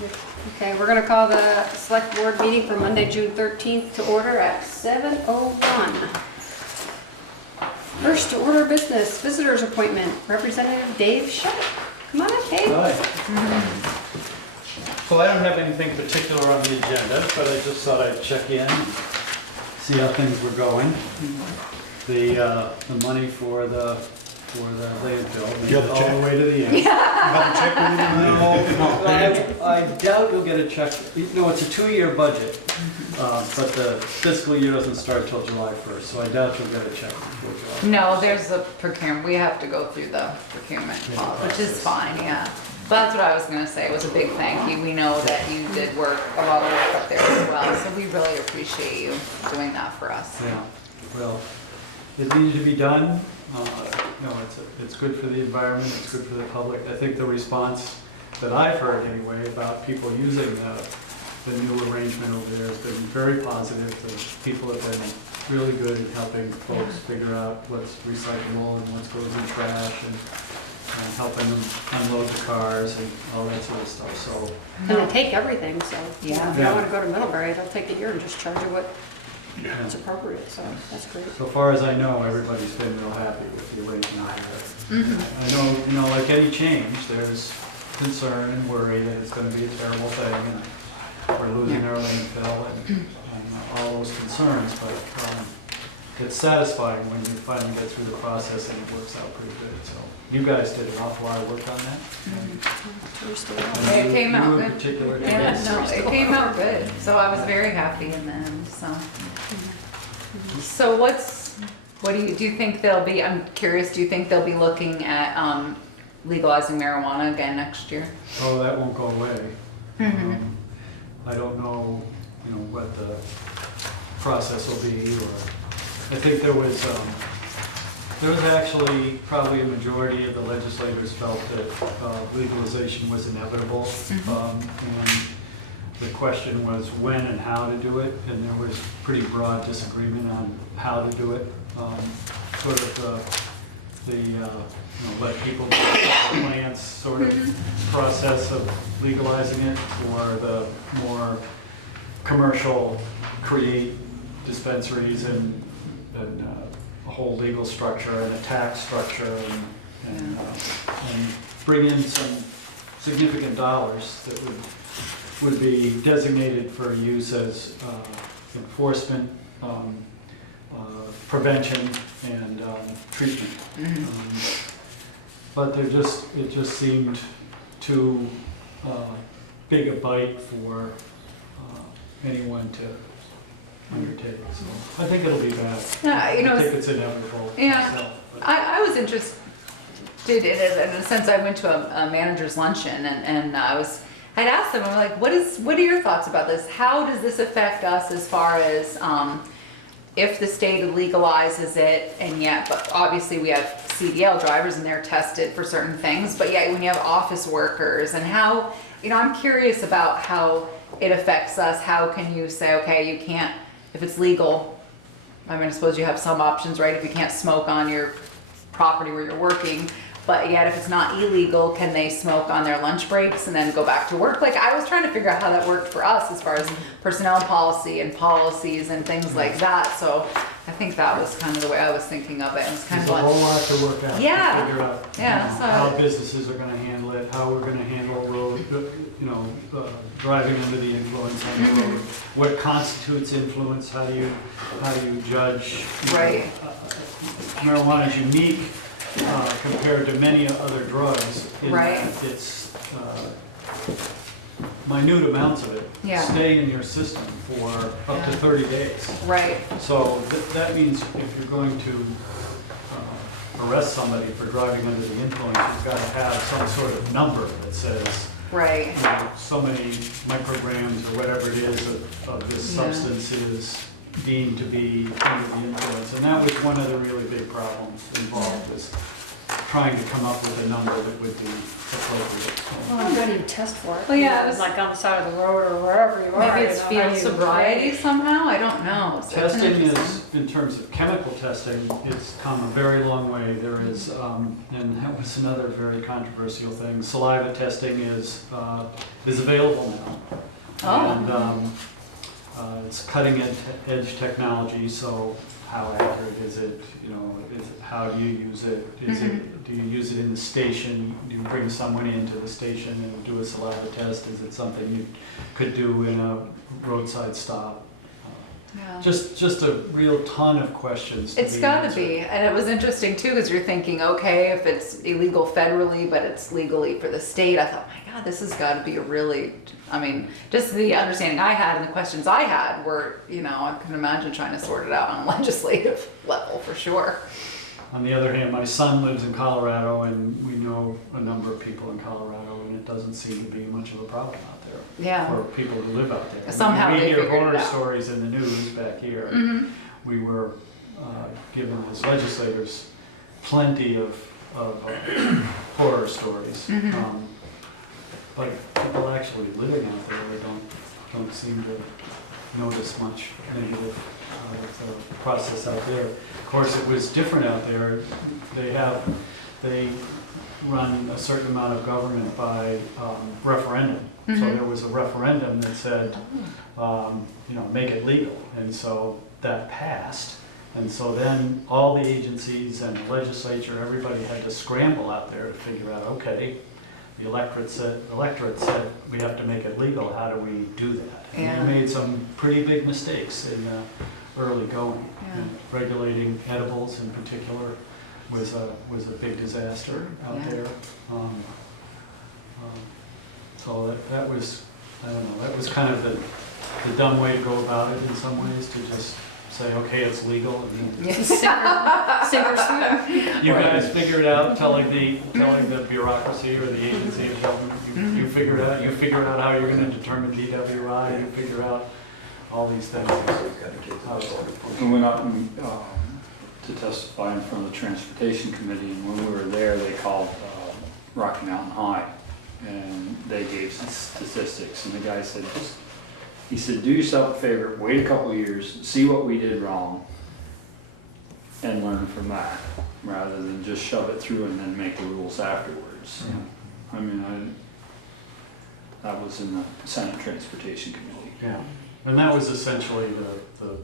Okay, we're gonna call the select board meeting for Monday, June 13th to order at 7:01. First order of business, visitors appointment, Representative Dave Shutt. Come on up, Dave. Hi. So I don't have anything particular on the agenda, but I just thought I'd check in, see how things were going. The money for the landfill, made it all the way to the end. You got the check with you? No, I doubt you'll get a check. No, it's a 2-year budget, but the fiscal year doesn't start till July 1st, so I doubt you'll get a check before July. No, there's a procurement, we have to go through the procurement, which is fine, yeah. But that's what I was gonna say, it was a big thank you. We know that you did a lot of work up there as well, so we really appreciate you doing that for us. Yeah, well, it needed to be done. No, it's good for the environment, it's good for the public. I think the response that I've heard anyway about people using the new arrangement over there has been very positive. The people have been really good at helping folks figure out what's recyclable and what goes in trash and helping them unload the cars and all that sort of stuff, so. And they take everything, so Yeah. if you don't wanna go to Middlebury, they'll take it here and just charge you what it's appropriate, so that's great. So far as I know, everybody's been real happy with the arrangement. I know, like any change, there's concern and worry that it's gonna be a terrible thing and we're losing our landfill and all those concerns, but it's satisfying when you finally get through the process and it works out pretty good. So you guys did an awful lot of work on that. It came out You in good. particular did. Yeah, no, it came out good, so I was very happy in the end, so. So what do you think they'll be, I'm curious, do you think they'll be looking at legalizing marijuana again next year? Oh, that won't go away. I don't know, what the process will be, or, I think there was actually probably a majority of the legislators felt that legalization was inevitable. And the question was when and how to do it, and there was pretty broad disagreement on how to do it. Sort of let people do the plants sort of process of legalizing it, or the more commercial create dispensaries and a whole legal structure and a tax structure and bring in some significant dollars that would be designated for use as enforcement, prevention, and treatment. But it just seemed too big a bite for anyone to undertake. So I think it'll be bad. Yeah, I think it's inevitable. Yeah. myself, but- I was interested in it in a sense. I went to a manager's luncheon and I'd asked them, I'm like, what are your thoughts about this? How does this affect us as far as if the state legalizes it, and yet, but obviously we have CDL drivers and they're tested for certain things, but yet when you have office workers and how, I'm curious about how it affects us. How can you say, okay, you can't, if it's legal, I suppose you have some options, right? If you can't smoke on your property where you're working, but yet if it's not illegal, can they smoke on their lunch breaks and then go back to work? Like, I was trying to figure out how that worked for us as far as personnel policy and policies and things like that. So I think that was kind of the way I was thinking of it. It was kind There's of a whole lot to work out, Yeah. to figure out Yeah, so- how businesses are going to handle it, how we're going to handle road, driving under the influence on the road, what constitutes influence, how do you judge? Right. Marijuana is unique compared to many other drugs. Right. It's minute amounts of it Yeah. stay in your system for up to 30 days. right. So that means if you're going to arrest somebody for driving under the influence, you've got to have some sort of number that says, Right. so many micrograms or whatever it is of this Yeah. substance is deemed to be under the influence. And that was one of the really big problems involved, was trying to come up with a number that would be appropriate. Well, how do you test for it? Well, yeah, You know, it was- like on the side of the road or wherever you are. Maybe it's you know, how field do you sobriety grade? somehow, I don't know. So it's an Testing interesting- is, in terms of chemical testing, it's come a very long way. There is, and that was another very controversial thing, saliva testing is available now. Oh. And it's cutting edge technology, so how accurate is it, you know, how do you use it? Do you use it in the station? Do you bring someone into the station and do a saliva test? Is it something you could do in a roadside stop? Yeah. Just a real ton of questions to It's be gotta answered. be, and it was interesting too, because you're thinking, okay, if it's illegal federally, but it's legally for the state, I thought, my God, this has gotta be a really, I mean, just the understanding I had and the questions I had were, you know, I can imagine trying to sort it out on a legislative level for sure. On the other hand, my son lives in Colorado, and we know a number of people in Colorado, and it doesn't seem to be much of a problem out there. Yeah. For people who live out there. Somehow we they hear figured it horror out. stories in the news back here. Mhm. We were given as legislators plenty of horror stories. Mhm. But people actually living out there don't seem to notice much negative of the process out there. Of course, it was different out there. They run a certain amount of government by referendum. So Mhm. there was a referendum that said, you know, make it legal. And so that passed. And so then all the agencies and the legislature, everybody had to scramble out there to figure out, okay, the electorate said we have to make it legal. How do we do that? Yeah. And we made some pretty big mistakes in early going. Yeah. And regulating edibles in particular was a big disaster out Yeah. there. So that was, I don't know, that was kind of the dumb way to go about it in some ways, to just say, okay, it's legal. And then Sink or swim. you guys figure it out, telling the bureaucracy or the agency of government, you figure it out. You figure out how you're going to determine DWI. You figure out all these things. We went out and, to testify in front of the Transportation Committee, and when we were there, they called Rocky Mountain High, and they gave some statistics, and the guy said, he said, do yourself a favor, wait a couple of years, see what we did wrong, and learn from that, rather than just shove it through and then make the rules afterwards. I mean, that was in the Senate Transportation Committee. Yeah, and that was essentially the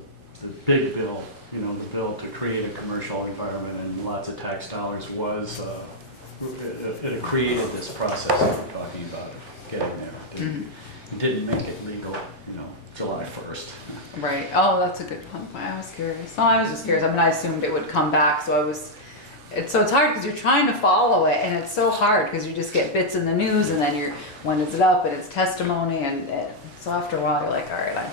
big bill, you know, the bill to create a commercial environment, and lots of tax dollars was, it created this process that we're talking about, getting there. It didn't make it legal, you know, July 1st. Right, oh, that's a good point, I was curious, no, I was just curious, I mean, I assumed it would come back, so it's hard because you're trying to follow it, and it's so hard because you just get bits in the news, and then when is it up, and it's testimony, and so after a while, you're like, all right, I'm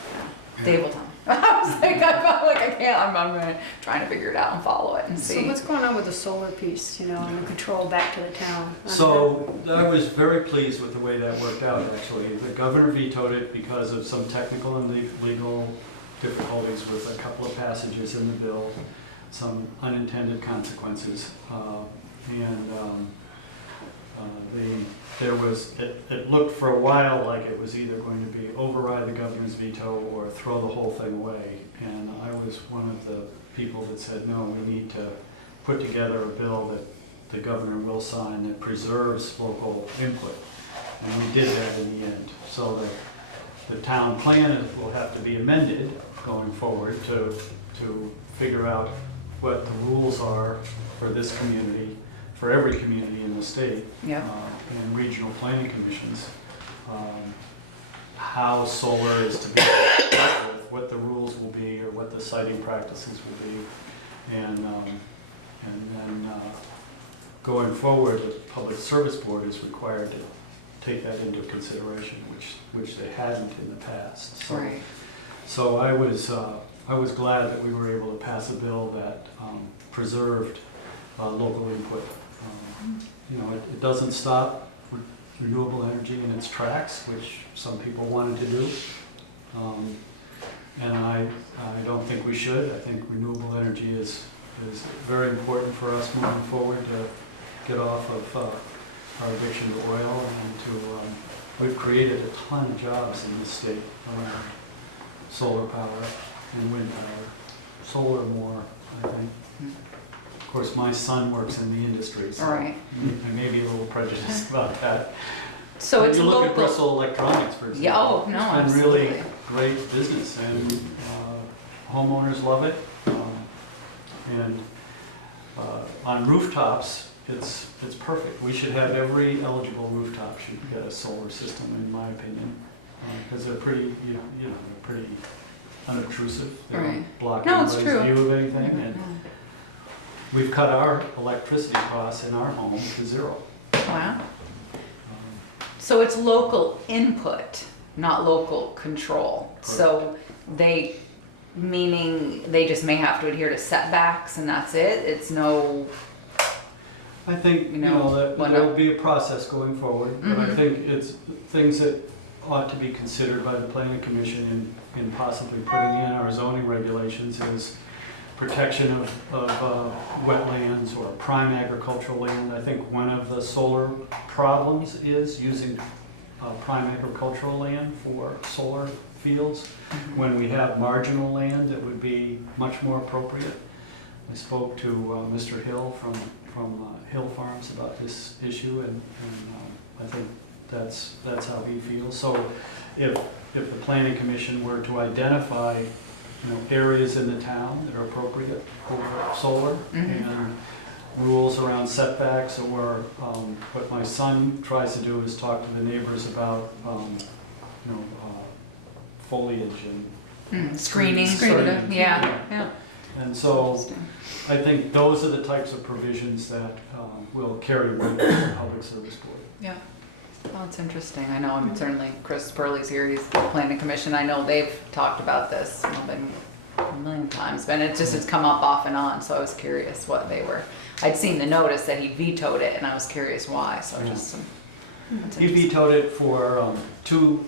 Dave will tell me. I was like, I felt like I can't, I'm trying to figure it out and follow it and So see. what's going on with the solar piece, you know, and the control back to the town? So I was very pleased with the way that worked out, actually. The governor vetoed it because of some technical and legal difficulties with a couple of passages in the bill, some unintended consequences. It looked for a while like it was either going to be override the governor's veto or throw the whole thing away. And I was one of the people that said, no, we need to put together a bill that the governor will sign that preserves local input. And we did that in the end. So the town plan will have to be amended going forward to figure out what the rules are for this community, for every community in the state, Yeah. and regional planning commissions, how solar is to be dealt with, what the rules will be, or what the siting practices will be, and then going forward, the Public Service Board is required to take that into consideration, which they hadn't in the past. So, Right. so I was glad that we were able to pass a bill that preserved local input. You know, it doesn't stop renewable energy in its tracks, which some people wanted to do. And I don't think we should. I think renewable energy is very important for us moving forward to get off of our addiction to oil and to, we've created a ton of jobs in this state around solar power and wind power. Solar more, I think. Of course, my son works in the industry, so Right. I may be a little prejudiced about that. So it's You look at local. Bristol Electronics, for example. Yeah, oh, no, It's been really absolutely. great business, and homeowners love it. And on rooftops, it's perfect. We should have every eligible rooftop should get a solar system, in my opinion, because they're pretty, you know, they're pretty unobtrusive. They don't Right. block No, it's anybody's true. view of anything. And we've cut our electricity costs in our home to zero. Wow. Um, So it's local input, not local control. So they, meaning they just may have to adhere to setbacks and that's it? It's no, I think, You you know, know, that when there'll be a process going forward, but I Mhm. think it's things that ought to be considered by the planning commission in possibly putting in our zoning regulations is protection of wetlands or prime agricultural land. I think one of the solar problems is using prime agricultural land for solar fields. When we have marginal land, it would be much more appropriate. I spoke to Mr. Hill from Hill Farms about this issue, and I think that's how he feels. So if the planning commission were to identify, you know, areas in the town that are appropriate for solar and rules around setbacks, or what my son tries to do is talk to the neighbors about, you know, foliage and screening, Screening. sort of, yeah, yeah. and so Interesting. I think those are the types of provisions that will carry weight with the Public Service Board. Yeah. Well, it's interesting. I know, I'm certainly, Chris Purley's here, he's the planning commission. I know they've talked about this a million times, but it's come up off and on, so I was curious what they were. I'd seen the notice that he vetoed it and I was curious why, so Yeah. just some. that's He interesting. vetoed it for two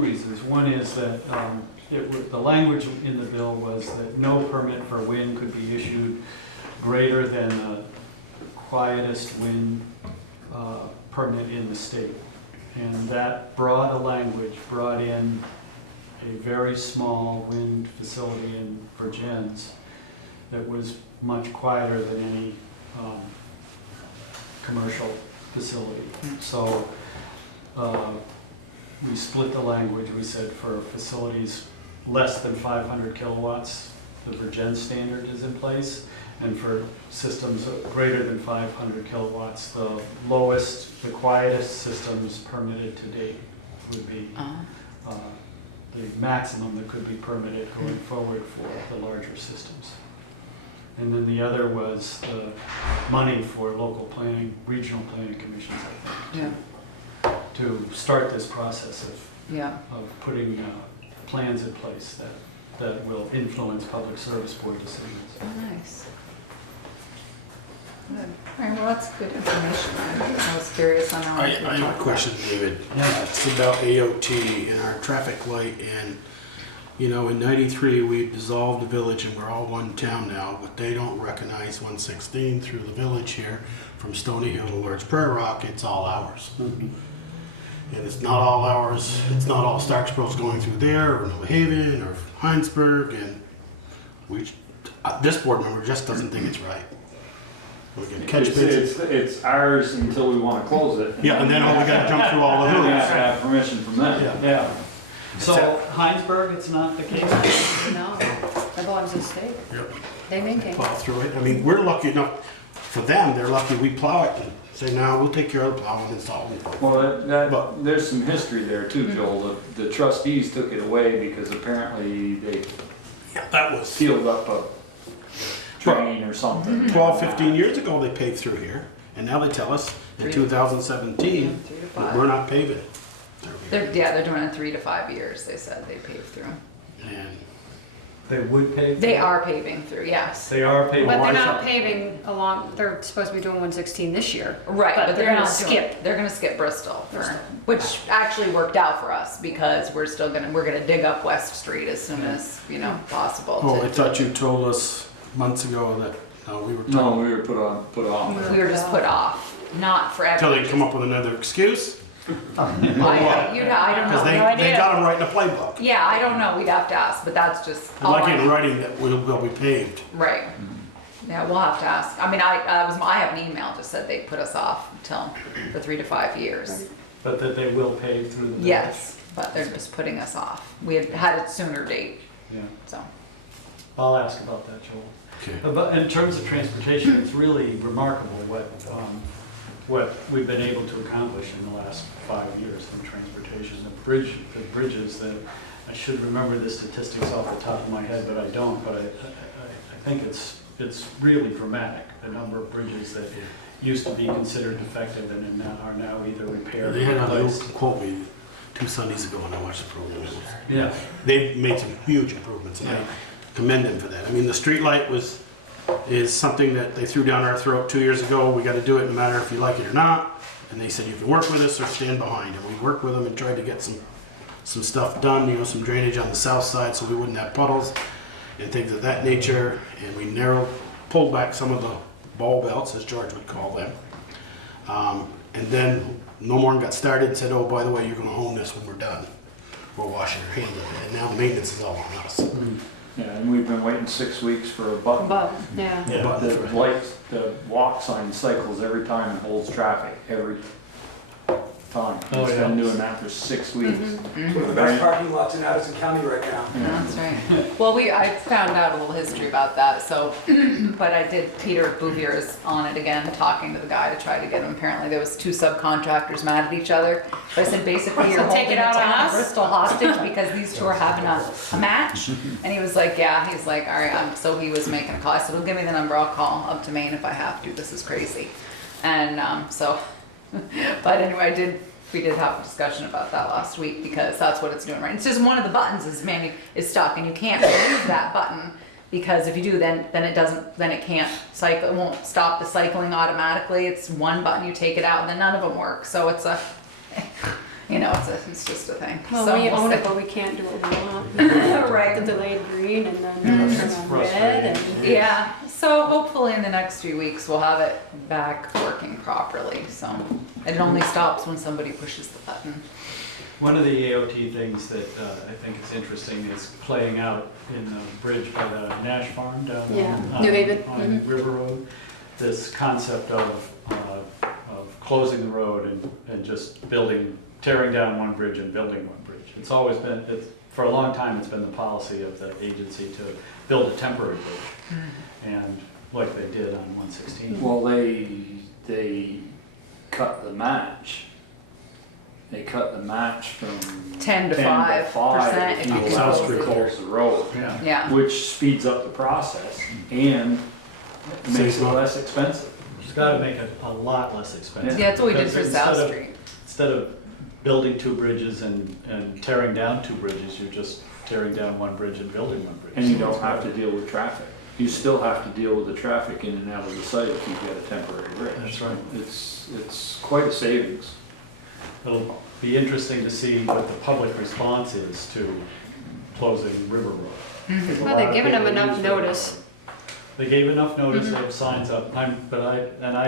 reasons. One is that the language in the bill was that no permit for wind could be issued greater than the quietest wind permit in the state. And that broad language brought in a very small wind facility in Virgins that was much quieter than any commercial facility. So we split the language. We said for facilities less than 500 kilowatts, the Virgin standard is in place. And for systems greater than 500 kilowatts, the lowest, the quietest systems permitted to date would be the maximum that could be permitted going forward for the larger systems. And then the other was the money for local planning, regional planning commissions, I think, to start this process Yeah. of putting plans in place that will influence Public Service Board decisions. Oh, nice. Good. All right, well, that's good information. I was curious on how. I have a question, David. Yeah. It's about AOT and our traffic light, and, you know, in '93, we dissolved the village and we're all one town now, but they don't recognize 116 through the village here, from Stony Hill to Lord's Prairie Rock. It's all ours. And it's not all ours, it's not all Starksboro's going through there, or New Haven, or Heinsberg, and this board member just doesn't think it's right. We can catch bitches. It's ours until we want to close it. Yeah, and then we gotta jump through all the And we have hoops. to have permission from them. Yeah. Yeah. So Heinsberg, it's not the case? No, that belongs to the state. Yep. They maintain. Plow through it. I mean, we're lucky enough, for them, they're lucky we plow it and say, no, we'll take care of the plowing and salting. Well, But- there's some history there too, Joel. The trustees took it away because apparently they That was sealed up a drain or something. 12, 15 years ago they paved through here, and now they tell us in 2017 3 to that 5. we're not paving it. They're doing it in 3 to 5 years, they said they paved through. And They would pave? They are paving through, yes. They are paving? But they're why not should- paving along, they're supposed to be doing 116 this year. Right, but they're gonna not skip. They're gonna skip Bristol, Bristol. which actually worked out for us because we're gonna dig up West Street as soon as, possible. oh, to- I thought you told us months ago that We were No, told, we were put off. We were just put off, not forever. until they come up with another excuse, I don't know. because they idea. got them right in the playbook. Yeah, I don't know, we'd have to ask, but that's just. I'd like it in writing that will be paved. Right. Yeah, we'll have to ask. I mean, I have an email just said they put us off until for 3 to 5 years. But that they will pave through the village? Yes, but they're just putting us off. We had a sooner date, Yeah, so. I'll ask about that, Joel. Okay. But in terms of transportation, it's really remarkable what we've been able to accomplish in the last 5 years in transportation. The bridges that, I should remember the statistics off the top of my head, but I don't, but I think it's really dramatic, the number of bridges that used to be considered defective and are now either repaired They or had another replaced. quote me 2 Sundays ago when I watched the program. Yeah, They've made some huge improvements, and I commend them for that. I mean, the street light is something that they threw down our throat 2 years ago. We gotta do it no matter if you like it or not. And they said, you can work with us or stand behind. And we worked with them and tried to get some stuff done, you know, some drainage on the south side so we wouldn't have puddles and things of that nature. And we pulled back some of the ball belts, as George would call them. And then no more got started and said, oh, by the way, you're gonna own this when we're done. We'll wash your hand with it. And now the maintenance is all on us. Yeah, and we've been waiting 6 weeks for a button. Above, yeah. yeah. But The lights, the walk sign cycles every time and holds traffic, every time. Oh, It's yeah. been doing that for 6 weeks. One of the best parking lots in Addison County right now. That's right. Well, I found out a little history about that, so, but Peter Bouvier is on it again, talking to the guy to try to get him. Apparently there was 2 subcontractors mad at each other. But I said, basically, you're So take holding it the out on town of us? Bristol hostage because these 2 are having a match. And he was like, yeah, he's like, all right, so he was making a call. I said, well, give me the number, I'll call up to Maine if I have to, this is crazy. And so, but anyway, we did have a discussion about that last week because that's what it's doing, right? It's just one of the buttons is stuck and you can't remove that button because if you do, then it can't cycle, it won't stop the cycling automatically. It's one button, you take it out and then none of them work. So it's it's just a thing. Well, So we we'll own see. it, but we can't do what we want. Right. The delayed green and then It's turn on red and. frustrating. Yeah, so hopefully in the next few weeks, we'll have it back working properly, so. It only stops when somebody pushes the button. One of the AOT things that I think is interesting is playing out in the bridge by the Nash Farm down Yeah, on New Haven. on River Road. This concept of closing the road and just tearing down one bridge and building one bridge. It's always been, for a long time, it's been the policy of the agency to build a temporary bridge. And like they did on 116. Well, they cut the match. They cut the match from 10 to 5% if if you you allow close to it. close the road, Yeah. Yeah, which speeds up the process and makes Saves it money. less expensive. It's gotta make it a lot less expensive. yeah, that's what we did Because for instead South of- Street. Instead of building 2 bridges and tearing down 2 bridges, you're just tearing down 1 bridge and building 1 bridge. And you So don't it's have to better. deal with traffic. You still have to deal with the traffic in and out of the site if you've got a temporary bridge. That's right. It's quite a savings. It'll be interesting to see what the public response is to closing River Road. There's a Well, lot they've of given them people enough use River notice. Road. They gave enough notice, they have signs up, I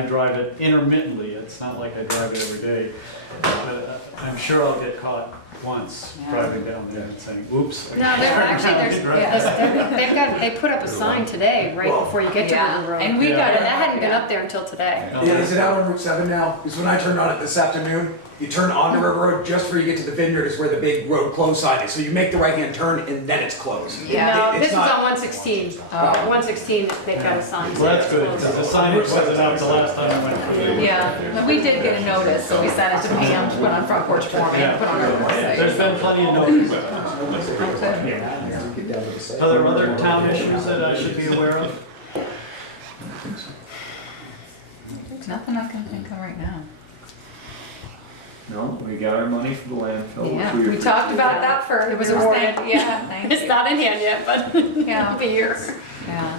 drive it intermittently, it's not like I drive it every day. But I'm sure I'll get caught once Yeah. driving down there and saying, oops. No, they put up a sign today, right Well, before you get to Yeah, River Road. and we Yeah. got And it. that hadn't been up there until today. Yeah, is it out on Route 7 now? Because when I turned on it this afternoon, you turn onto River Road, just before you get to the vineyard is where the big road close sign is. So you make the right-hand turn and then it's closed. Yeah. No, It's this is not- on 116. 116, they've got a sign. Well, that's good, because the signage wasn't out the last time I went through there. Yeah, but we did get a notice, so we sent it to Pam to put on Front Porch Forum and put on our There's website. been plenty of notice. Are there other town issues that I should be aware of? Nothing I can think of right now. No, we got our money for the landfill. Yeah, which we talked about that for. It was we were awarded. saying- Yeah, thank It's you. not in hand yet, but Yeah, it'll be here. yeah.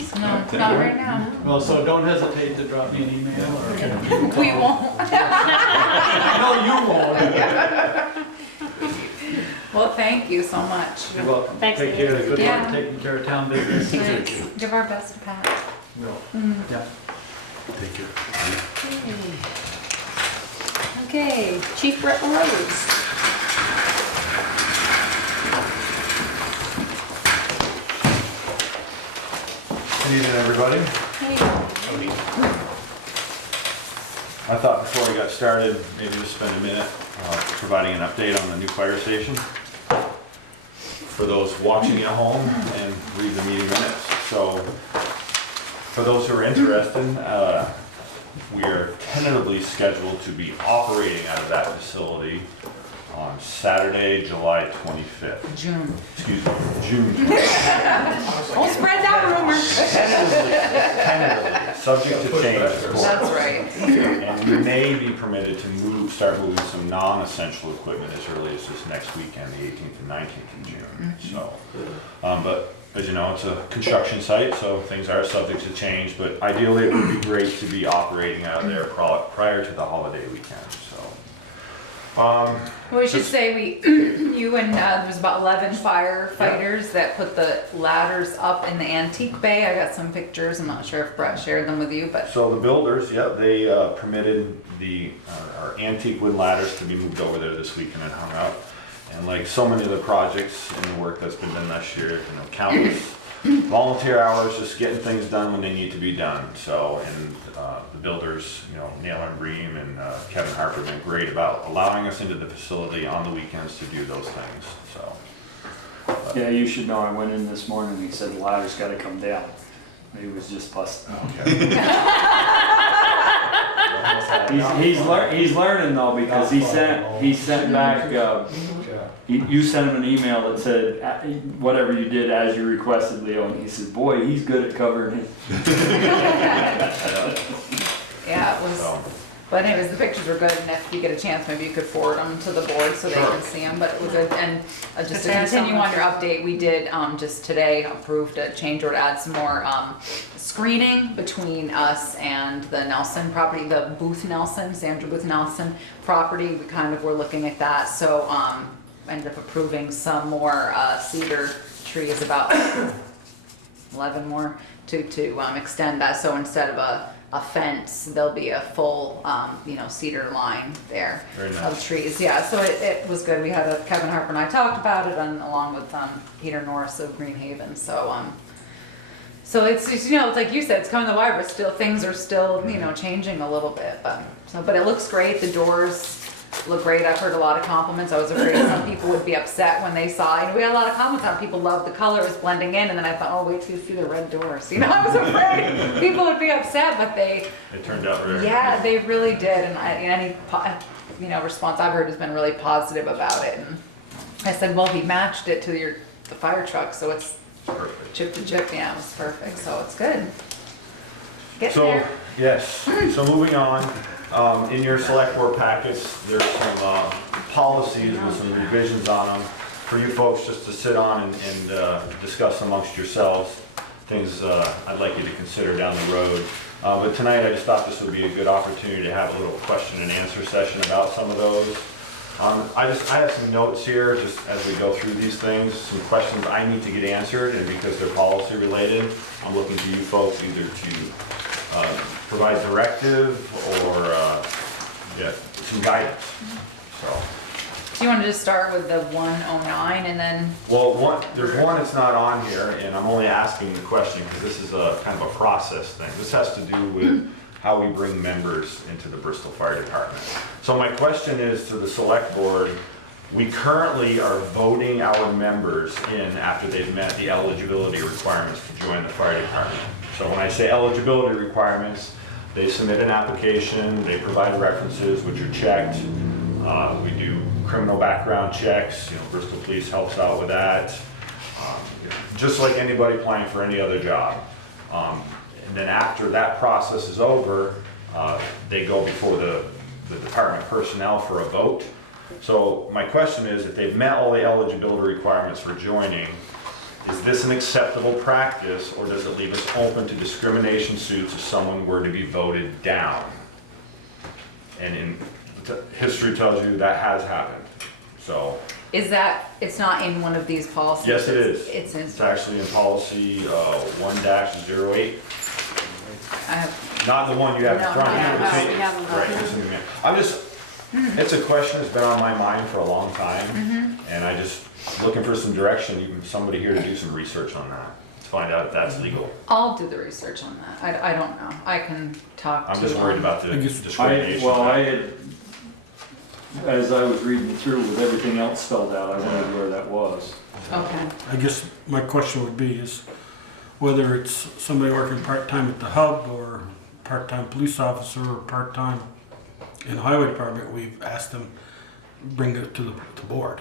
So no, not right now. Well, so don't hesitate to drop me an email or. We won't. No, you won't. Well, thank you so much. You're welcome. Thanks, Take care, good Yeah. luck taking care of town business. Thank you. Give our best to Pat. Yeah. Thank you. Okay, Chief Brett Rose. Good evening, everybody. I thought before we got started, maybe just spend a minute providing an update on the new fire station for those watching at home and read the meeting minutes. So, for those who are interested, we are tentatively scheduled to be operating out of that facility on Saturday, July 25th. June. Excuse me, June 25th. Don't spread that rumor. Tentatively, subject to change, of course. That's right. And we may be permitted to start moving some non-essential equipment as early as this next weekend, the 18th and 19th of June. So, but as you know, it's a construction site, so things are subject to change. But ideally, it would be great to be operating out of there prior to the holiday weekend. So, We should say you and there was about 11 firefighters that put the ladders up in the antique bay. I got some pictures. I'm not sure if Brett shared them with you, but So the builders, yeah, they permitted our antique wood ladders to be moved over there this weekend and hung up. And like so many of the projects and the work that's been done this year, countless volunteer hours just getting things done when they need to be done. So, and the builders, Neil and Bream and Kevin Harper have been great about allowing us into the facility on the weekends to do those things. So. Yeah, you should know, I went in this morning, he said the ladder's gotta come down. He was just busting. He's learning though, because he sent back, you sent him an email that said, whatever you did as you requested, Leo, and he said, boy, he's good at covering it. yeah, it was. So. But anyways, the pictures were good, and if you get a chance, maybe you could forward them to the board so they Sure. can see them. But it was good. And just to Thanks so continue on much. your update, we did just today approved a change order to add some more screening between us and the Nelson property, the Booth Nelson, Sandra Booth Nelson property. We kind of were looking at that, so ended up approving some more cedar trees, about 11 more to extend that. So instead of a fence, there'll be a full, cedar line there. Very Of nice. trees, yeah, so it was good. We had Kevin Harper and I talked about it, and along with Peter Norris of Green Haven. So it's just, it's like you said, it's coming the wire, but still things are still changing a little bit. But it looks great. The doors look great. I've heard a lot of compliments. I was afraid some people would be upset when they saw it. We had a lot of comments on people loved the color, it was blending in, and then I thought, oh, wait till you see the red doors. I was afraid people would be upset, but It turned out very yeah, they really did. And any response I've heard has been really positive about it. And I said, well, he matched it to the fire truck, so it's perfect. chip to chip. Yeah, it was perfect. So it's good. Get So, there. yes, so moving on, in your select board packets, there's some policies with some revisions on them for you folks just to sit on and discuss amongst yourselves, things I'd like you to consider down the road. But tonight I just thought this would be a good opportunity to have a little question and answer session about some of those. I have some notes here, just as we go through these things, some questions I need to get answered, and because they're policy related, I'm looking to you folks either to provide directive or some guidance. So, Do you want to just start with the 109 and then? well, there's one that's not on here, and I'm only asking the question because this is a kind of a process thing. This has to do with how we bring members into the Bristol Fire Department. So my question is to the select board, we currently are voting our members in after they've met the eligibility requirements to join the fire department. So when I say eligibility requirements, they submit an application, they provide references which are checked. We do criminal background checks, Bristol Police helps out with that. Just like anybody applying for any other job. And then after that process is over, they go before the department personnel for a vote. So my question is, if they've met all the eligibility requirements for joining, is this an acceptable practice, or does it leave us open to discrimination suits if someone were to be voted down? And history tells you that has happened. So Is that, it's not in one of these policies? Yes, it is. It's in, It's actually in policy 1-08. I have, Not the one you have in No, front of you. no, It's no, in- we haven't got Right, it. it's in the mail. I'm just, it's a question that's been on my mind for a long time, and I just looking for some direction, even somebody here to do some research on that, to find out if that's legal. I'll do the research on that. I don't know. I can talk to. I'm just worried about the I guess- discrimination. I had, as I was reading through with everything else spelled out, I wondered where that was. Okay. I guess my question would be is whether it's somebody working part-time at the hub or part-time police officer or part-time in the highway department, we've asked them, bring it to the board.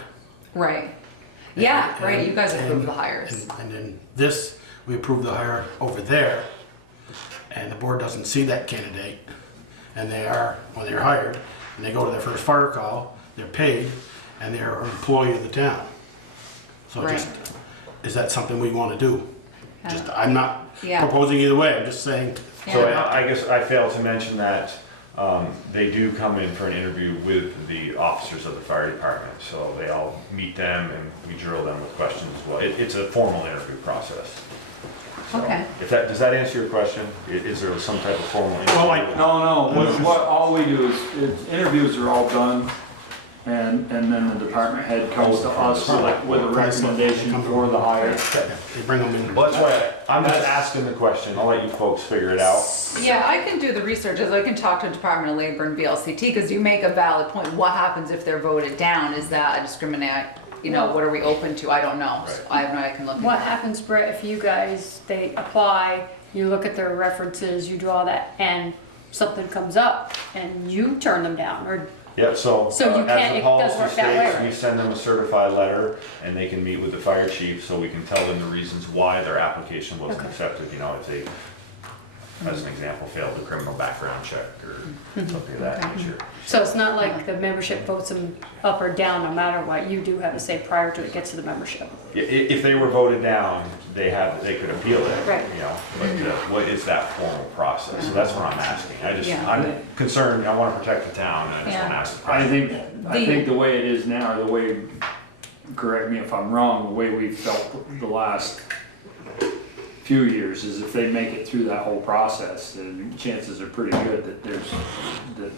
Right. Yeah, And- right. You guys and- approved the hires. And then this, we approve the hire over there, and the board doesn't see that candidate, and they are, when they're hired, and they go to their first fire call, they're paid, and they're an employee of the town. So Right. just, is that something we want to do? Just, Yeah. I'm not Yeah. proposing either way, I'm just saying. So Yeah. I guess I failed to mention that they do come in for an interview with the officers of the fire department. So they all meet them and we drill them with questions as well. It's a formal interview process. So Okay. If that, does that answer your question? Is there some type of formal interview? Well, No, what all we do is interviews are all done, and then the department head comes to us with a recommendation for the hire. They bring them in. Well, that's why I'm just asking the question. I'll let you folks figure it out. Yeah, I can do the research, as I can talk to the Department of Labor and VLCT, because you make a valid point. What happens if they're voted down? Is that a discriminate, you know, what are we open to? I don't know. So I have no, I can look into What that. happens, Brett, if you guys, they apply, you look at their references, you draw that, and something comes up, and you turn them down, or, Yep, so So you as can't- the it policy does work that way, states, right? we send them a certified letter and they can meet with the fire chief so we can tell them the reasons why their application wasn't Okay. accepted. You know, if they, as an example, failed the criminal background check or something of that nature. so it's not like the membership votes them up or down, no matter what, you do have to say prior to it gets to the membership. If they were voted down, they could appeal it, Right. you know, but what is that formal process? So that's what I'm asking. Yeah. I'm concerned, I want to protect the town and I just want to ask the I question. think the way it is now, the way, correct me if I'm wrong, the way we felt the last few years is if they make it through that whole process, then chances are pretty good that that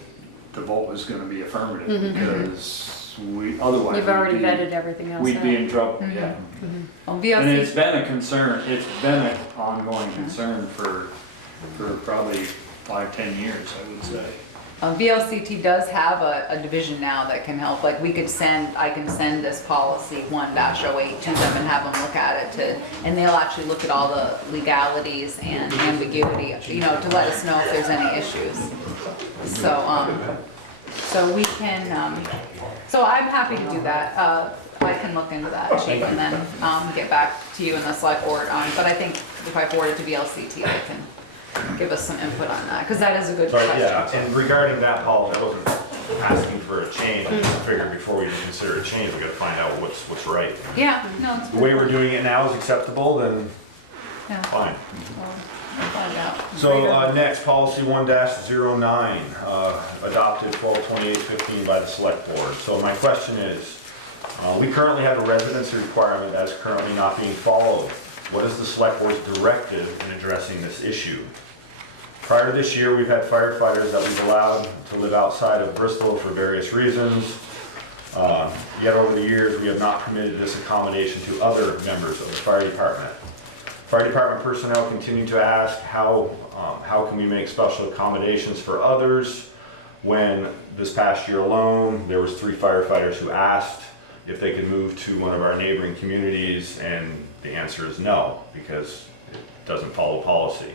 the vote is gonna be affirmative, because otherwise. You've already we'd be- vetted everything else We'd be out. in trouble, yeah. Well, And VLCT, it's been a concern, it's been an ongoing concern for probably 5-10 years, I would say. VLCT does have a division now that can help, like, I can send this policy 1-08 to them and have them look at it and they'll actually look at all the legalities and ambiguity, you know, to let us know if there's any issues. So we can, so I'm happy to do that. I can look into that, chief, and then, get back to you in the select board on, but I think if I forward it to VLCT, they can give us some input on that, because that is a good Sorry, question. yeah, and regarding that policy, I wasn't asking for a change, I just figured before we even consider a change, we gotta find out what's right. Yeah, no, it's The way we're doing it now is acceptable, then Yeah, fine. we'll find out. So, next, policy 1-09, adopted 12/28/15 by the select board. So my question is, we currently have a residency requirement that is currently not being followed. What is the select board's directive in addressing this issue? Prior to this year, we've had firefighters that we've allowed to live outside of Bristol for various reasons. Yet over the years, we have not permitted this accommodation to other members of the fire department. Fire department personnel continue to ask how can we make special accommodations for others when this past year alone, there was 3 firefighters who asked if they could move to one of our neighboring communities, and the answer is no, because it doesn't follow policy.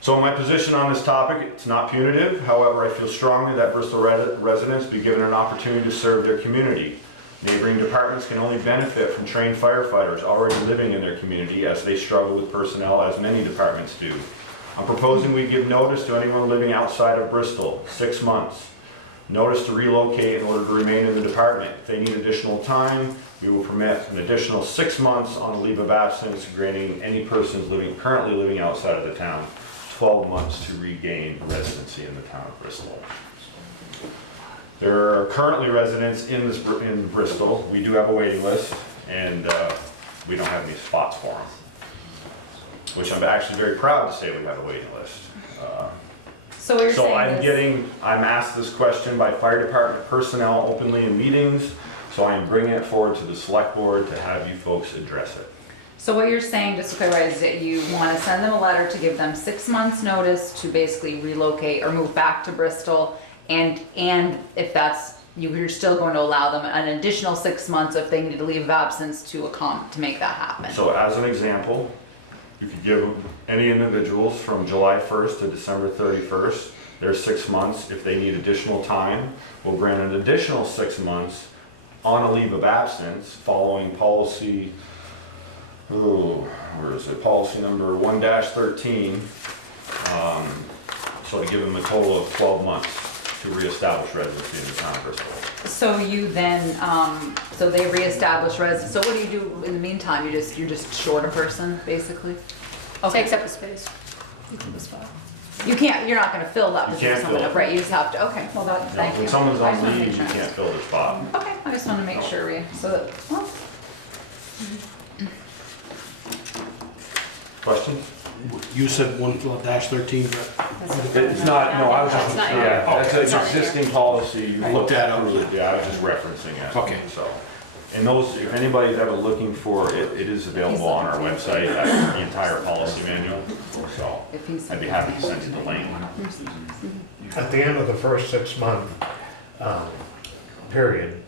So my position on this topic, it's not punitive. However, I feel strongly that Bristol residents be given an opportunity to serve their community. Neighboring departments can only benefit from trained firefighters already living in their community as they struggle with personnel, as many departments do. I'm proposing we give notice to anyone living outside of Bristol, 6 months. Notice to relocate in order to remain in the department. If they need additional time, we will permit an additional 6 months on a leave of absence, granting any persons currently living outside of the town 12 months to regain residency in the town of Bristol. There are currently residents in Bristol. We do have a waiting list, and we don't have any spots for them, which I'm actually very proud to say we have a waiting list. So what you're So saying is. I'm asked this question by fire department personnel openly in meetings, so I'm bringing it forward to the select board to have you folks address it. So what you're saying, just to clarify, is that you want to send them a letter to give them 6 months' notice to basically relocate or move back to Bristol, and if that's, you're still going to allow them an additional 6 months if they need a leave of absence to make that happen. So as an example, you could give any individuals from July 1st to December 31st, their 6 months. If they need additional time, we'll grant an additional 6 months on a leave of absence following policy, where is it? Policy number 1-13. So to give them a total of 12 months to reestablish residency in the town of Bristol. So you then, so they reestablish residence, so what do you do in the meantime? You're just short a person, basically? Takes up a space. Takes up a spot. You're not gonna fill that You position, can't someone fill up, it. right, you just have to, okay, well, that, thank you. When someone's I just on wanna make leave, you sure. can't fill their spot. Okay, I just wanna make sure so that, well, Question? You said 1-13, It's not, no, I was just, It's not yeah, that's It's an not here. existing policy. You Looked at it. approved. Yeah, I was just referencing it. Okay. So, and those, if anybody's ever looking for it, it is available on our website, the entire policy manual. So, if he's. I'd be happy to send you the link. At the end of the first 6-month period,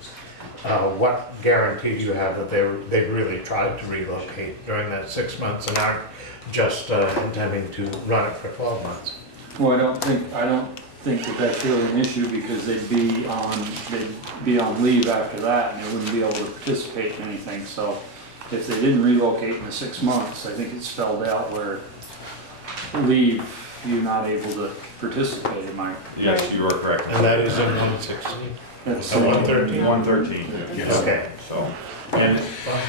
what guarantee do you have that they really tried to relocate during that 6 months and aren't just intending to run it for 12 months? Well, I don't think that that's really an issue because they'd be on leave after that and they wouldn't be able to participate in anything. So if they didn't relocate in the 6 months, I think it's spelled out where leave, you're not able to participate in my. Yes, you are correct. And that is in 116? That's 113? 113, yes. Okay. So, and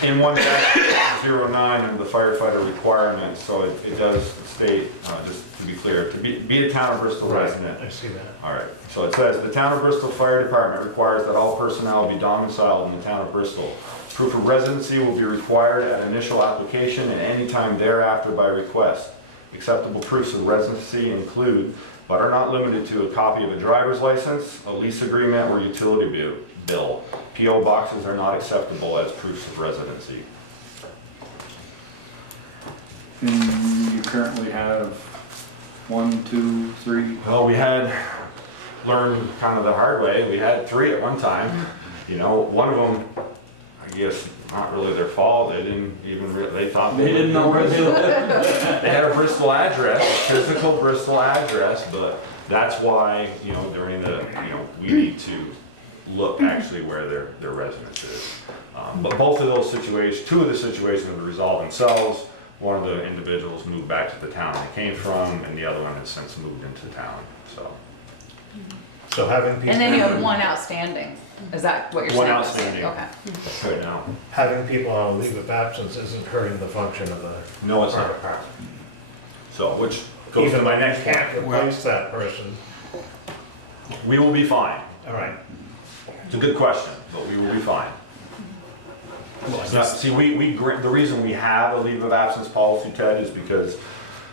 in 1-09 of the firefighter requirements, so it does state, just to be clear, to be a town of Bristol resident. I see that. All right, so it says, the town of Bristol Fire Department requires that all personnel be domiciled in the town of Bristol. Proof of residency will be required at initial application and any time thereafter by request. Acceptable proofs of residency include, but are not limited to, a copy of a driver's license, a lease agreement, or utility bill. P.O. boxes are not acceptable as proofs of residency. And you currently have 1, 2, 3. Well, we had learned kind of the hard way. We had 3 at one time. You know, one of them, I guess, not really their fault. They didn't even, they thought. They didn't know where they lived. They had a Bristol address, a physical Bristol address, but that's why, you know, during the, you know, we need to look actually where their residence is. But both of those situations, 2 of the situations have resolved themselves. One of the individuals moved back to the town they came from, and the other one has since moved into town, so. So having people. And then you have 1 outstanding, is that what you're saying? One outstanding. Okay. Right now. Having people on a leave of absence isn't hurting the function of the No, it's fire not. department. So, which goes to Even my though you next point. can't replace that person, We will be fine. all right. It's a good question, but we will be fine. Now, see, the reason we have a leave of absence policy, Ted, is because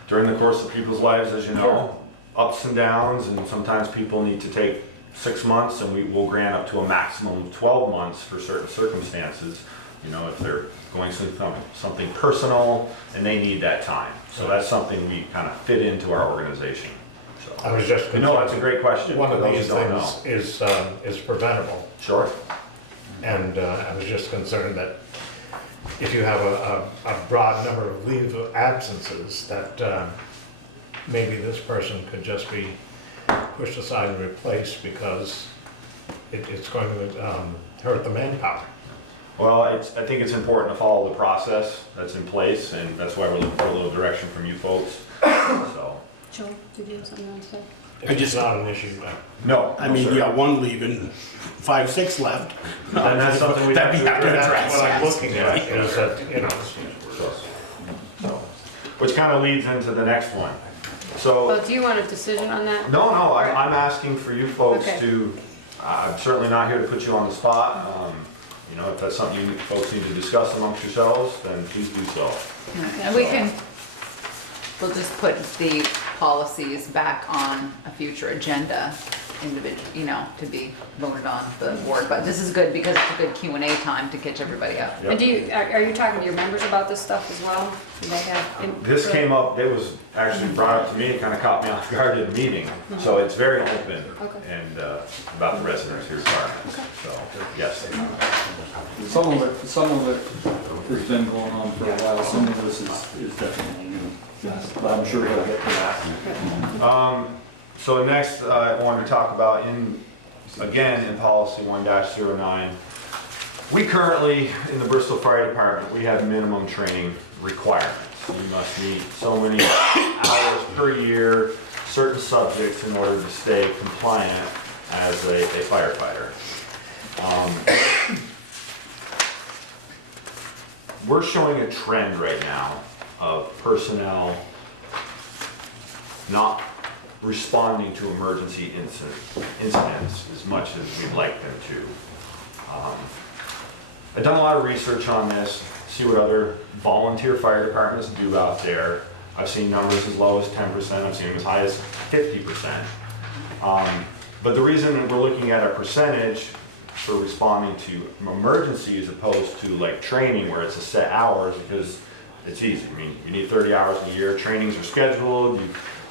during the course of people's lives, as you know, ups and downs, and sometimes people need to take 6 months, and we will grant up to a maximum of 12 months for certain circumstances. You know, if they're going through something personal and they need that time. So that's something we kind of fit into our organization. I was just. No, that's a great question. One of For those these who don't know. things is preventable. Sure. And I was just concerned that if you have a broad number of leave of absences, that maybe this person could just be pushed aside and replaced because it's going to hurt the manpower. Well, I think it's important to follow the process that's in place, and that's why we're looking for a little direction from you folks. So, Joe, did you have something else to say? It's not an issue. no. I no, mean, sir. you got 1 leaving, 5, 6 left. Then that's something we That we have to That's address. what I'm yes. looking at, is that, you know, So, which kind of leads into the next one. So, Well, do you want a decision on that? no, I'm asking for you folks Okay. to I'm certainly not here to put you on the spot. You know, if that's something you folks need to discuss amongst yourselves, then please do so. And we'll just put the policies back on a future agenda, to be voted on the board. But this is good because it's a good Q&A time to catch everybody up. Yep. And are you talking to your members about this stuff as well? Do they have? This came up, it was actually brought up to me, it kind of caught me off guard at a meeting. So it's very open Okay. and about the residency requirements, so, yes. Some of it has been going on for a while, some of this is definitely new. But I'm sure he'll get to that. So next, I wanted to talk about again, in policy 1-09, we currently, in the Bristol Fire Department, we have minimum training requirements. You must meet so many hours per year, certain subjects in order to stay compliant as a firefighter. We're showing a trend right now of personnel not responding to emergency incidents as much as we'd like them to. I've done a lot of research on this, see what other volunteer fire departments do out there. I've seen numbers as low as 10%, I've seen them as high as 50%. But the reason we're looking at a percentage for responding to emergency as opposed to like training where it's a set hours, because it's easy. I mean, you need 30 hours a year, trainings are scheduled,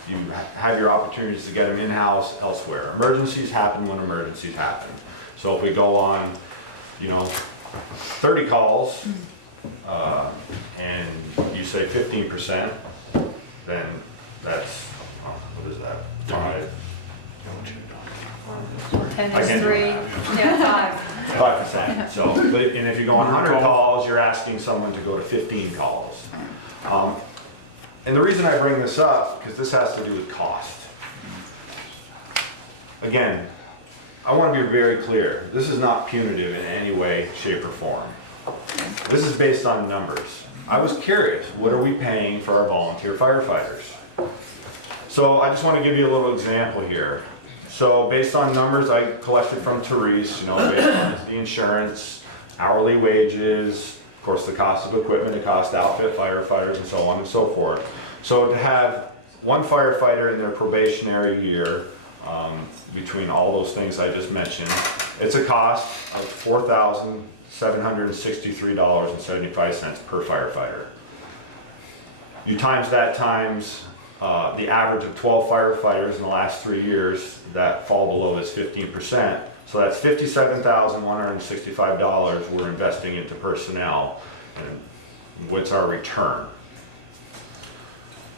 you have your opportunities to get them in-house elsewhere. Emergencies happen when emergencies happen. So if we go on, 30 calls, and you say 15%, then that's, what is that, 5? 10 I is can do 3, yeah, 5%. So, but and if you go on 100 calls, you're asking someone to go to 15 calls. And the reason I bring this up, because this has to do with cost. Again, I want to be very clear. This is not punitive in any way, shape, or form. This is based on numbers. I was curious, what are we paying for our volunteer firefighters? So I just want to give you a little example here. So based on numbers I collected from Therese, based on the insurance, hourly wages, of course the cost of equipment, the cost to outfit firefighters, and so on and so forth. So to have one firefighter in their probationary year, between all those things I just mentioned, it's a cost of $4,763.75 per firefighter. You times that times the average of 12 firefighters in the last 3 years that fall below this 15%. So that's $57,165 we're investing into personnel. And what's our return?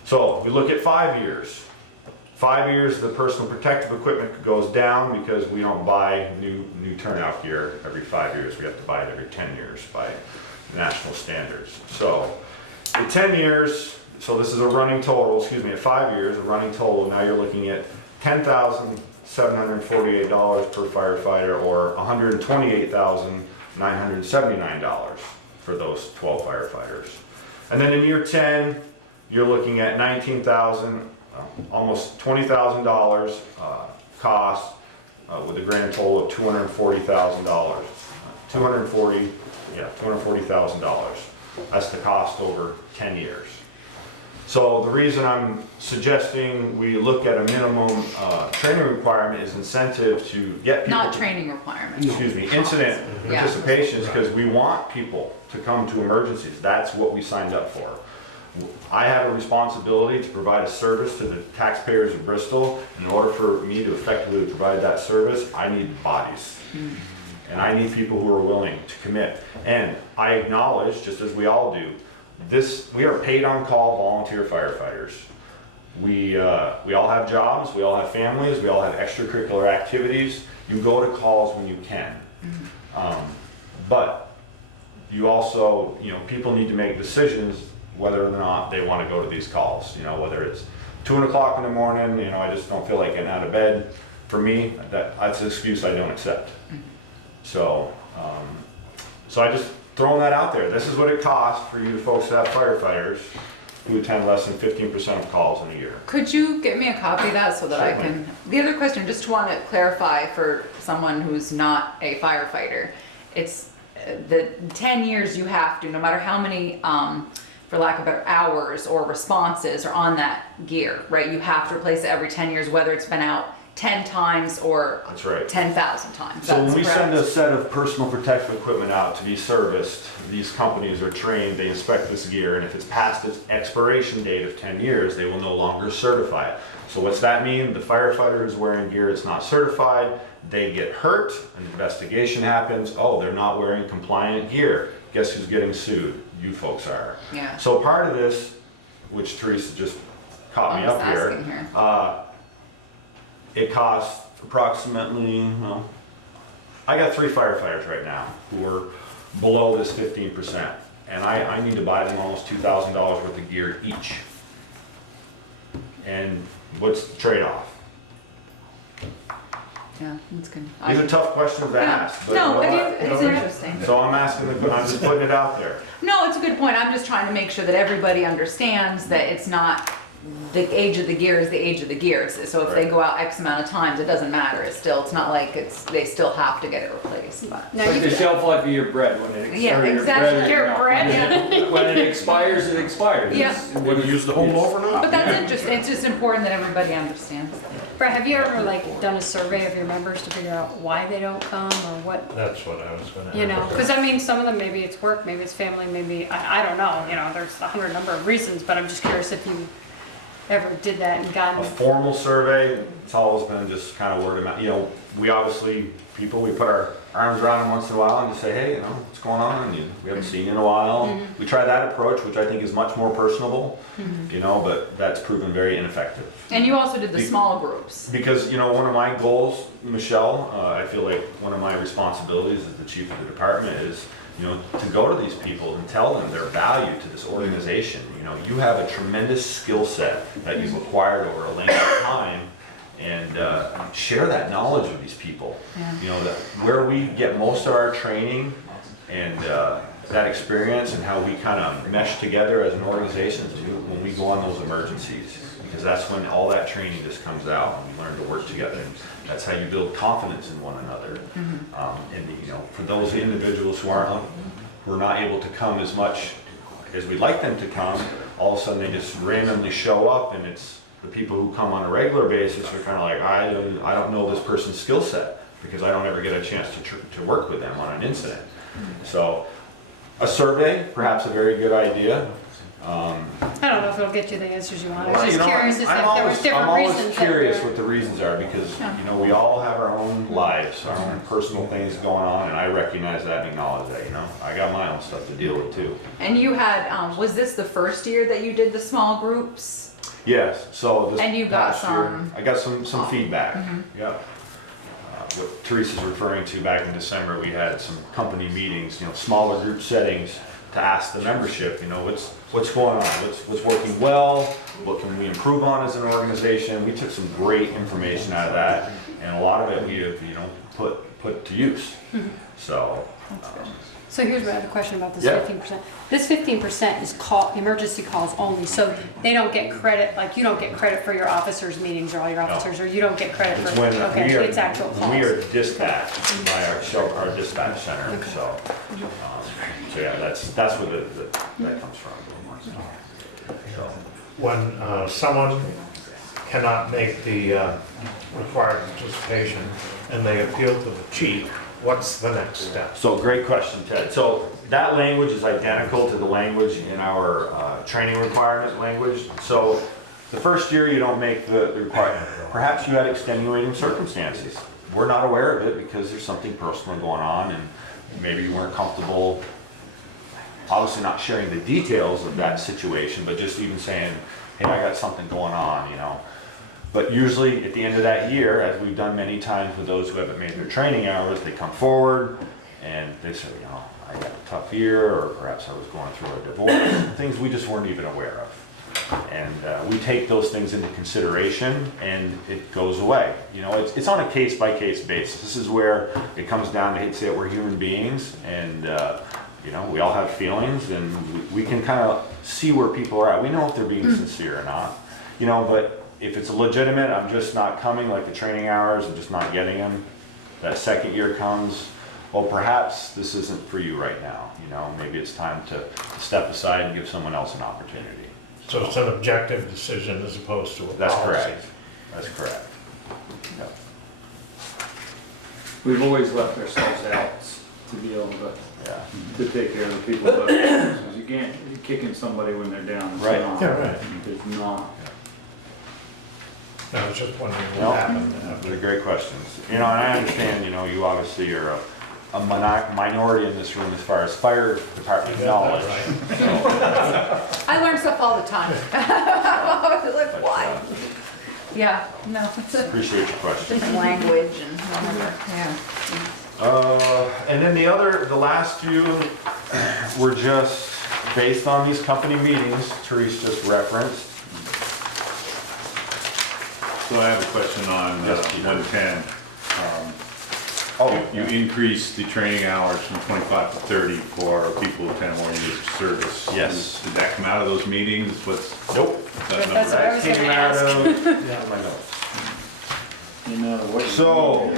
So we look at 5 years. 5 years, the personal protective equipment goes down because we don't buy new turnout gear every 5 years. We have to buy it every 10 years by national standards. So at 10 years, so this is a running total, at 5 years, a running total, now you're looking at $10,748 per firefighter, or $128,979 for those 12 firefighters. And then in year 10, you're looking at almost $20,000 cost, with a grand total of $240,000. $240,000. That's the cost over 10 years. So the reason I'm suggesting we look at a minimum training requirement is incentive to get people. Not training requirements. Incident participations, because we want people to come to emergencies. That's what we signed up for. I have a responsibility to provide a service to the taxpayers of Bristol. In order for me to effectively provide that service, I need bodies. And I need people who are willing to commit. And I acknowledge, just as we all do, we are paid on call volunteer firefighters. We all have jobs, we all have families, we all have extracurricular activities. You go to calls when you can. But you also, people need to make decisions whether or not they want to go to these calls. Whether it's 2 o'clock in the morning, I just don't feel like getting out of bed. For me, that's an excuse I don't accept. So I just throwing that out there. This is what it costs for you folks to have firefighters. who attend less than 15% of calls in a year. Could you get me a copy of that so that I Certainly. can? The other question, just want to clarify for someone who's not a firefighter, it's the 10 years you have to, no matter how many, for lack of better, hours or responses are on that gear, right? You have to replace it every 10 years, whether it's been out 10 times or That's right. 10,000 times. So when That's we correct. send a set of personal protective equipment out to be serviced, these companies are trained, they inspect this gear, and if it's past its expiration date of 10 years, they will no longer certify it. So what's that mean? The firefighter is wearing gear that's not certified, they get hurt, an investigation happens, oh, they're not wearing compliant gear. Guess who's getting sued? You folks are. Yeah. So part of this, which Teresa just caught me I'm just up here, asking here. it costs approximately, well, I got 3 firefighters right now who are below this 15%. And I need to buy them almost $2,000 worth of gear each. And what's the trade-off? Yeah, that's good. These are tough questions to ask. But No, you know I what? mean, it's interesting. So I'm asking, I'm just putting it out there. No, it's a good point. I'm just trying to make sure that everybody understands that it's not, the age of the gear is the age of the gear. So if they Right. go out X amount of times, it doesn't matter. It's not like they still have to get it replaced, but. Now Like you the could, shelf life of your bread, when it Yeah, or your exactly. bread, Your no, bread. when it expires, it expires. Yeah. It's- Whether you use the home over or not. But that's interesting. It's just important that everybody understands. Brett, have you ever like done a survey of your members to figure out why they don't come or what, That's what I was gonna ask. you know? Because I mean, some of them, maybe it's work, maybe it's family, maybe, I don't know, you know, there's 100 number of reasons, but I'm just curious if you ever did that and A gotten, formal survey, it's always been just kind of word of mouth. You know, we obviously, we put our arms around them once in a while and just say, hey, you know, what's going on? We haven't seen you in a while. We try that approach, which I think is much more personable, you know, but that's proven very ineffective. And you also did the small groups. Because, you know, one of my goals, Michelle, I feel like one of my responsibilities as the chief of the department is, you know, to go to these people and tell them their value to this organization. You know, you have a tremendous skill set that you've acquired over a length of time, and share that knowledge with these people. Yeah. You know, that where we get most of our training and that experience and how we kind of mesh together as an organization is when we go on those emergencies. Because that's when all that training just comes out and we learn to work together. That's how you build confidence in one another. And you know, for those individuals who are not able to come as much as we'd like them to come, all of a sudden they just randomly show up, and it's the people who come on a regular basis are kind of like, I don't know this person's skill set because I don't ever get a chance to work with them on an incident. So a survey, perhaps a very good idea. I don't know if it'll get you the answers you want. I was Well, just you know, curious as if I'm there was always, different I'm always reasons. curious what the reasons are because, you know, we all have our own lives, our own personal things going on, and I recognize that and acknowledge that, you know. I got my own stuff to deal with too. And you had, was this the first year that you did the small groups? Yes, so this And you got past year, some- I got some feedback, yep. What Teresa's referring to, back in December, we had some company meetings, you know, smaller group settings to ask the membership, you know, what's going on, what's working well, what can we improve on as an organization. We took some great information out of that, and a lot of it we have, you know, put to use. So, So here's my other question about this Yeah. 15%. This 15% is emergency calls only, so they don't get credit, like you don't get credit for your officers' meetings or all your officers, or you don't get credit it's for, when okay, we are, it's actual calls. we are dispatched by our dispatch center, so yeah, that's where that comes from. So, When someone cannot make the required participation and they appeal to the chief, what's the next step? So great question, Ted. So that language is identical to the language in our training requirement language. So the first year you don't make the requirement. Perhaps you had extenuating circumstances. We're not aware of it because there's something personal going on and maybe you weren't comfortable, obviously not sharing the details of that situation, but just even saying, hey, I got something going on, you know. But usually at the end of that year, as we've done many times with those who haven't made their training hours, they come forward and they say, you know, I had a tough year, or perhaps I was going through a divorce, things we just weren't even aware of. And we take those things into consideration and it goes away. You know, it's on a case-by-case basis. This is where it comes down to, say, we're human beings, and You know, we all have feelings, and we can kind of see where people are at. We know if they're being sincere or not, you know, but if it's legitimate, I'm just not coming, like the training hours, I'm just not getting them. That second year comes, well, perhaps this isn't for you right now, you know, maybe it's time to step aside and give someone else an opportunity. So it's an objective decision as opposed to a policy. That's correct. That's correct. Yep. We've always left ourselves out to be able Yeah. to take care of the people, but you can't, you're kicking somebody when they're down. It's Right. not- Yeah, right. It's not. I was just wondering No, what happened those after. are great questions. You know, and I understand, you know, you obviously are a minority in this room as far as fire department Yeah, knowledge. that's right. I learn stuff all the time. I was like, But, what? Yeah, no, it's a Appreciate your question. language and whatever, yeah. And then the last few were just based on these company meetings Therese just referenced. So I have a question on Yes, Peter. 110. Oh, You increased the training hours from 25 to 30 for people with 10 or more years of service. Yes. Did that come out of those meetings? What's nope. that That's number? what I was Came gonna out ask. of my notes. You know, what? So,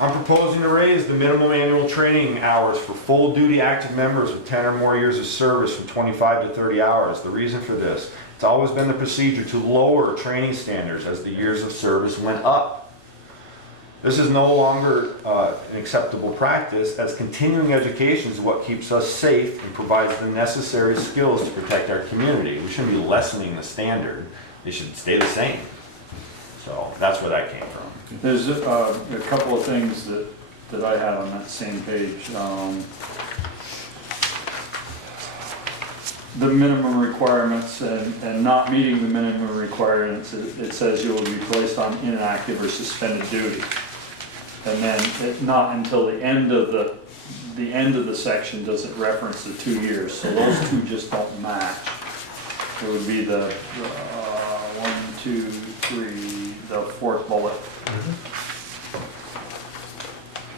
I'm proposing to raise the minimum annual training hours for full duty active members with 10 or more years of service from 25 to 30 hours. The reason for this, it's always been the procedure to lower training standards as the years of service went up. This is no longer an acceptable practice, as continuing education is what keeps us safe and provides the necessary skills to protect our community. We shouldn't be lessening the standard, they should stay the same. So that's where that came from. There's a couple of things that I had on that same page. The minimum requirements and not meeting the minimum requirements, it says you will be placed on inactive or suspended duty. And then not until the end of the section does it reference the 2 years, so those two just don't match. It would be the 1, 2, 3, the fourth bullet.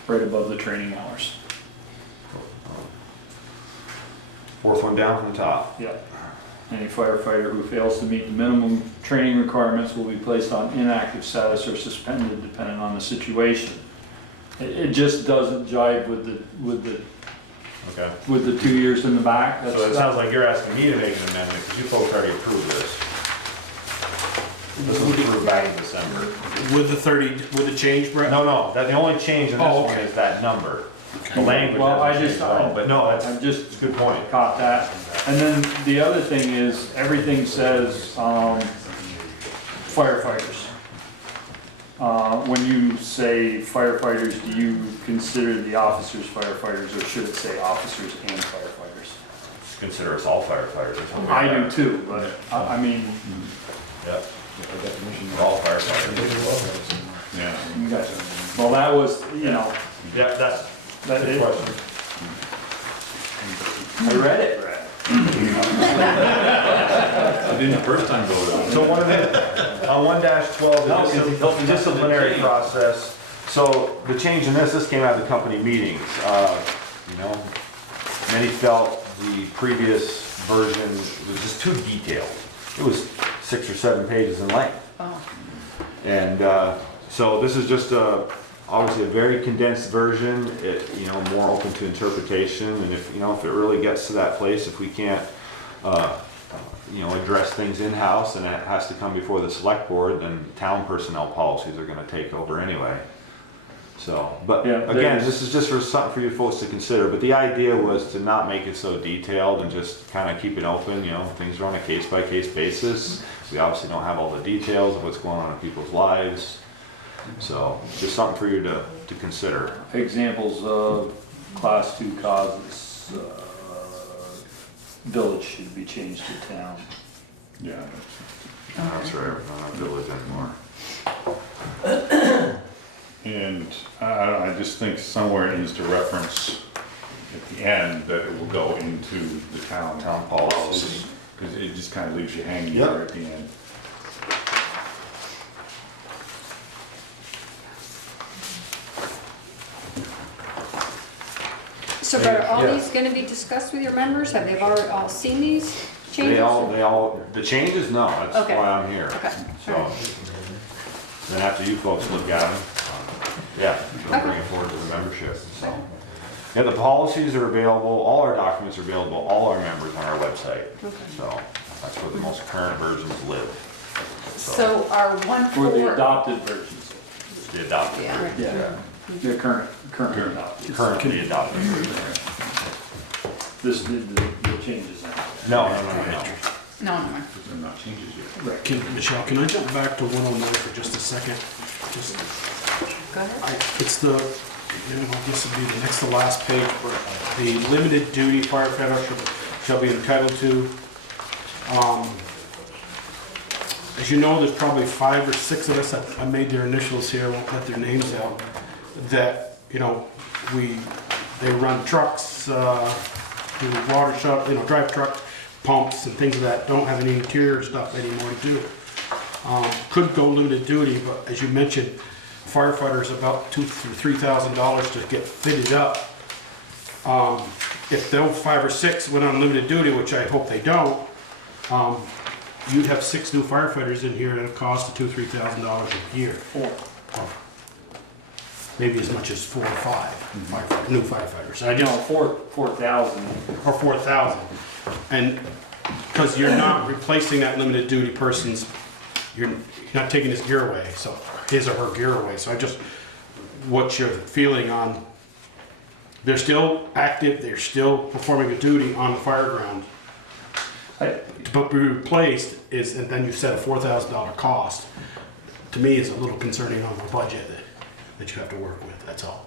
Right above the training hours. Fourth one down from the top. Yeah. Any firefighter who fails to meet the minimum training requirements will be placed on inactive status or suspended depending on the situation. It just doesn't jive with Okay. the 2 years in the back. So it sounds like you're asking me to make an amendment, because you folks already approved this. This was approved back in December. With the 30, with the change, Brett? No, the only change in this Oh, one okay. is that number. The language Well, I hasn't just, changed at all, but no, I that's just a good point. caught that. And then the other thing is, everything says firefighters. When you say firefighters, do you consider the officers firefighters, or should it say officers and firefighters? Just consider us all firefighters. That's what we I are. do too, but I mean, Yep. We're all firefighters. Yeah. okay. Well, that was, you know, Yeah, that's that a good is. question. I read it. I didn't the first time vote on it. So one of the, on 1-12, the disciplinary process. So the change in this came out of the company meetings. You know, many felt the previous version was just too detailed. It was 6 or 7 pages in length. Oh. And so this is just obviously a very condensed version, you know, more open to interpretation. And if, you know, if it really gets to that place, if we can't, you know, address things in-house and it has to come before the select board, then town personnel policies are gonna take over anyway. So, but Yeah, again, there's- this is just for something for you folks to consider, but the idea was to not make it so detailed and just kind of keep it open, you know, things are on a case-by-case basis. We obviously don't have all the details of what's going on in people's lives, so just something for you to consider. Examples of class 2 causes, village should be changed to town. Yeah. That's right, we're not a village anymore. And I just think somewhere it needs to reference at the end that it will go into the town policy. Because it just kind of leaves you hanging Yep. there at the end. So, but are all Yeah. these gonna be discussed with your members? Have they already all seen these changes? They all, the changes, no, that's Okay. why I'm here. Okay. So, then after you folks look at them, yeah, we'll bring it forward to the membership, so. Yeah, the policies are available, all our documents are available, all our members on our website. So, that's where the most current versions live. So our one For the four, adopted versions. The adopted, Yeah. Yeah. The current adopted. currently adopted version. This, the changes in. No. no, no. They're not changes yet. Michelle, can I jump back to 109 for just a second? Just, Go ahead. it's the, this would be the next to last page, where the limited duty firefighter shall be entitled to. As you know, there's probably 5 or 6 of us, I made their initials here, I won't let their names out, that, they run trucks, do water shop, drive truck pumps and things of that, don't have any interior stuff anymore to do. Could go limited duty, but as you mentioned, firefighters about $2,000 to $3,000 to get fitted up. If those 5 or 6 went on limited duty, which I hope they don't, you'd have 6 new firefighters in here at a cost of $2,000 to $3,000 a year. 4. Maybe as much as 4 or 5 new firefighters. I No, just 4,000. or 4,000, and because you're not replacing that limited duty person's, you're not taking his gear away, so his or her gear away. So I just, what's your feeling on? They're still active, they're still performing a duty on the fire ground. But be replaced is, and then you set a $4,000 cost. To me, is a little concerning on the budget that you have to work with. That's all.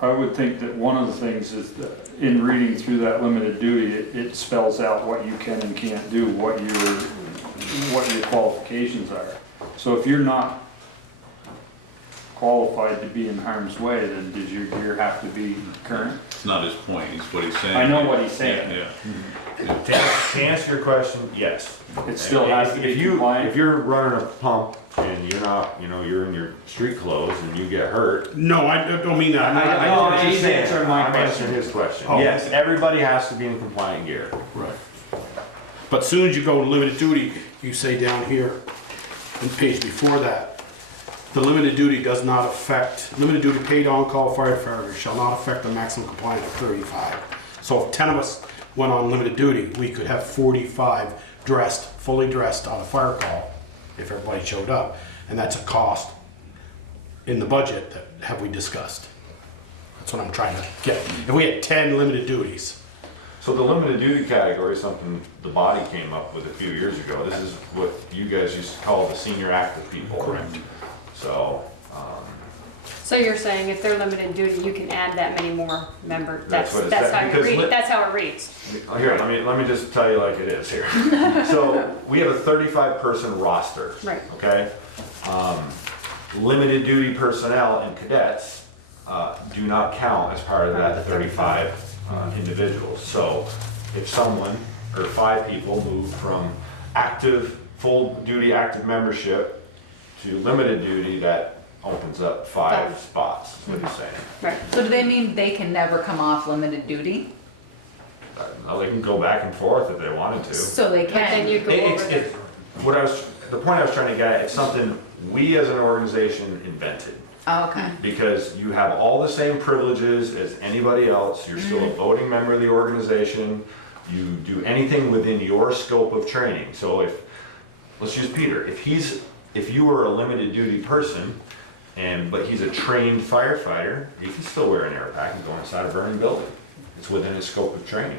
I would think that one of the things is that in reading through that limited duty, it spells out what you can and can't do, what your qualifications are. So if you're not qualified to be in harm's way, then does your gear have to be current? It's not his point, it's what he's saying. I know what he's saying. Yeah. To answer your question, yes. It still has to be If compliant. you're running a pump and you're not, you're in your street clothes and you get hurt. No, I don't mean that. He's answering my I'm question. answering his question. Oh. Yes, everybody has to be in compliant gear. Right. But as soon as you go to limited duty, you say down here, on the page before that, the limited duty does not affect, limited duty paid on-call firefighters shall not affect the maximum compliance of 35. So if 10 of us went on limited duty, we could have 45 dressed, fully dressed on a fire call if everybody showed up. And that's a cost in the budget that have we discussed. That's what I'm trying to get. If we had 10 limited duties, So the limited duty category is something the body came up with a few years ago. This is what you guys used to call the senior active people. Correct. So, So you're saying if they're limited duty, you can add that many more members? That's what it That's said, how you because read, li- that's how it reads. here, let me just tell you like it is here. So we have a 35-person roster. Right. Okay? Limited duty personnel and cadets do not count as part of that 35 individuals. So if someone, or 5 people move from active, full duty active membership to limited duty, that opens up 5 spots, is what he's saying. Right. So do they mean they can never come off limited duty? Now, they can go back and forth if they wanted to. So they But then can. you go It's, over it's, the point I was trying to get at, it's something we as an organization invented. Oh, okay. Because you have all the same privileges as anybody else, you're still a voting member of the organization, you do anything within your scope of training. So if, let's use Peter, if you were a limited duty person, but he's a trained firefighter, he can still wear an air pack and go inside a burning building. It's within his scope of training.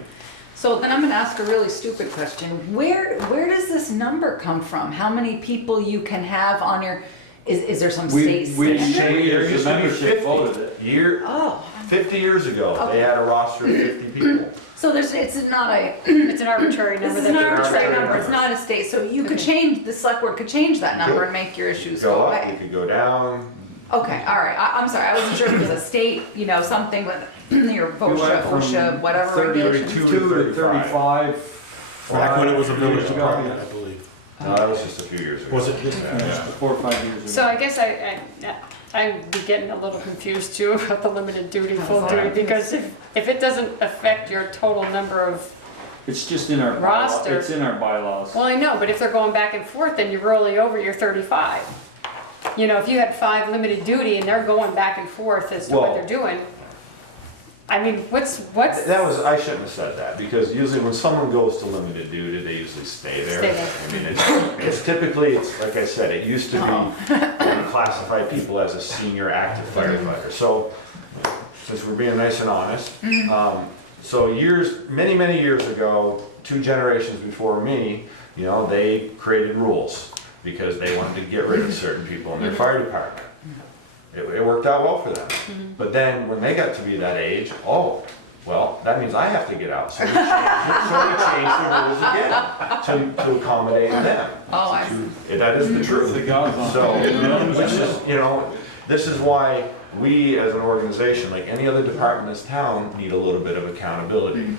So then I'm gonna ask a really stupid question. Where does this number come from? How many people you can have on your, is there some state we standard? changed- There used the to be membership voted it. 50. Oh, 50 years ago, Okay. they had a roster of 50 people. so it's not a, It's an arbitrary this number. is that an you arbitrary decide number, on. it's not a state, so you could Okay. change, the select board could change that number and make your issues Go go up, you away. could go down. Okay, all right, I'm sorry, I wasn't sure if it was a state, something with your We went OSHA, from OSHA, whatever 32 regulations. to 35. back when it was a 5 village years ago. department, I believe. No, that was just a few years ago. Was it? Yeah, 4 or 5 years ago. So I guess I'd be getting a little confused too about the limited duty, full Right. duty, because if it doesn't affect your total number of, It's just in our Roster. bylaws. It's in our bylaws. well, I know, but if they're going back and forth, then you're really over your 35. You know, if you had 5 limited duty and they're going back and forth as to what Well- they're doing, I mean, what's, That was, I shouldn't have said that, because usually when someone goes to limited duty, they usually stay there. Stay there. I mean, it's typically, it's, like I said, it used to be, when you classify people as a senior active firefighter. So, since we're being nice and honest, so many years ago, 2 generations before me, you know, they created rules because they wanted to get rid of certain people in their fire department. It worked out well for them. But then when they got to be that age, oh, well, that means I have to get out. So we changed the rules again to accommodate them. Oh, I That is the truth. The God's So, which is, you know, this is why we as an organization, like any other department in this town, need a little bit of accountability.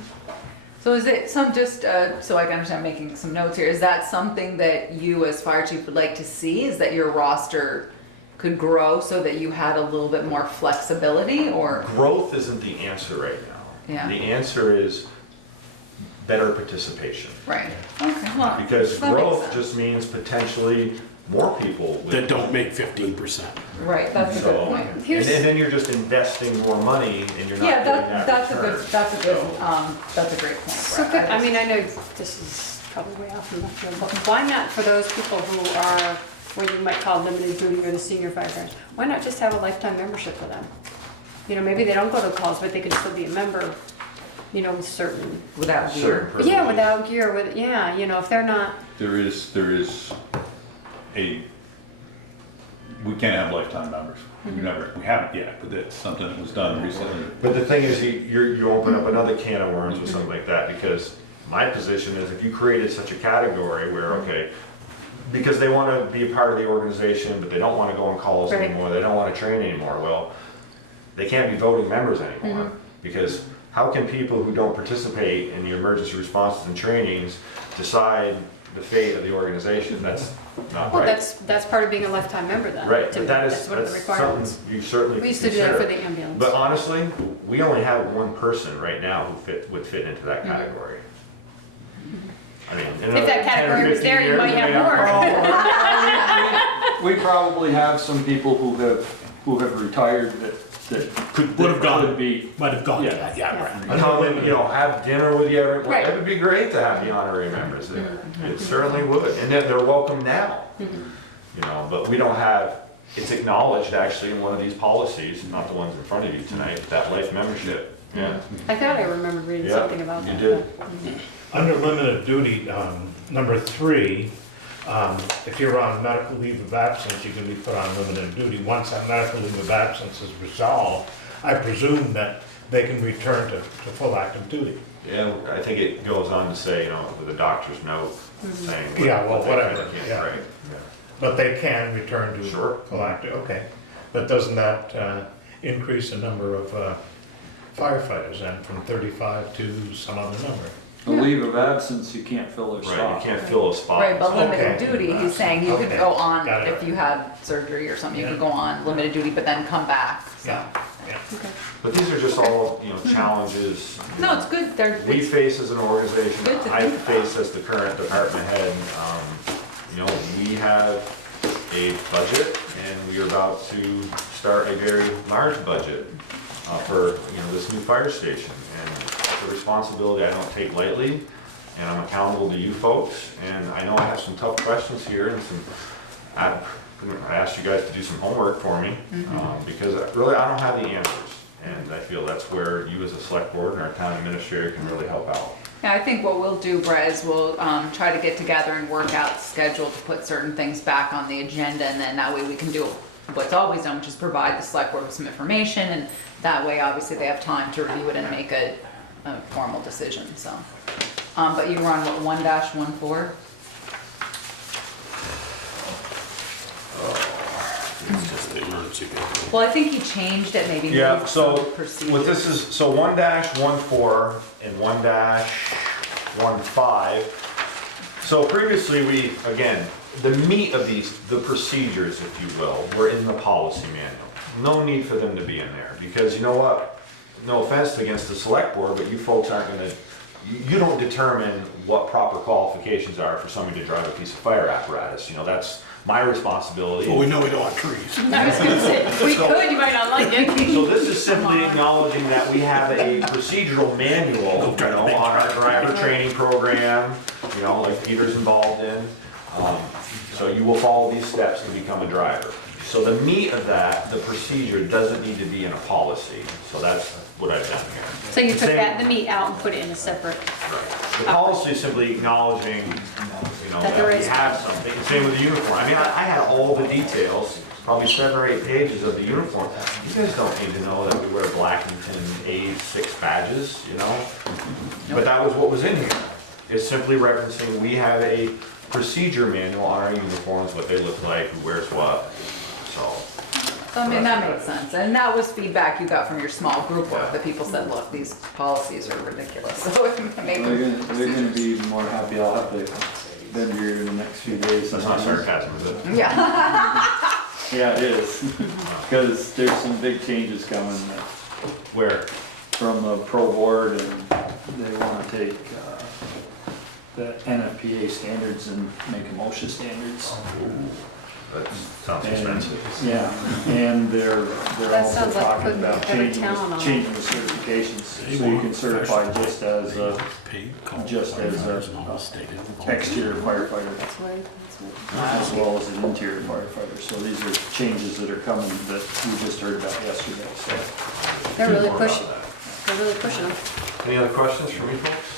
So is it some, just so I can understand, making some notes here, is that something that you as fire chief would like to see? Is that your roster could grow so that you had a little bit more flexibility, or? Growth isn't the answer right now. Yeah. The answer is better participation. Right, okay, well. Because that makes growth sense. just means potentially more people. with- That don't make 15%. Right, that's a good So, point. and Here's- then you're just investing more money and you're not Yeah, getting that that's a return. good, that's a great point, so Brett. good, I mean, I know this is probably way off in left field, but why not for those people who are, what you might call limited duty or the senior firefighters, why not just have a lifetime membership for them? You know, maybe they don't go to calls, but they can still be a member, you know, with certain, Without Certain gear. privileges. yeah, without gear, with, yeah, you know, if they're not, There is we can't have lifetime members. We haven't yet, but that's something that was done recently. But the thing is, you open up another can of worms with something like that, because my position is if you created such a category where, okay, because they want to be a part of the organization, but they don't want to go on calls Right. anymore, they don't want to train anymore, well, they can't be voting members anymore. Because how can people who don't participate in the emergency responses and trainings decide the fate of the organization? That's not well, right. that's part of being a lifetime member then. Right, to but me. that is, That's one of the that's requirements. something you certainly We used to do that for consider. the ambulance. But honestly, we only have one person right now who would fit into that category. I mean, in If that 10 or category was 15 there, you years, might it may have not- more. We probably have some people who have retired that Would have gone. could be. Might have gone to Yeah. that, yeah, right. And how, you know, have dinner with you every, Right. it would be great to have the honorary members there. It certainly would, and they're welcome now. You know, but we don't have, it's acknowledged actually in one of these policies, not the ones in front of you tonight, that life membership. Yeah, I thought I remembered reading Yeah, something about you that. did. Under limited duty, number 3, if you're on medical leave of absence, you can be put on limited duty. Once that medical leave of absence is resolved, I presume that they can return to full active duty. Yeah, I think it goes on to say, you know, with a doctor's note saying. what- Yeah, well, what they can whatever, and can't, yeah. right, But they can return to Sure. full active, okay. But doesn't that increase the number of firefighters then from 35 to some other number? A leave of absence, you can't fill their Right, spot. you can't fill a spot. Right, but limited Okay. duty, he's saying you could Okay. go on, Got it. if you had surgery or something, you could Yeah. go on limited duty, but then come back, so. Yeah, yeah. But these are just all, you know, challenges. No, it's good, they're, We face as an organization, Good to I think about. face as the current department head, you know, we have a budget and we are about to start a very large budget for, you know, this new fire station. And it's a responsibility I don't take lightly, and I'm accountable to you folks. And I know I have some tough questions here and some, I asked you guys to do some homework for me, because really I don't have the answers. And I feel that's where you as a select board and our town administrator can really help out. yeah, I think what we'll do, Brett, is we'll try to get together and work out the schedule to put certain things back on the agenda, and then that way we can do what's always done, which is provide the select board with some information, and that way, obviously, they have time to review it and make a formal decision, so. But you were on what, 1-14? It's just the emergency vehicle. Well, I think he changed it, maybe Yeah, moved so some procedure. what this is, so 1-14 and 1-15. So previously we, again, the meat of the procedures, if you will, were in the policy manual. No need for them to be in there, because you know what? No offense against the select board, but you folks aren't gonna, you don't determine what proper qualifications are for somebody to drive a piece of fire apparatus. You know, that's my responsibility. Well, we know we don't want trees. I was gonna say, if we could, you might not like it. So this is simply acknowledging that we have a procedural manual, you know, on our driver training program, you know, like Peter's involved in. So you will follow these steps to become a driver. So the meat of that, the procedure, doesn't need to be in a policy. So that's what I've done here. So you took Same- that, the meat out and put it in a separate, Right. The policy is simply acknowledging, you know, That that there we is- have something. And same with the uniform. I mean, I had all the details, probably 7 or 8 pages of the uniform. You guys don't need to know that we wear Blackington A6 badges, you know? But that was what was in here. It's simply referencing, we have a procedure manual on our uniforms, what they look like, who wears what, so. So, I mean, that makes sense, and that was feedback you got from your small group work, that people said, look, these policies are ridiculous, so we can make them. They're gonna be more happy, I'll have to bend here in the next few days. That's not sarcasm, is it? Yeah. Yeah, it is, because there's some big changes coming Where? from the pro board, and they wanna take, the NFPA standards and make them OSHA standards. That sounds And- expensive. Yeah, and they're That also sounds like talking putting about every changing, town on. changing the certifications, so you can certify just as a exterior firefighter that's what, that's as well as an interior firefighter. So these are changes that are coming that we just heard about yesterday, so. they're really More about pushing, that. they're really pushing them. Any other questions for me, folks?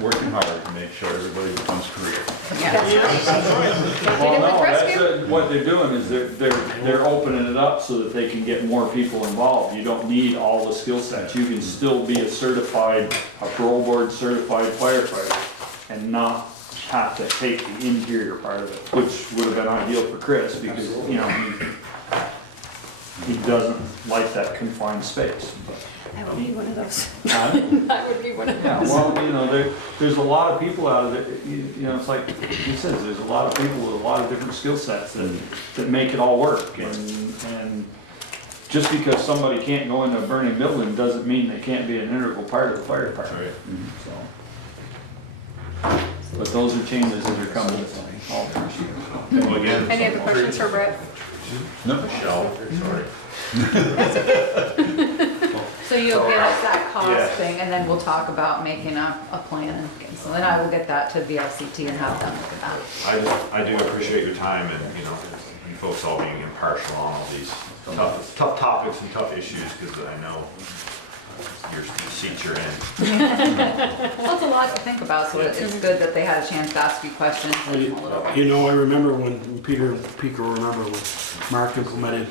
Working hard to make sure everybody becomes career. That's right. They did Well, it with no, rescue. what they're doing is they're opening it up so that they can get more people involved. You don't need all the skill sets. You can still be a certified, a parole board certified firefighter and not have to take the interior part of it, which would have been ideal for Chris because, you know, he doesn't like that confined space. I would be one of those. Huh? I would be one of Yeah, those. well, you know, there's a lot of people out of there, you know, it's like he says, there's a lot of people with a lot of different skill sets that make it all work. And just because somebody can't go into a burning building doesn't mean they can't be an integral part of the fire department. So. But those are changes that are coming all through here. Well, again, Any other questions for Brett? Michelle, sorry. So you'll get us that cost Yeah. thing, and then we'll talk about making a plan, so then I will get that to VLCT and have them look at that. I do appreciate your time and, you know, you folks all being impartial on all these tough topics and tough issues, because I know your seats you're in. Well, it's a lot to think about, so it's good that they had a chance to ask you questions. and a little bit. You know, I remember when Peter remember when Mark implemented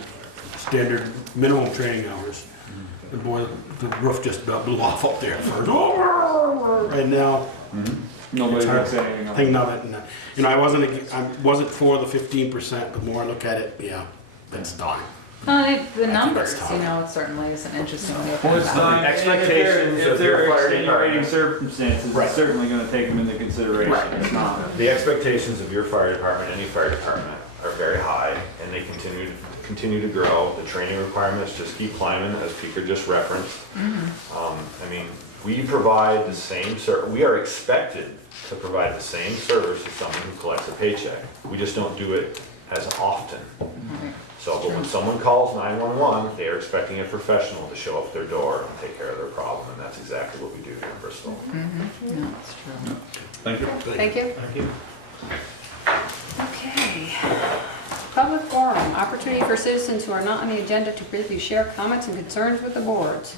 standard minimum training hours. And boy, the roof just about blew off up there at first. And now, Nobody it's hard thinks anything to of think it. of it. And, you know, I wasn't for the 15%, but the more I look at it, yeah, that's done. The numbers, that's tough. you know, it certainly is an interesting way of Well, thinking it's about not, it. Expectations if of your they're fire extenuating department. circumstances, Right. it's certainly gonna take them into consideration. It's not. The expectations of your fire department, any fire department, are very high, and they continue to grow. The training requirements just keep climbing, as Peter just referenced. I mean, we provide the same we are expected to provide the same service as someone who collects a paycheck. We just don't do it as often. So, but when someone calls 911, they are expecting a professional to show up at their door and take care of their problem, and that's exactly what we do here in Bristol. Yeah, that's true. Thank you. Thank you. Okay. Public forum, opportunity for citizens who are not on the agenda to briefly share comments and concerns with the boards.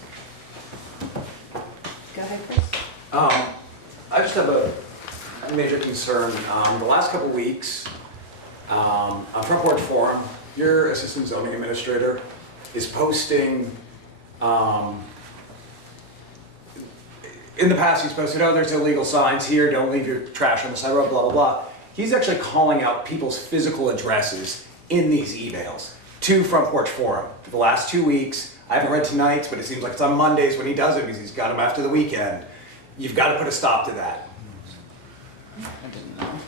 Go ahead, Chris. I just have a major concern. The last couple weeks, on Front Porch Forum, your assistant zoning administrator is posting, in the past he's posted, oh, there's illegal signs here, don't leave your trash on the sidewalk, blah, blah, blah. He's actually calling out people's physical addresses in these emails to Front Porch Forum for the last 2 weeks. I haven't read tonight's, but it seems like it's on Mondays when he does it because he's got them after the weekend. You've got to put a stop to that. I didn't know.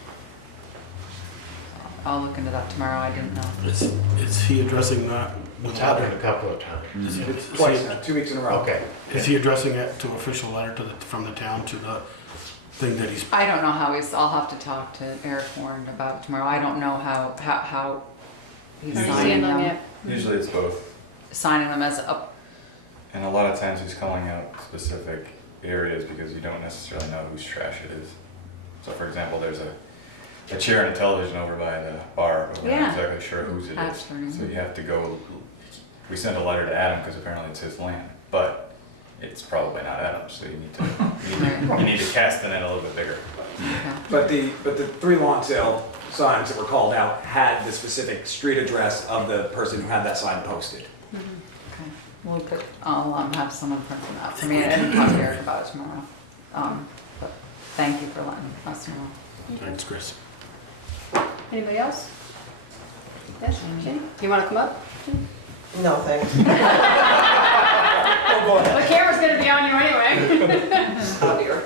I'll look into that tomorrow, I didn't know. Is he addressing that? It's happened a couple of times. It's twice now, 2 weeks in a row. Okay. Is he addressing it to official letter from the town to the thing that he's? I don't know how I'll have to talk to Eric Warren about it tomorrow. I don't know how he's Are you signing seeing them them. yet? Usually it's both. Signing them as a, And a lot of times he's calling out specific areas because you don't necessarily know whose trash it is. So for example, there's a chair and a television over by the bar, but we're Yeah. not exactly sure whose it is. Absolutely. So you have to go, we send a letter to Adam because apparently it's his land, but it's probably not Adam's, so you need to cast the net a little bit bigger. But the 3 lawn sale signs that were called out had the specific street address of the person who had that sign posted. okay. I'll have someone print them out for me and talk to Eric about it tomorrow. But thank you for letting us know. Thanks, Chris. Anybody else? Yes, Jenny? You wanna come up? No, thanks. The camera's gonna be on you anyway. Oh, dear.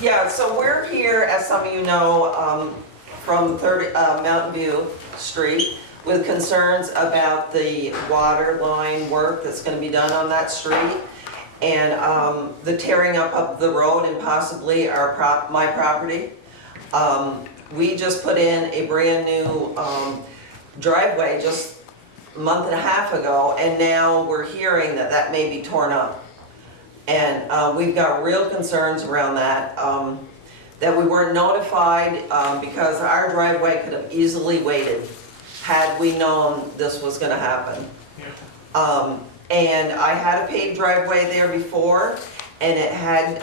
Yeah, so we're here, as some of you know, from Mountain View Street with concerns about the water line work that's gonna be done on that street and the tearing up of the road and possibly my property. We just put in a brand new driveway just a month and a half ago, and now we're hearing that that may be torn up. And we've got real concerns around that, that we weren't notified because our driveway could have easily waited had we known this was gonna happen. And I had a paved driveway there before, and it had,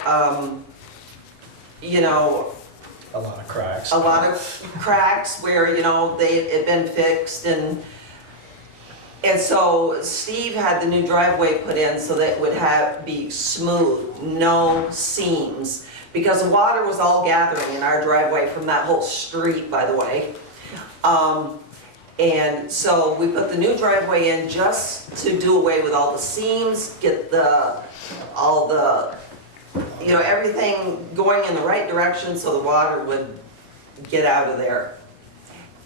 you know, A lot of cracks. a lot of cracks where, you know, they had been fixed and so Steve had the new driveway put in so that it would be smooth, no seams. Because the water was all gathering in our driveway from that whole street, by the way. And so we put the new driveway in just to do away with all the seams, get all the, you know, everything going in the right direction so the water would get out of there.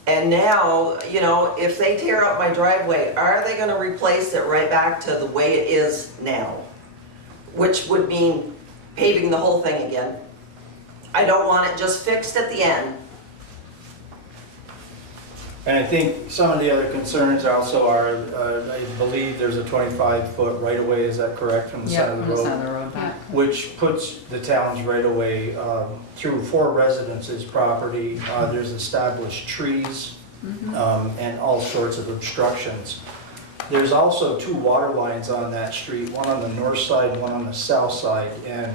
And now, you know, if they tear up my driveway, are they gonna replace it right back to the way it is now? Which would mean paving the whole thing again. I don't want it just fixed at the end. And I think some of the other concerns also are, I believe there's a 25-foot right-of-way, is that correct, from the Yeah, center of from the the road? center of the road back. Which puts the town's right-of-way through 4 residences' property. There's established trees and all sorts of obstructions. There's also 2 water lines on that street, one on the north side, one on the south side, and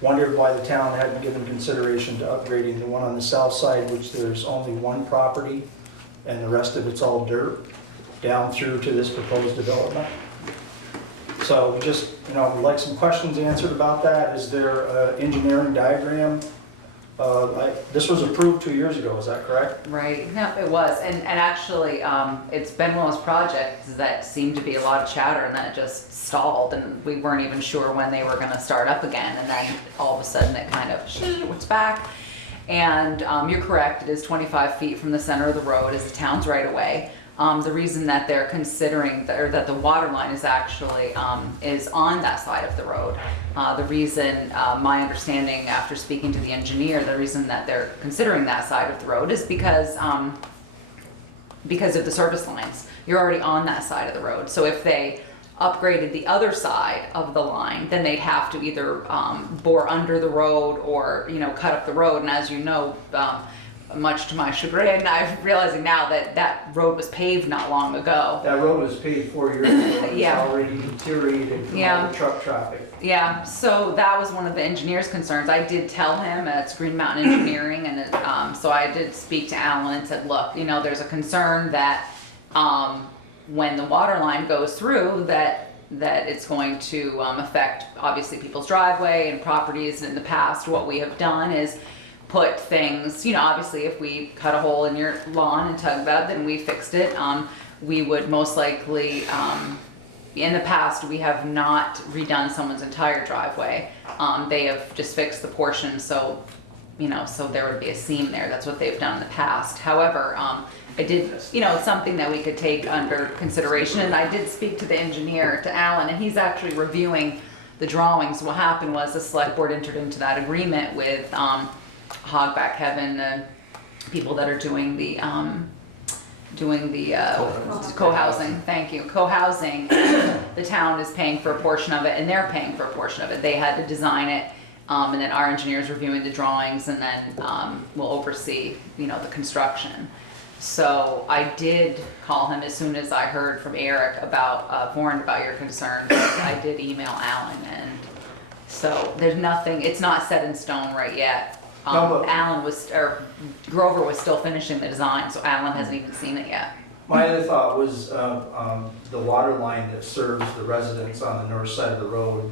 wondered why the town hadn't given consideration to upgrading the one on the south side, which there's only 1 property, and the rest of it's all dirt, down through to this proposed development. So we just, you know, we'd like some questions answered about that. Is there an engineering diagram? This was approved 2 years ago, is that correct? Right, no, it was, and actually, it's been one of those projects that seemed to be a lot of chatter and then it just stalled and we weren't even sure when they were gonna start up again, and then all of a sudden it kind of, it's back. And you're correct, it is 25 feet from the center of the road is the town's right of way. The reason that they're considering, or that the water line is actually, is on that side of the road. The reason, my understanding after speaking to the engineer, the reason that they're considering that side of the road is because of the service lines. You're already on that side of the road. So if they upgraded the other side of the line, then they'd have to either bore under the road or, you know, cut up the road. And as you know, much to my chagrin, I'm realizing now that that road was paved not long ago. That road was paved 4 years ago. It's Yeah. already deteriorated from all the truck traffic. Yeah, so that was one of the engineer's concerns. I did tell him it's Green Mountain Engineering, and so I did speak to Alan and said, look, you know, there's a concern that when the water line goes through, that it's going to affect obviously people's driveway and properties. In the past, what we have done is put things, you know, obviously if we cut a hole in your lawn and tug bed, then we fixed it. We would most likely, in the past, we have not redone someone's entire driveway. They have just fixed the portion, so so there would be a seam there. That's what they've done in the past. However, I did, it's something that we could take under consideration, and I did speak to the engineer, to Alan, and he's actually reviewing the drawings. What happened was the select board entered into that agreement with Hogback Heaven, the people that are doing the co-housing. Thank you, co-housing. The town is paying for a portion of it, and they're paying for a portion of it. They had to design it, and then our engineers reviewing the drawings, and then we'll oversee, the construction. So I did call him as soon as I heard from Eric about, warned about your concerns. I did email Alan, and so there's nothing, it's not set in stone right yet. No, but- Grover was still finishing the design, so Alan hasn't even seen it yet. My other thought was the water line that serves the residents on the north side of the road.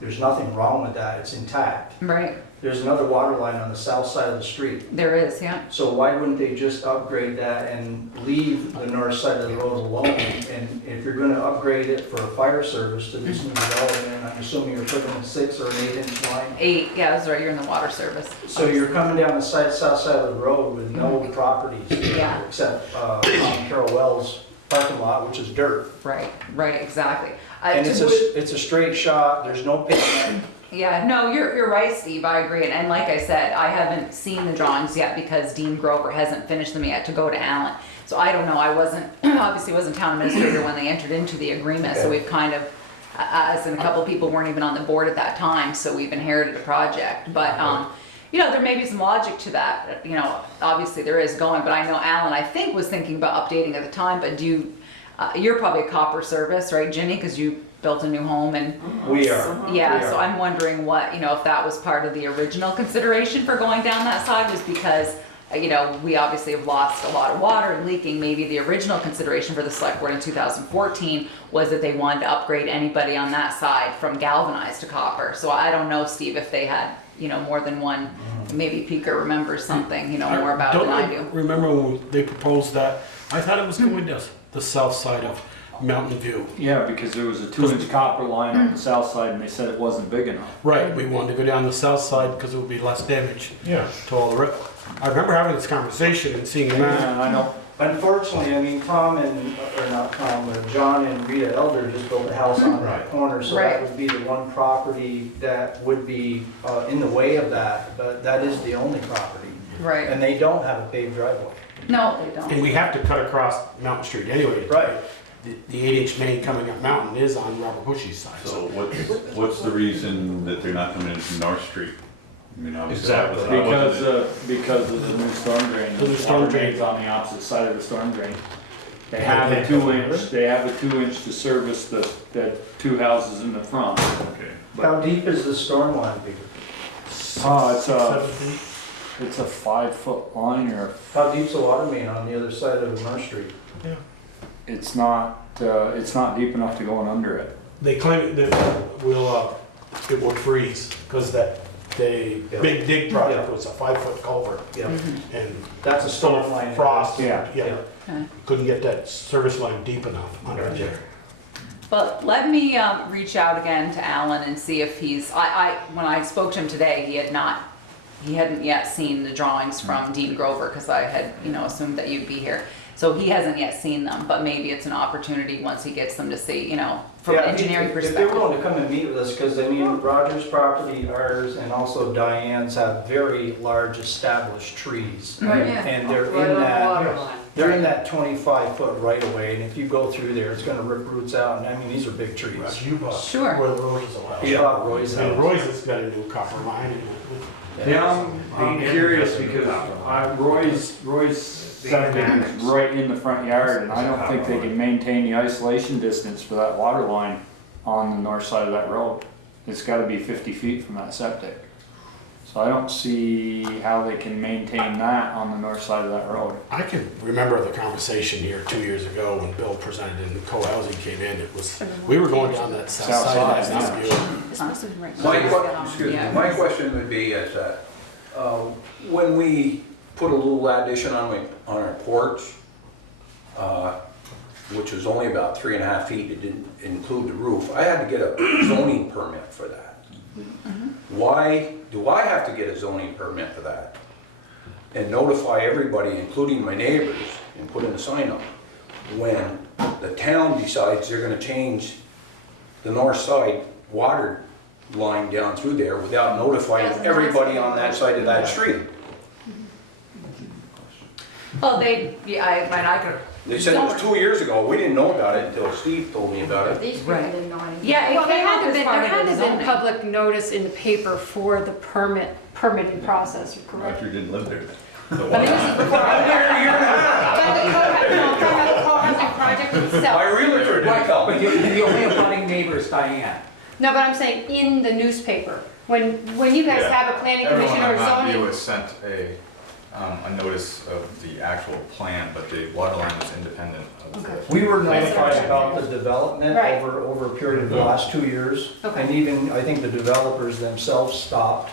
There's nothing wrong with that, it's intact. Right, There's another water line on the south side of the street. there is, yeah. So why wouldn't they just upgrade that and leave the north side of the road alone? And if you're gonna upgrade it for a fire service to this new development, I'm assuming you're putting a 6 or an 8-inch line? 8, yeah, that's right, you're in the water service. So you're coming down the south side of the road with no properties. Yeah. Except Carol Wells parking lot, which is dirt. Right, exactly. And it's a straight shot, there's no pavement. Yeah, no, you're right, Steve, I agree. And like I said, I haven't seen the drawings yet because Dean Grover hasn't finished them yet to go to Alan. So I don't know, I obviously wasn't town administrator when they entered into the agreement, so we've kind of, us and a couple of people weren't even on the board at that time, so we've inherited a project. But, there may be some logic to that, obviously there is going, but I know Alan, I think, was thinking about updating at the time, but you're probably a copper service, right, Ginny, because you built a new home and... We are. Yeah, We are. so I'm wondering what, if that was part of the original consideration for going down that side, was because, we obviously have lost a lot of water and leaking. Maybe the original consideration for the select board in 2014 was that they wanted to upgrade anybody on that side from galvanized to copper. So I don't know, Steve, if they had, more than one. Maybe Peter remembers something, more about it than I do. Remember when they proposed that? I thought it was going to the south side of Mountain View. Yeah, because there was a 2-inch copper line on the south side and they said it wasn't big enough. Right, we wanted to go down the south side because it would be less damage Yeah. to all the I remember having this conversation and seeing Yeah, that. and I know, Unfortunately, John and Rita Elder just built a house on that corner, so Right. that would be the one property that would be in the way of that, but that is the only property. Right. And they don't have a paved driveway. No, they don't. And we have to cut across Mountain Street anyway. Right. The 8-inch main coming up Mountain is on Robert Bushy's side. So what's the reason that they're not coming in from North Street? I mean, obviously that was- because of the new storm drain. The new storm Water drain. main's on the opposite side of the storm drain. They have a 2-inch to service the 2 houses in the front. Okay. How deep is the storm line, Peter? Oh, 7 feet. it's a 5-foot line, or How deep's the water main on the other side of North Street? it's not deep enough to go in under it. They claim that it will freeze because big dig project was a 5-foot culvert. Yeah. And That's a storm line. frost, Yeah. yeah, Okay. couldn't get that service line deep enough under there. But let me reach out again to Alan and see if he's, when I spoke to him today, he hadn't yet seen the drawings from Dean Grover, because I had, assumed that you'd be here. So he hasn't yet seen them, but maybe it's an opportunity once he gets them to see, from an engineering If they're perspective. willing to come and meet with us, because Roger's property, ours, and also Diane's have very large established trees. Right, yeah. And they're Right in on the water that, line. they're in that 25-foot right of way, and if you go through there, it's gonna rip roots out, and these are big trees. You bought Sure. where the Roy's is allowed. He bought Roy's And house. Roy's has got a new copper line. Yeah, I'm curious because Roy's septic is right in the front yard, and I don't think they can maintain the isolation distance for that water line on the north side of that road. It's gotta be 50 feet from that septic. So I don't see how they can maintain that on the north side of that road. I can remember the conversation here 2 years ago when Bill presented and the co-housing came in. We were going down that south South side of side, that view. It's supposed to be right My, now. excuse me, Yeah. my question would be is that, when we put a little addition on our porch, which was only about 3.5 feet, it didn't include the roof, I had to get a zoning permit for that. why do I have to get a zoning permit for that? And notify everybody, including my neighbors, and put in a sign up, when the town decides they're gonna change the north side water line down through there without notifying everybody on that side of that street. Well, I could. They said it was 2 years ago, we didn't know about it until Steve told me about it. These people Right. didn't know anything. Yeah, it Well, there came had up to as been, part there of had the to been zoning. public notice in the paper for the permitting process, correct? Roger didn't live there. But this is before. But the co-housing project My itself. realtor didn't tell But me. the only abutting neighbor is Diane. No, but I'm saying in the newspaper, when you guys Yeah. have a planning commission or Everyone on Mountain View zoning. was sent a notice of the actual plan, but the water line was independent of the. Okay. We were Planning notified commission about the meeting. development Right. over a period of the last 2 years. Okay. And even, I think the developers themselves stopped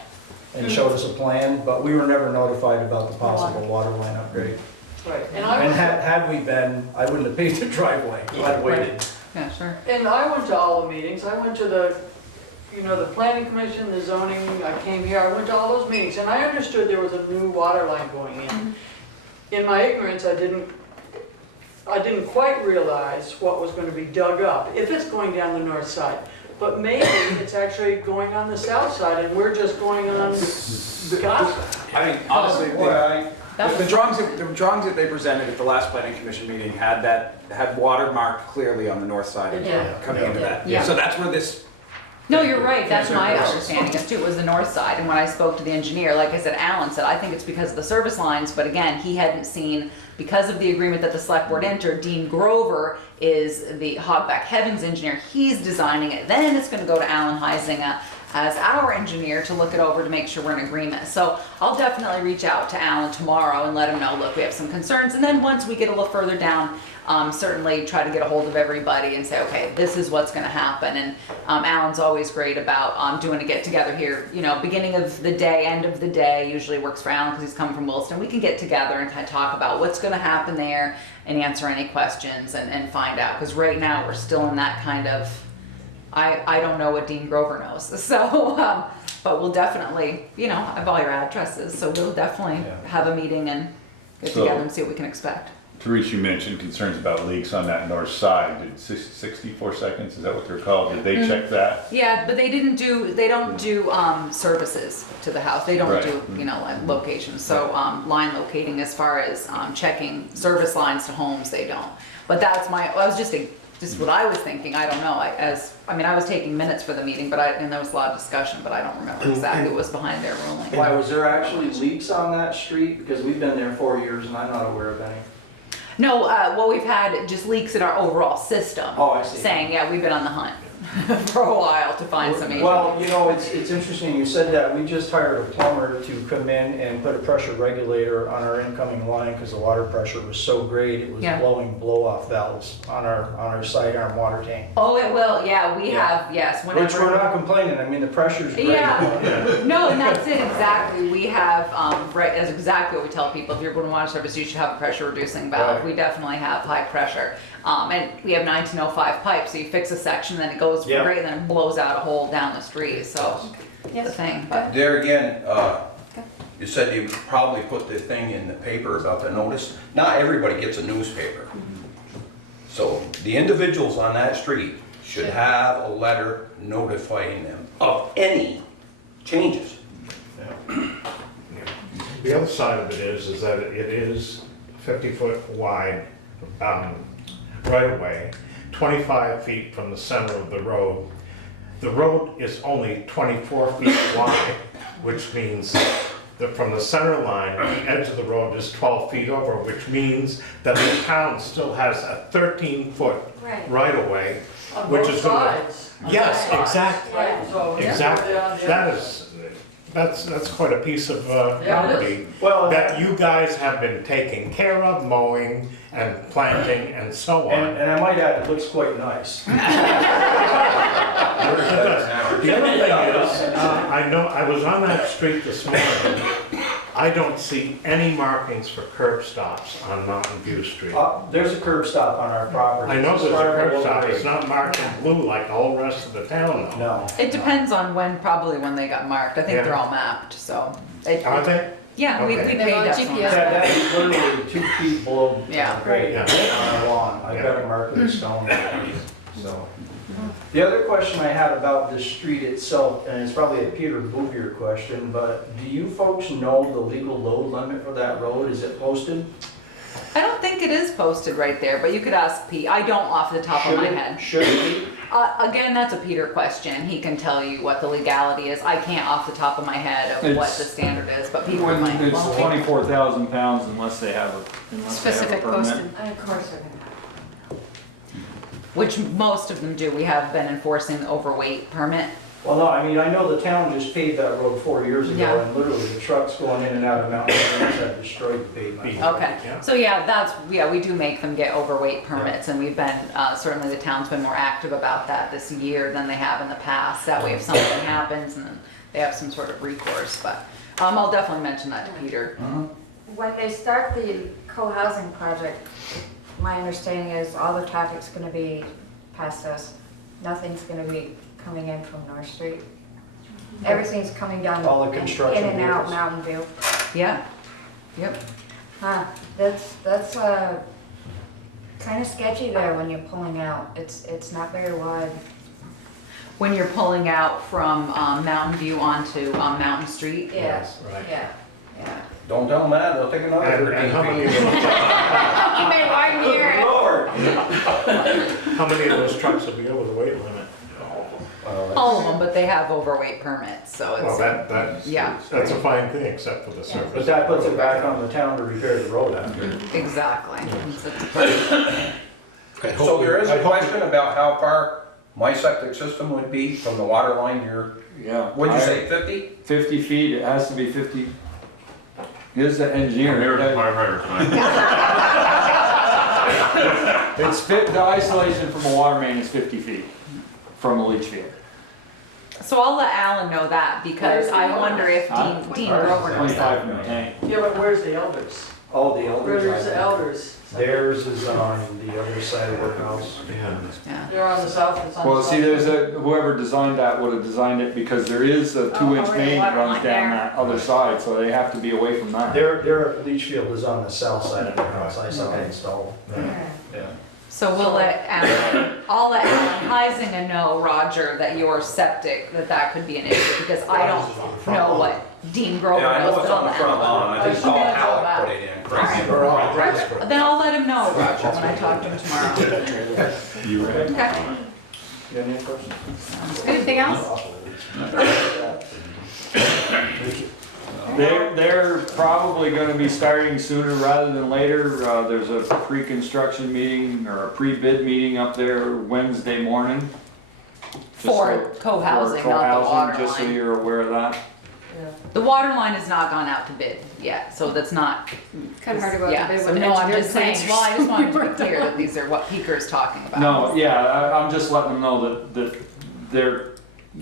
and showed us a plan, but we were never notified about the possible water line upgrade. Right, And had we been, I wouldn't have paid the driveway, I'd waited. Yeah, sure. and I went to all the meetings, I went to the planning commission, the zoning, I came here, I went to all those meetings, and I understood there was a new water line going in. In my ignorance, I didn't quite realize what was gonna be dug up, if it's going down the north side. But maybe it's actually going on the south side, and we're just going on gossip. I mean, honestly, That the drawings that they presented at the last planning commission meeting had water marked clearly on the north side Yeah. coming into that. Yeah. So that's where this, No, you're right, that's my Concern. understanding is too, it was the north side, and when I spoke to the engineer, like I said, Alan said, I think it's because of the service lines, but again, he hadn't seen, because of the agreement that the select board entered, Dean Grover is the Hogback Heavens engineer, he's designing it, then it's gonna go to Alan Heisinger as our engineer to look it over to make sure we're in agreement. So I'll definitely reach out to Alan tomorrow and let him know, look, we have some concerns, and then once we get a little further down, certainly try to get a hold of everybody and say, okay, this is what's gonna happen. And Alan's always great about doing a get together here, beginning of the day, end of the day, usually works for Alan because he's coming from Williston. We can get together and kind of talk about what's gonna happen there and answer any questions and find out. Because right now, we're still in that kind of, I don't know what Dean Grover knows. So, but we'll definitely, I have all your addresses, so we'll definitely have a meeting and get So- together and see what we can expect. Teresa, you mentioned concerns about leaks on that north side. Did 64 seconds, is that what they're called? Did they check that? Yeah, but they don't do services to the house. They don't Right. do, like locations. So, line locating as far as, checking service lines to homes, they don't. But that's just what I was thinking. I don't know. I was taking minutes for the meeting, and there was a lot of discussion, but I don't remember exactly what was behind their ruling. Why, was there actually leaks on that street? Because we've been there 4 years and I'm not aware of any. No, well, we've had just leaks in our overall system. Oh, I see. Saying, yeah, we've been on the hunt for a while to find some issues. Well, it's interesting you said that. We just hired a plumber to come in and put a pressure regulator on our incoming line because the water pressure was so great, it was Yeah. blowing blow-off valves on our side arm water tank. Oh, it will, yeah, we have, yes, whenever. Which we're not complaining, I mean, the pressure's great. Yeah, no, and that's it, exactly. We have, right, that's exactly what we tell people. If you're doing water service, you should have a pressure reducing valve. Right. We definitely have high pressure. And we have 1905 pipes, so you fix a section, then it goes Yeah. great, and then it blows out a hole down the street, so it's the Yes. thing. But There again, you said you probably put the thing in the paper about the notice. Not everybody gets a newspaper. So the individuals on that street should have a letter notifying them of any changes. The other side of it is that it is 50-foot wide right of way, 25 feet from the center of the road. The road is only 24 feet wide, which means that from the center line, the edge of the road is 12 feet over, which means that the town still has a 13-foot right of way, On which both is gonna. sides. Yes, exactly. Right, so. Exactly. Yeah. That's quite a piece of Yeah, it property Well, that you guys have been taking care of, mowing and planting and so on. and I might add, it looks quite nice. The other thing is, I know, I was on that street this morning I don't see any markings for curb stops on Mountain View Street. There's a curb stop on our property. I know It's there's a far curb below stop, grade. it's not marked in blue like all the rest of the town though. No. It depends on probably when they got marked. I think Yeah. they're all mapped, so. Aren't they? Yeah, we Okay. paid on that. GPS. That is literally 2 feet below Yeah. grade Yeah. on our lawn. I've got it marked with a stone. So. The other question I had about the street itself, and it's probably a Peter Bouvier question, but do you folks know the legal load limit for that road? Is it posted? I don't think it is posted right there, but you could ask Pete. I don't off the top of my head. Should it be? Again, that's a Peter question. He can tell you what the legality is. I can't off the top of my head of what It's- the standard is, but Peter When might. it's Well, 24,000 pounds unless they have a Specific permit. posting. And of course they're gonna Which most of them do. We have been enforcing the overweight permit. Well, no, I mean, I know the town just paved that road 4 years ago, Yeah. and literally the trucks going in and out of Mountain View have destroyed the pavement. Okay, Yeah. so we do make them get overweight permits, and we've been, certainly the town's been more active about that this year than they have in the past. That way if something happens, and then they have some sort of recourse, but, I'll definitely mention that to Peter. When they start the co-housing project, my understanding is all the traffic's gonna be past us. Nothing's gonna be coming in from North Street. Everything's coming down All the in construction and out vehicles. Mountain View. Yeah, yep. Huh, that's kind of sketchy there when you're pulling out. It's not very wide. When you're pulling out from, Mountain View onto, Mountain Street. Yes, right. yeah. Don't tell them that, they'll take another And how many 13 of feet. those, You may widen here. Lord. how many of those trucks will be over the weight limit? All of them, but they have overweight permits, so Well, it's, yeah. that's a fine thing, except for the But service. that puts it back on the town to repair the road after. Exactly. It's- So there is a question about how far my septic system would be from the water line here. Yeah. What'd you say, 50? 50 feet, it has to be 50. Here's the engineer. Here's the firefighter tonight. It's the isolation from a water main is 50 feet from a leach field. So I'll let Alan know that, because I wonder if Dean Grover knows that. 25 from the tank. Yeah, but where's the elders? All the elders. Where's the elders? Theirs is on the other side of the house. Yeah. They're on the south, it's on the Well, south. see, whoever designed that would have designed it because there is a 2-inch where the main water runs line down there. that other side, so they have to be away from that. Their leach field is on the south side of the house. I saw it installed. Yeah. So we'll let Alan, I'll let Alan Heisinger know, Roger, that your septic, that could be an issue, because I don't know what Dean Grover Yeah, I knows, know it's but on the I'll front let lawn, I Alan just know. saw Okay. Halleck put it in. Then I'll let him know, Roger, when I talk to him tomorrow. You read? Okay. You have any questions? Anything else? They're probably gonna be starting sooner rather than later. There's a pre-construction meeting or a pre-bid meeting up there Wednesday morning. Just For so- co-housing, for not the co-housing, water just so line. you're aware of that. The water line has not gone out to bid yet, so that's not. Kind of hard to go out Yeah, to bid so when no, I'm engineering just saying, plans are well, I just wanted to be worked clear out. that these are what Peter is talking about. No, yeah, I'm just letting them know that they're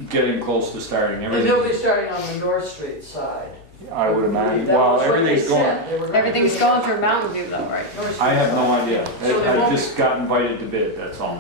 getting close to starting. And they'll Everything, be starting on the North Street side. I would imagine, That well, was what they everything's going. said. They were gonna Everything's do going through Mountain View though, right? North Street I have no side. idea. So they I won't just got invited to bid, that's all.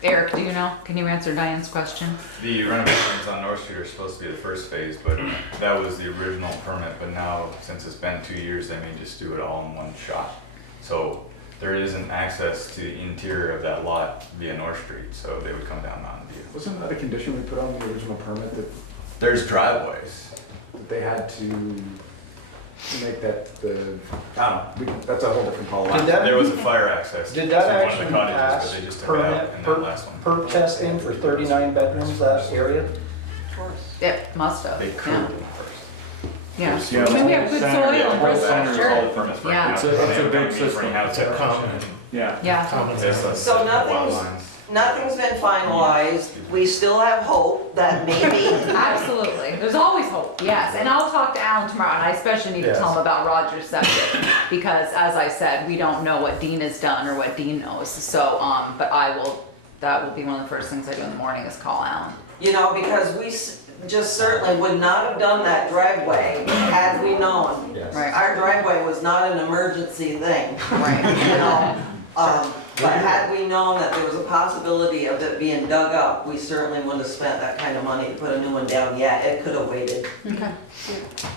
Eric, do you know? Can you answer Diane's question? The renovations on North Street are supposed to be the first phase, but that was the original permit, but now, since it's been 2 years, they may just do it all in one shot. So there isn't access to the interior of that lot via North Street, so they would come down Mountain View. Wasn't that a condition we put on the original permit that There's driveways. they had to make that I don't know, that's a whole different call. Did that- There was a fire access to Did one that of actually the cottages, pass but they just took it out in that last one. perk testing for 39 bedrooms, that area? It must have. They Yeah. could first. Yeah. Yeah, I mean, we have the good center- soil the in whole Bristol, center is sure. all Permits for Yeah. house, It's a they would big come in for system. house It's a acquisition. common. Yeah. Yeah. Yes, that's So the nothing's- water lines. Nothing's been finalized. We still have hope that maybe Absolutely. There's always hope, yes. And I'll talk to Alan tomorrow, and I especially need to tell him about Roger's septic. Because as I said, we don't know what Dean has done or what Dean knows. So, but that will be one of the first things I do in the morning is call Alan. You know, because just certainly would not have done that driveway had we known. Right. Our driveway was not an emergency thing, Right. you know? But had we known that there was a possibility of it being dug up, we certainly wouldn't have spent that kind of money to put a new one down yet. It could have waited. Okay.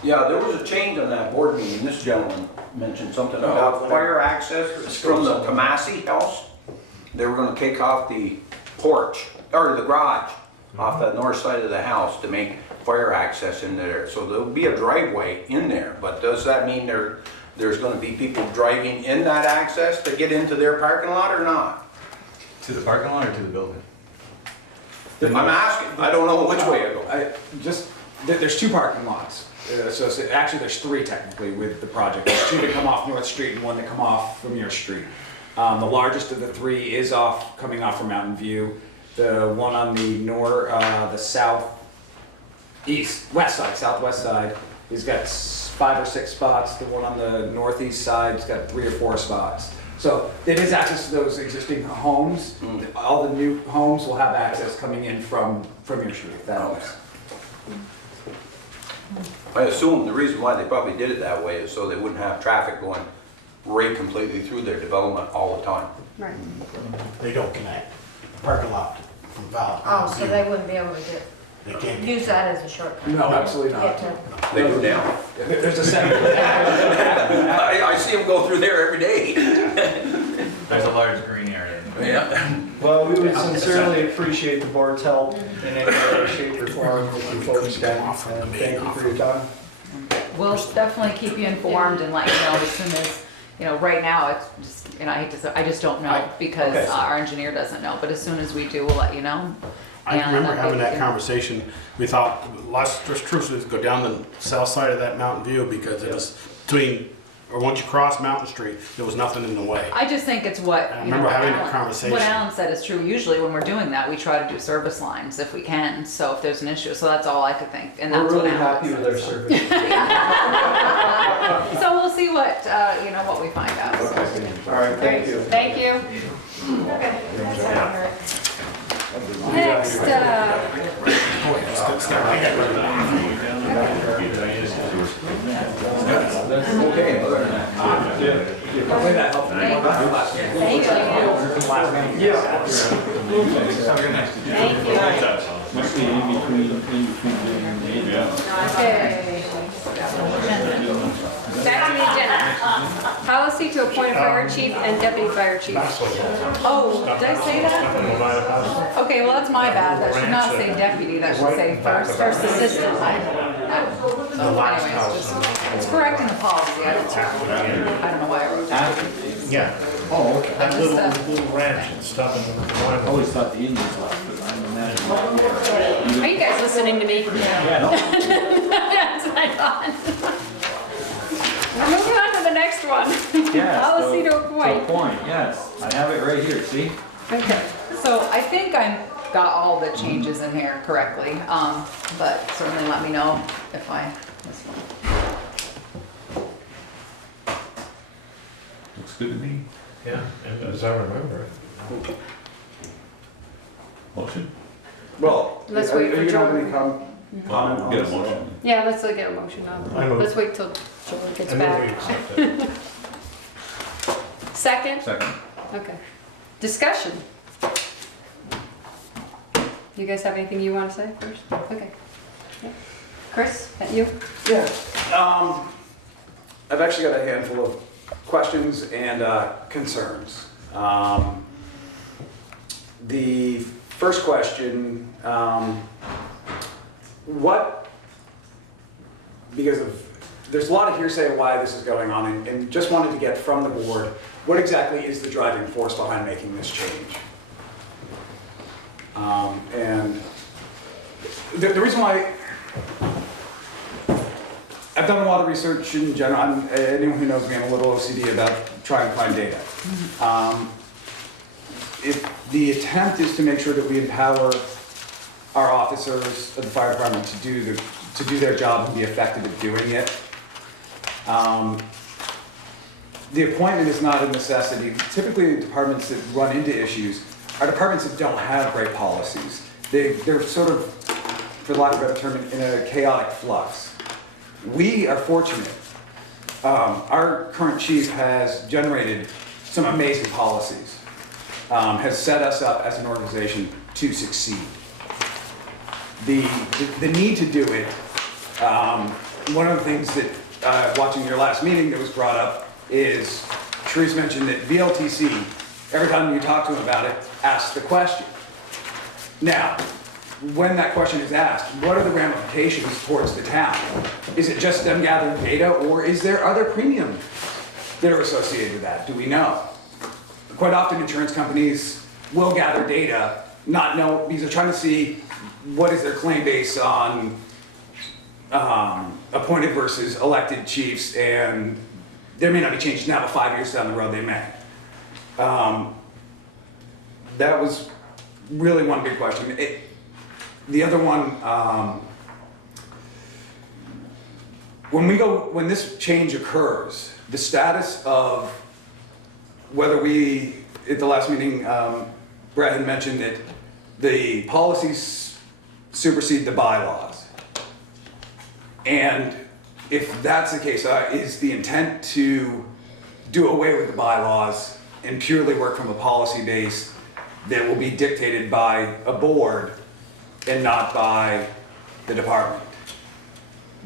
Yeah, there was a change on that board meeting. This gentleman mentioned something about fire access from the Massey house. They were gonna take off the porch, or the garage, off the north side of the house to make fire access into there. So there'll be a driveway in there, but does that mean there's gonna be people driving in that access to get into their parking lot or not? To the parking lot or to the building? I'm asking, I don't know which way it goes. There's two parking lots. Actually, there's three technically with the project. There's two that come off North Street and one that come off from your street. The largest of the three is coming off from Mountain View. The one on the southwest side, has got 5 or 6 spots. The one on the northeast side's got 3 or 4 spots. So it is access to those existing homes. All the new homes will have access coming in from your street, if that helps. I assume the reason why they probably did it that way is so they wouldn't have traffic going right completely through their development all the time. Right. They don't connect. Parking lot from Val. Oh, so they wouldn't be able to They can't. use that as a shortcut? No, absolutely Get not. to- They do now. There's a separate. I see them go through there every day. There's a large green area. Yeah. Well, we would sincerely appreciate the board's help in any way, shape, or form if you folks can, and thank you for your time. We'll definitely keep you informed and let you know as soon as, right now, it's just, I just don't know because Okay. our engineer doesn't know, but as soon as we do, we'll let you know. I And, remember having that yeah. conversation. We thought, let's just truthfully go down the south side of that Mountain View because it was once you cross Mountain Street, there was nothing in the way. I just think it's what, I remember having that conversation. What Alan said is true. Usually when we're doing that, we try to do service lines if we can, so if there's an issue, so that's all I could think, and We're that's what really Alan happy said, with our so. service. So we'll see what, what we find out. so. All right, thank you. Thank you. Next, thank you. Must be in between. Okay. Back to the agenda. Policy to appoint a fire chief and deputy fire chief. Oh, did I say that? Okay, well, that's my bad. That should not say deputy, that should say first assistant. So anyways, it's correct in the policy. I don't know why I wrote that. Yeah. Oh, okay. That little ranch and stuff in the I line. always thought the Indians left, but I imagine. Are you guys listening to me? Yeah, no. That's what I thought. We're moving on to the next one. Yes, Policy to To appoint. appoint, yes. I have it right here, see? Okay. So I think I got all the changes in here correctly, but certainly let me know if I missed one. Looks good to me. Yeah, and as I remember. Motion? Well, Let's are wait for you Joel. gonna come? comment on Get a this? motion. Yeah, let's get a motion I on. move. Let's wait till Joel gets I move we back. accept it. Second? Second. Okay. Discussion. You guys have anything you want to say first? Okay. Yeah. Chris, that you? Yeah, I've actually got a handful of questions and concerns. The first question, there's a lot of hearsay of why this is going on, and just wanted to get from the board, what exactly is the driving force behind making this change? And the reason why I've done a lot of research in general. Anyone who knows me, I'm a little OCD about trying to find data. If the attempt is to make sure that we empower our officers of the fire department to do their job and be effective at doing it, the appointment is not a necessity. Typically, the departments that run into issues are departments that don't have great policies. They're sort of, for lack of a better term, in a chaotic flux. We are fortunate. Our current chief has generated some amazing policies, has set us up as an organization to succeed. The need to do it, one of the things that, watching your last meeting that was brought up is, Therese mentioned that VLTC, every time you talk to them about it, asks the question. Now, when that question is asked, what are the ramifications towards the town? Is it just them gathering data, or is there other premium that are associated with that? Do we know? Quite often insurance companies will gather data, not know, because they're trying to see what is their claim base on appointed versus elected chiefs, and there may not be changes now, but 5 years down the road they may. That was really one big question. The other one, when this change occurs, the status of whether we, at the last meeting, Brett had mentioned that the policies supersede the bylaws. And if that's the case, is the intent to do away with the bylaws and purely work from a policy base that will be dictated by a board and not by the department?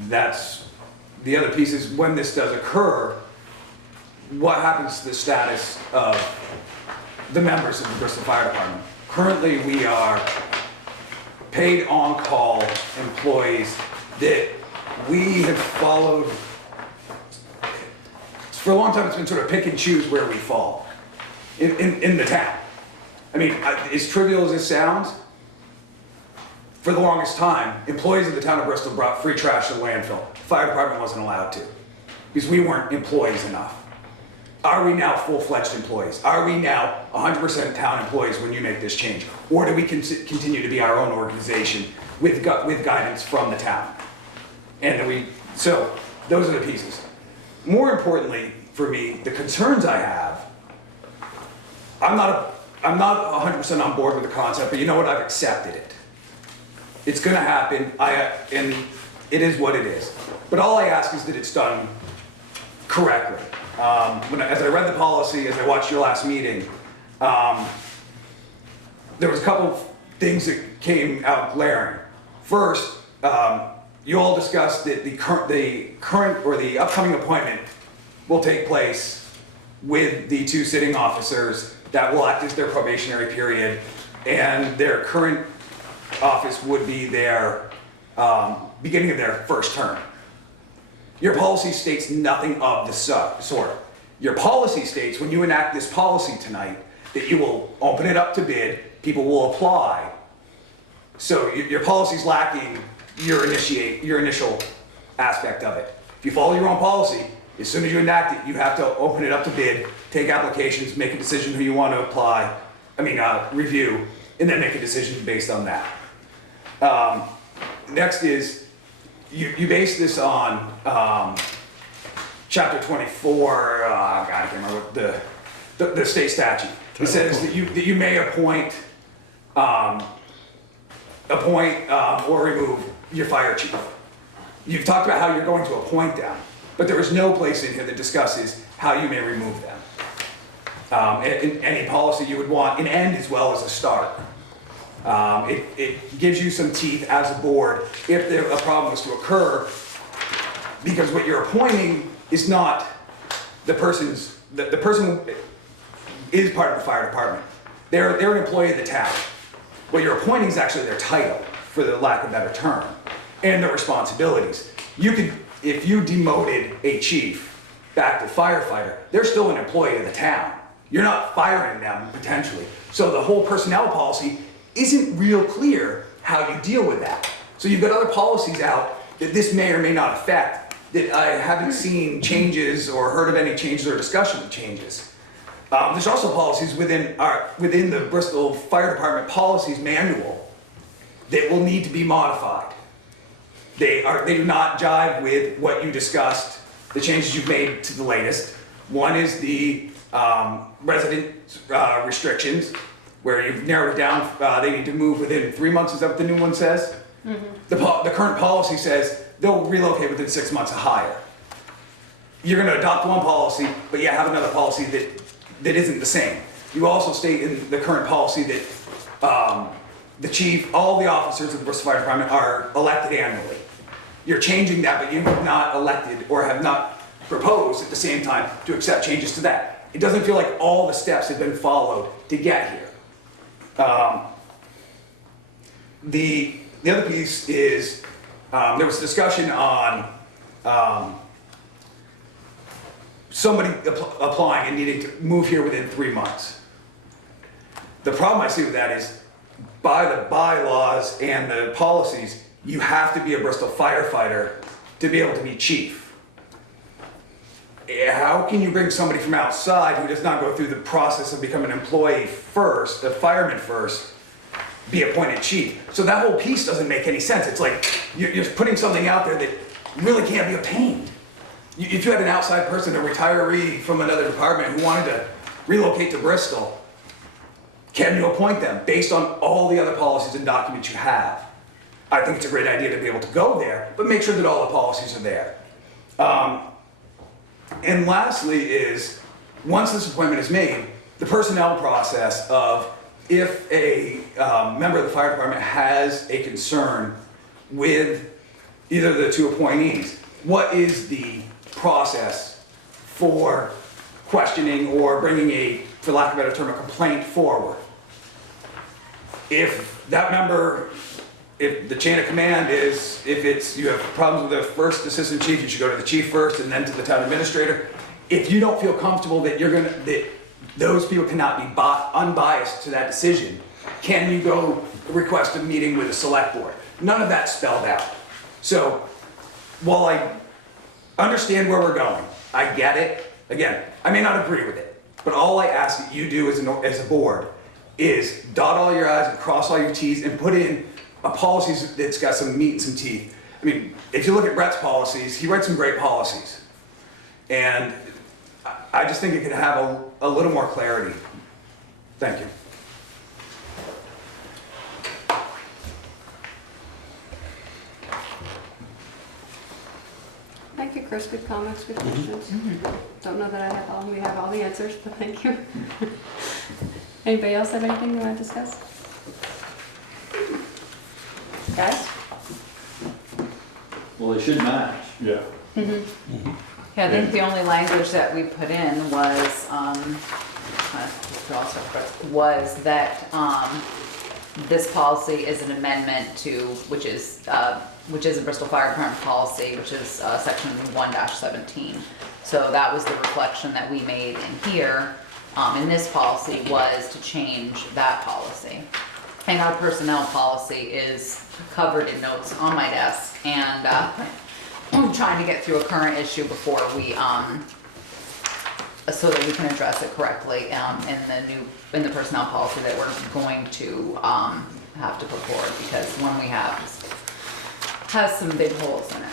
That's the other piece, is when this does occur, what happens to the status of the members of the Bristol Fire Department? Currently, we are paid on-call employees that we have followed. For a long time, it's been sort of pick and choose where we fall in the town. I mean, as trivial as this sounds, for the longest time, employees of the town of Bristol brought free trash to the landfill. The fire department wasn't allowed to, because we weren't employees enough. Are we now full-fledged employees? Are we now 100% town employees when you make this change? Or do we continue to be our own organization with guidance from the town? And so those are the pieces. More importantly, for me, the concerns I have, I'm not 100% on board with the concept, but you know what, I've accepted it. It's gonna happen, and it is what it is. But all I ask is that it's done correctly. As I read the policy, as I watched your last meeting, there was a couple of things that came out glaring. First, you all discussed that the current or the upcoming appointment will take place with the two sitting officers that will act as their probationary period, and their current office would be their beginning of their first term. Your policy states nothing of the sort. Your policy states, when you enact this policy tonight, that you will open it up to bid, people will apply. So your policy's lacking your initial aspect of it. If you follow your own policy, as soon as you enact it, you have to open it up to bid, take applications, make a decision who you want to review, and then make a decision based on that. Next is, you base this on chapter 24, God, I can't remember what the state statute. It says that you may appoint or remove your fire chief. You've talked about how you're going to appoint them, but there is no place in here that discusses how you may remove them. In any policy you would want an end as well as a start. It gives you some teeth as a board if a problem was to occur, because what you're appointing is not the person is part of the fire department. They're an employee of the town. What you're appointing is actually their title, for the lack of a better term, and their responsibilities. If you demoted a chief back to firefighter, they're still an employee of the town. You're not firing them, potentially. So the whole personnel policy isn't real clear how you deal with that. So you've got other policies out that this may or may not affect, that I haven't seen changes or heard of any changes or discussion of changes. There's also policies within the Bristol Fire Department policies manual that will need to be modified. They do not jive with what you discussed, the changes you've made to the latest. One is the resident restrictions, where you've narrowed it down. They need to move within 3 months, is that what the new one says? The current policy says they'll relocate within 6 months of hire. You're gonna adopt one policy, but you have another policy that isn't the same. You also state in the current policy that the chief, all the officers of the Bristol Fire Department are elected annually. You're changing that, but you have not elected or have not proposed at the same time to accept changes to that. It doesn't feel like all the steps have been followed to get here. The other piece is, there was discussion on somebody applying and needing to move here within 3 months. The problem I see with that is, by the bylaws and the policies, you have to be a Bristol firefighter to be able to be chief. How can you bring somebody from outside who does not go through the process of becoming an employee first, a fireman first, be appointed chief? So that whole piece doesn't make any sense. It's like you're putting something out there that really can't be obtained. If you had an outside person, a retiree from another department who wanted to relocate to Bristol, can you appoint them based on all the other policies and documents you have? I think it's a great idea to be able to go there, but make sure that all the policies are there. And lastly is, once this appointment is made, the personnel process of if a member of the fire department has a concern with either of the two appointees, what is the process for questioning or bringing a, for lack of a better term, a complaint forward? If that member, if the chain of command is, if it's, you have problems with the first assistant chief, you should go to the chief first and then to the town administrator. If you don't feel comfortable that that those people cannot be unbiased to that decision, can you go request a meeting with the select board? None of that's spelled out. So while I understand where we're going, I get it. Again, I may not agree with it, but all I ask that you do as a board is dot all your I's and cross all your T's and put in a policy that's got some meat and some teeth. I mean, if you look at Brett's policies, he writes some great policies. And I just think it could have a little more clarity. Thank you. Thank you, Chris. Good comments, good questions. Don't know that we have all the answers, but thank you. Anybody else have anything you want to discuss? Guys? Well, they should match. Yeah. Yeah, I think the only language that we put in was, that this policy is an amendment to, which is a Bristol Fire Department policy, which is section 1-17. So that was the reflection that we made in here, in this policy, was to change that policy. And our personnel policy is covered in notes on my desk, and I'm trying to get through a current issue before we, so that we can address it correctly in the personnel policy that we're going to have to put forward, because one we have has some big holes in it.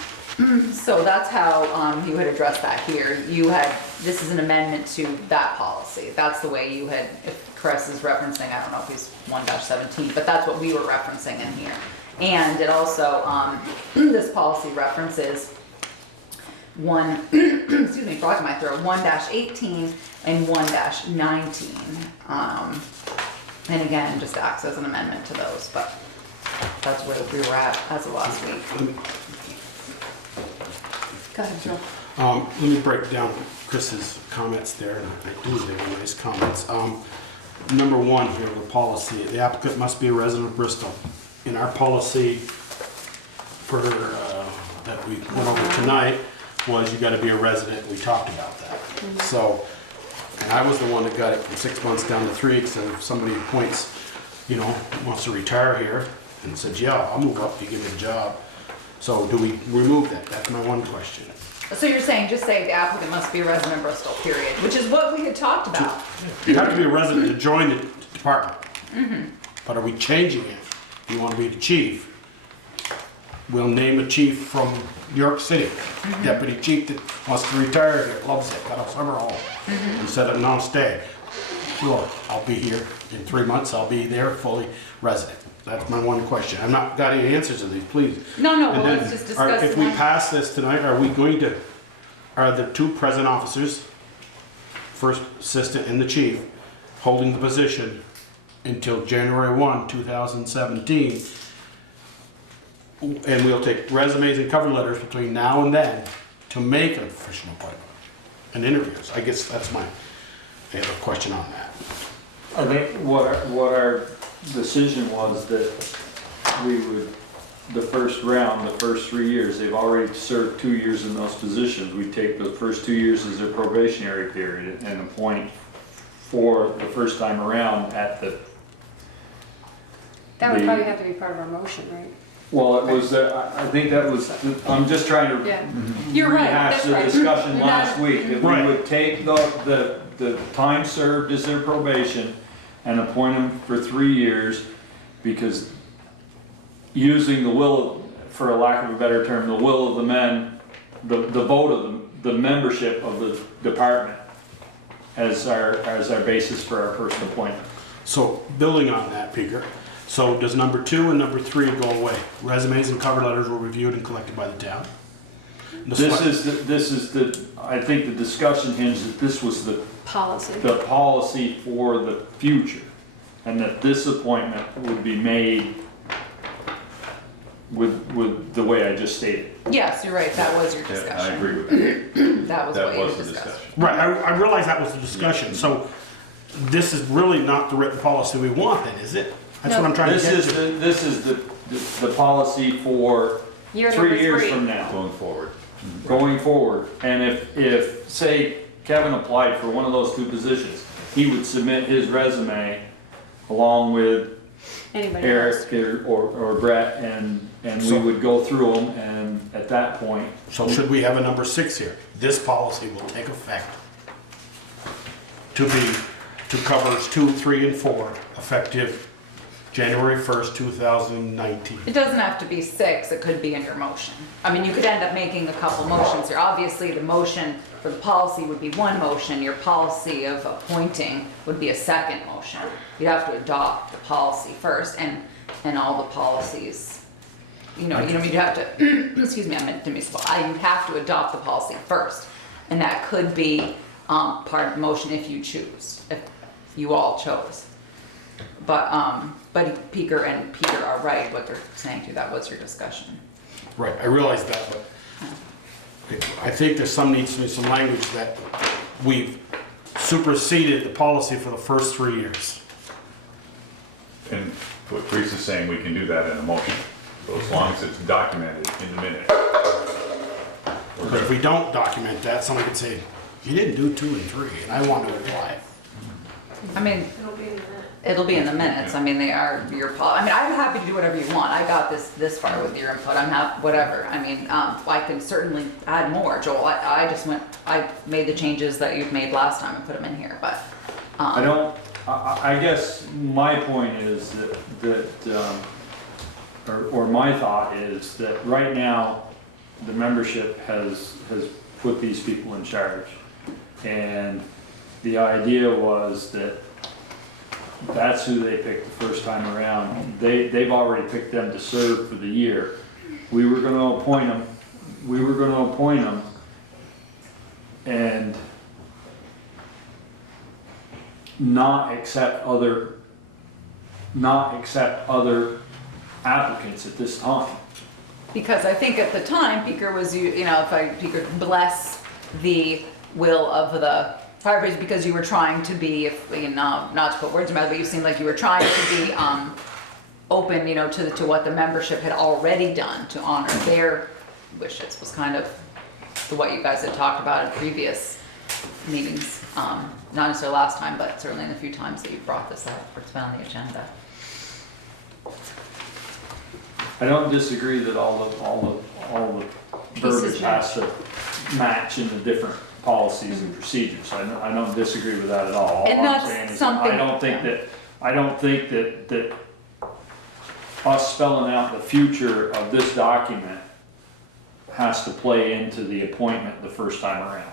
So that's how you had addressed that here. This is an amendment to that policy. That's the way you had, if Chris is referencing, I don't know if he's 1-17, but that's what we were referencing in here. And it also, this policy references excuse me, frog in my throat, 1-18 and 1-19. And again, just acts as an amendment to those, but that's where we were at as of last week. Go ahead, Joe. Let me break down Chris's comments there, and I do, they were nice comments. Number one here, the policy, the applicant must be a resident of Bristol. In our policy for, that we went over tonight, was you gotta be a resident, we talked about that. So, and I was the one that got it from 6 months down to 3, because if somebody appoints, wants to retire here, and says, yeah, I'll move up, you give me a job. So do we remove that? That's my one question. So you're saying, just say the applicant must be a resident of Bristol, period, which is what we had talked about. You have to be a resident to join the department. But are we changing it? You want to be the chief? We'll name a chief from York City, deputy chief that wants to retire here, loves it, got a summer home. Instead of no stay. Sure, I'll be here in 3 months, I'll be there fully resident. That's my one question. I've not got any answers to these, please. No, no, And well, then, let's just are- discuss If we one. pass this tonight, are the two present officers, first assistant and the chief, holding the position until January 1, 2017? And we'll take resumes and cover letters between now and then to make an official appointment and interviews. I guess that's I have a question on that. I think what our decision was that we would, the first round, the first 3 years, they've already served 2 years in those positions. We take the first 2 years as their probationary period and appoint for the first time around at the. That would the- probably have to be part of our motion, right? Well, it was, I think that was, I'm just trying to Yeah. You're right, rehash that's the right. discussion last week. That we Right. would take the time served as their probation and appoint them for 3 years, because using the will, for a lack of a better term, the will of the men, the vote of the membership of the department as our basis for our first appointment. So building on that, Peter, so does number 2 and number 3 go away? Resumes and cover letters were reviewed and collected by the town? This is the, I think the discussion hinged that this was the Policy. policy for the future, and that this appointment would be made with the way I just stated. Yes, you're right, that was your I discussion. agree with that. That was That what you was the discussed. discussion. Right, I realize that was the discussion, so this is really not the written policy we want then, is it? That's what I'm trying to This get is to. this is the policy for Year number 3 years three. from now, Going forward. going forward. And if, say, Kevin applied for one of those 2 positions, he would submit his resume along with Anybody else? Eric or Brett, and we So- would go through them, and at that point, So should we have a number 6 here? This policy will take effect to covers 2, 3, and 4, effective January 1st, 2019. It doesn't have to be 6, it could be in your motion. I mean, you could end up making a couple motions here. Obviously, the motion for the policy would be one motion, your policy of appointing would be a second motion. You'd have to adopt the policy first, and all the policies, you'd have to, excuse me, I meant to misspoke. You'd have to adopt the policy first, and that could be part of the motion if you choose, if you all chose. But Peter and Peter are right, what they're saying too, that was your discussion. Right, I realize that, but I think needs to be some language that we've superseded the policy for the first 3 years. And what Chris is saying, we can do that in a motion, so as long as it's documented in the minute. Because if we don't document that, someone could say, you didn't do 2 and 3, and I want to apply. I mean, it'll be in the minutes, I mean, they are your I'm happy to do whatever you want, I got this far with your input, I'm happy, whatever. I mean, I can certainly add more, Joel, I made the changes that you've made last time and put them in here, but. I guess my point is or my thought is that right now, the membership has put these people in charge. And the idea was that that's who they picked the first time around. They've already picked them to serve for the year. We were gonna appoint them. And not accept other applicants at this time. Because I think at the time, Peter was, Peter bless the will of the firefighters, because you were trying to be, not to put words in my mouth, but you seemed like you were trying to be open, to what the membership had already done to honor their wishes, was kind of what you guys had talked about in previous meetings. Not necessarily last time, but certainly in the few times that you brought this up, or it's been on the agenda. I don't disagree that all the verbiage has to match in the different policies and procedures. I don't disagree with that at all. All And I'm that's saying is that something- I don't think that us spelling out the future of this document has to play into the appointment the first time around.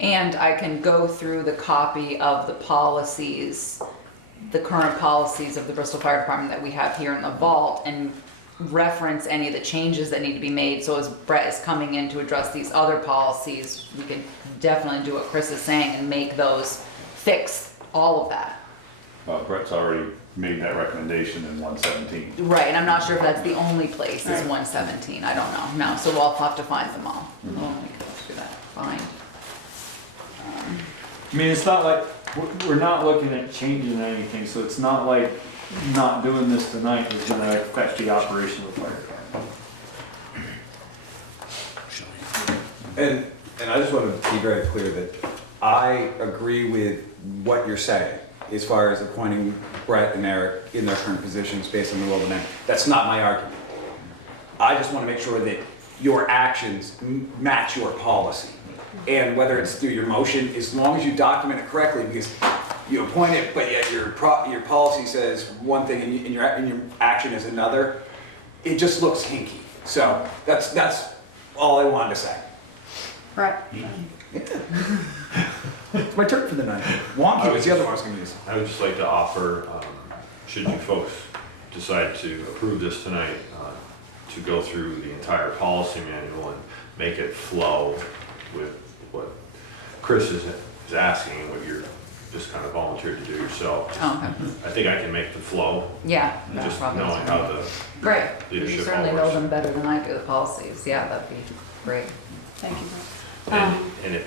And I can go through the copy of the policies the current policies of the Bristol Fire Department that we have here in the vault and reference any of the changes that need to be made. So as Brett is coming in to address these other policies, we can definitely do what Chris is saying and make those, fix all of that. Brett's already made that recommendation in 117. Right, and I'm not sure if that's the only place is Right. 117, I don't know, no, so we'll have to find them all. Oh, we can do that, fine. I mean, it's not like, we're not looking at changing anything, so it's not like not doing this tonight is gonna affect the operation of the fire department. And I just want to be very clear that I agree with what you're saying as far as appointing Brett and Eric in their current positions based on the will of the men. That's not my argument. I just want to make sure that your actions match your policy. And whether it's through your motion, as long as you document it correctly, because you appoint it, but yet your policy says one thing and your action is another, it just looks hinky. So that's all I wanted to say. Right. It's my turn for the night. Wonky was the other one I was going to use. I would just like to offer, should you folks decide to approve this tonight, to go through the entire policy manual and make it flow with what Chris is asking and what you're just kind of volunteered to do yourself. Oh, okay. I think I can make the flow, Yeah. and no just problem. knowing how the Right, you leadership certainly all know works. them better than I do, the policies, yeah, that'd be great. Thank you, Brett. And if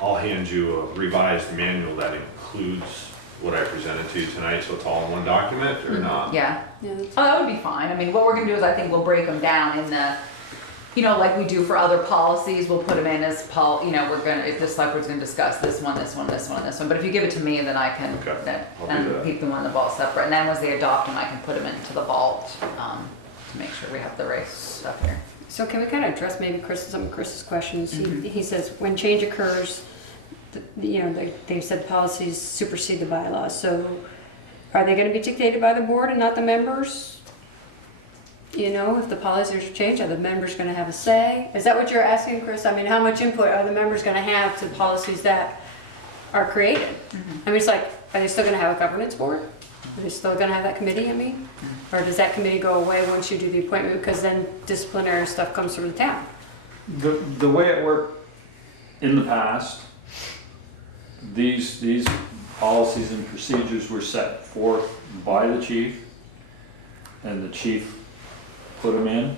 I'll hand you a revised manual that includes what I presented to you tonight, so it's all in one document, or not? Yeah, Yeah, that's- oh, that would be fine, I mean, what we're gonna do is I think we'll break them down in the, you know, like we do for other policies, we'll put them in as we're gonna, if the select board's gonna discuss this one, this one, this one, and this one, but if you give it to me, then I can, Okay, I'll do then that. keep them in the vault separate, and then once they adopt them, I can put them into the vault, to make sure we have the right stuff here. So can we kind of address maybe some of Chris's questions? He says, when change occurs, they've said policies supersede the bylaws. So are they going to be dictated by the board and not the members? You know, if the policies are changed, are the members going to have a say? Is that what you're asking, Chris? I mean, how much input are the members going to have to the policies that are created? I mean, it's like, are they still going to have a governance board? Are they still going to have that committee, I mean? Or does that committee go away once you do the appointment because then disciplinary stuff comes from the town? The way it worked in the past, these policies and procedures were set forth by the chief, and the chief put them in,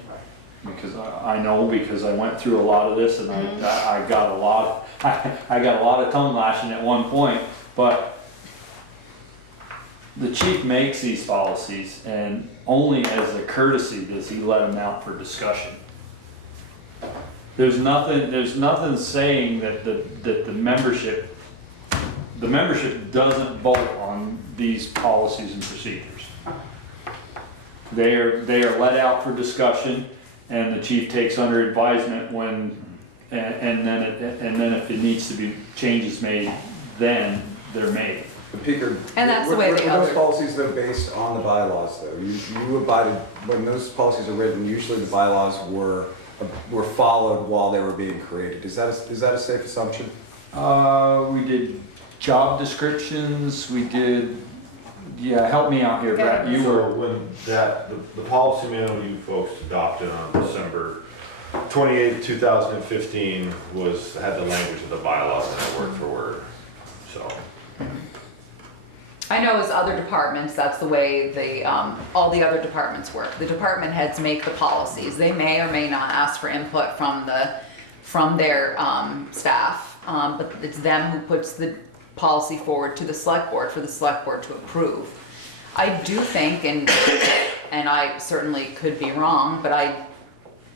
because I know, because I went through a lot of this, and I got a lot of tongue lashing at one point, but the chief makes these policies, and only as a courtesy does he let them out for discussion. There's nothing saying that the membership doesn't vote on these policies and procedures. They are let out for discussion, and the chief takes under advisement when, and then if it needs to be changes made, then they're made. Peter, And that's the way were the those other- policies though based on the bylaws though? You abided, when those policies are written, usually the bylaws were followed while they were being created. Is that a safe assumption? We did job descriptions, we did, yeah, help me out here, Brett, you were. When the policy manual you folks adopted on December 28th, 2015 had the language of the bylaws in it word for word, so. I know as other departments, that's the way all the other departments work. The department heads make the policies. They may or may not ask for input from their staff, but it's them who puts the policy forward to the select board for the select board to approve. I do think, and I certainly could be wrong, but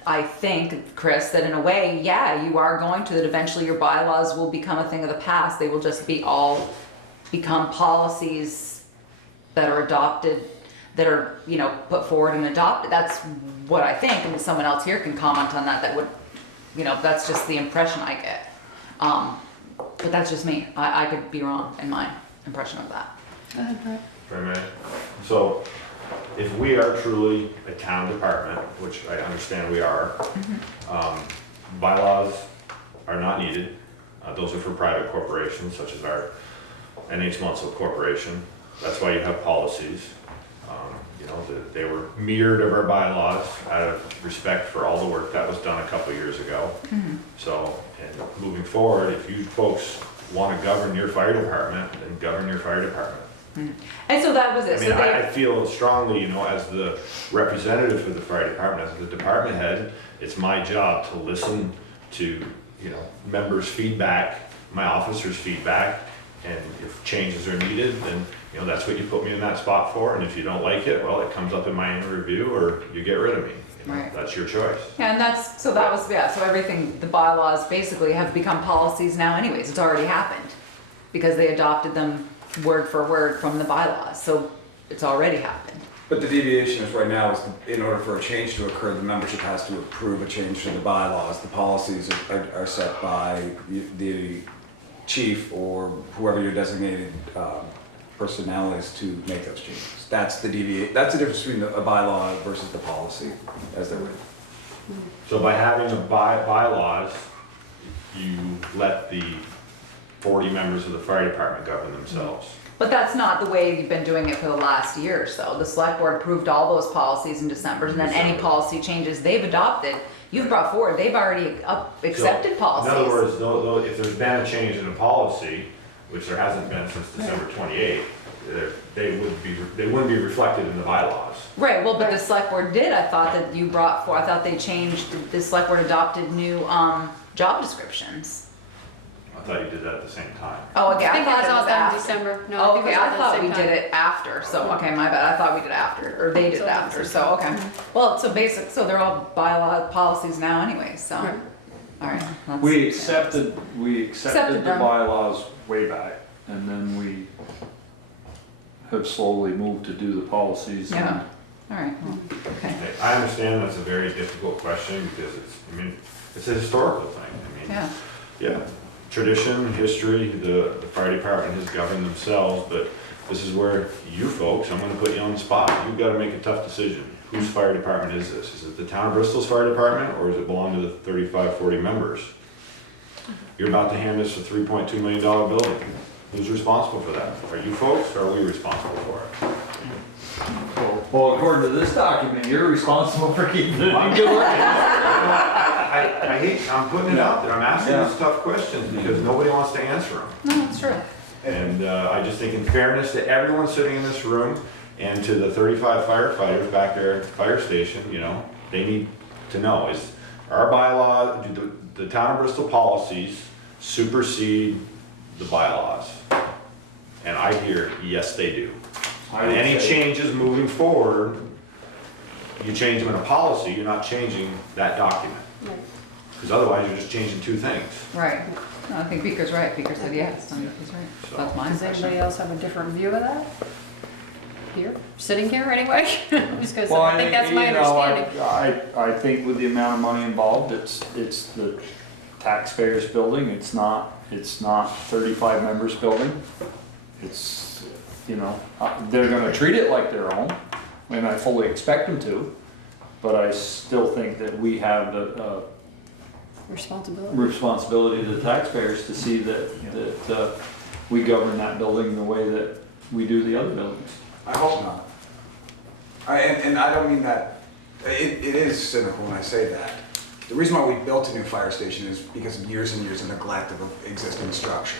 I think, Chris, that in a way, yeah, you are going to, that eventually your bylaws will become a thing of the past. They will just become policies that are adopted, that are, put forward and adopted. That's what I think, and someone else here can comment on that. That would, that's just the impression I get. But that's just me. I could be wrong in my impression of that. Go ahead, Brett. If I may. So, if we are truly a town department, which I understand we are, bylaws are not needed. Those are for private corporations, such as our NH Munsell Corporation. That's why you have policies. You know, they were mirrored of our bylaws out of respect for all the work that was done a couple years ago. So, and moving forward, if you folks want to govern your fire department, then govern your fire department. And so that was it. I mean, So they, I feel strongly, you know, as the representative for the fire department, as the department head, it's my job to listen to, you know, members' feedback, my officers' feedback, and if changes are needed, then, you know, that's what you put me in that spot for, and if you don't like it, well, it comes up in my annual review, or you get rid of me. You know, Right. That's your choice. yeah, and that's, so that was, yeah, so everything, the bylaws basically have become policies now anyways. It's already happened because they adopted them word for word from the bylaws. So it's already happened. But the deviation is right now is in order for a change to occur, the membership has to approve a change to the bylaws. The policies are set by the chief or whoever your designated personnel is to make those changes. That's the difference between a bylaw versus the policy as they're written. So by having the bylaws, you let the 40 members of the fire department govern themselves. But that's not the way you've been doing it for the last year or so. The select board approved all those policies in December, and then any policy changes they've adopted, you've brought forward, they've already accepted So, policies. in other words, though, if there's been a change in a policy, which there hasn't been since December 28th, they wouldn't be reflected in the bylaws. Right, well, but the select board did, I thought that you brought forward, I thought they changed, the select board adopted new job descriptions. I thought you did that at the same time. Oh, okay, I I think thought it was it all was done in after. December. No, Oh, I think it okay, was all I done thought at the we same did time. it after, so, okay, my bad, I thought we did after, or they did it after, so, okay. Well, so basic, so they're all bylaw policies now anyway, so, Right. all right. that's- We accepted Accepted the them. bylaws way back, and then we have slowly moved to do the policies. and- Yeah, all right, well, okay, I understand that's a very difficult question because it's a historical thing. I mean, yeah. yeah, tradition, history, the fire department has governed themselves, but this is where you folks, I'm gonna put you on the spot. You've gotta make a tough decision. Whose fire department is this? Is it the town of Bristol's fire department, or does it belong to the 35, 40 members? You're about to hand us a $3.2 million building. Who's responsible for that? Are you folks, or are we responsible for it? Well, according to this document, you're responsible for keeping it in good order. I hate, I'm putting it out there, I'm asking Yeah. these tough questions because nobody wants to answer them. No, that's true. And I just think in fairness to everyone sitting in this room and to the 35 firefighters back there at the fire station, you know, they need to know, is our bylaw, do the town of Bristol policies supersede the bylaws? And I hear, yes, they do. I And would any say- changes moving forward, you change them in a policy, you're not changing that document. Because otherwise, you're just changing two things. Right, no, I think Beaker's right, Beaker said yes, I think he's right, that's my Does impression. anybody else have a different view of that? Here, sitting here anyway? Just because Well, I think that's my understanding. I think with the amount of money involved, it's the taxpayers' building, it's not 35 members' building. It's, you know, they're gonna treat it like their own, and I fully expect them to, but I still think that we have the Responsibility. responsibility to the taxpayers to see that we govern that building the way that we do the other buildings. I hope not. And I don't mean that, it is cynical when I say that. The reason why we built a new fire station is because of years and years of neglect of an existing structure.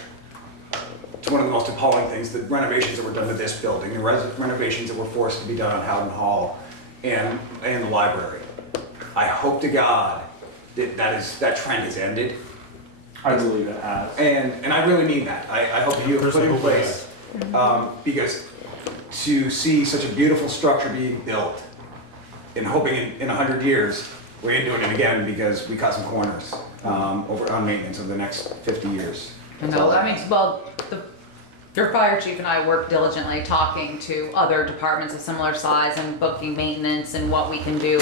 It's one of the most appalling things, the renovations that were done to this building, the renovations that were forced to be done on Howden Hall and the library. I hope to God that trend has ended. I believe it has. And I really mean that. I hope you have put in place, because to see such a beautiful structure being built and hoping in 100 years, we ain't doing it again because we cut some corners over on maintenance over the next 50 years. No, I mean, well, your fire chief and I work diligently talking to other departments of similar size and booking maintenance and what we can do.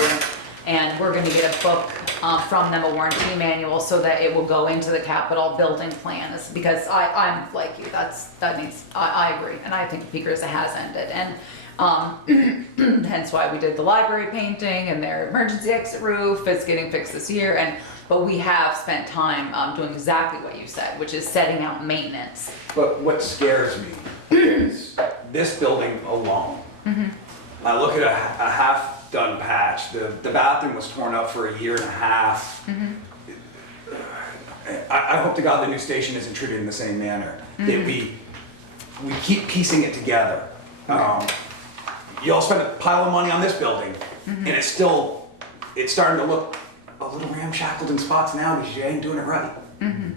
And we're gonna get a book from them, a warranty manual, so that it will go into the capital building plan. Because I'm like you, that needs, I agree, and I think Beaker's has ended. And Hence why we did the library painting and their emergency exit roof. It's getting fixed this year, but we have spent time doing exactly what you said, which is setting out maintenance. But what scares me is this building alone. I look at a half-done patch. The bathroom was torn up for a year and a half. I hope to God the new station isn't treated in the same manner. That we keep piecing it together. You all spend a pile of money on this building, and it's starting to look a little ramshackled in spots now because you ain't doing it right. And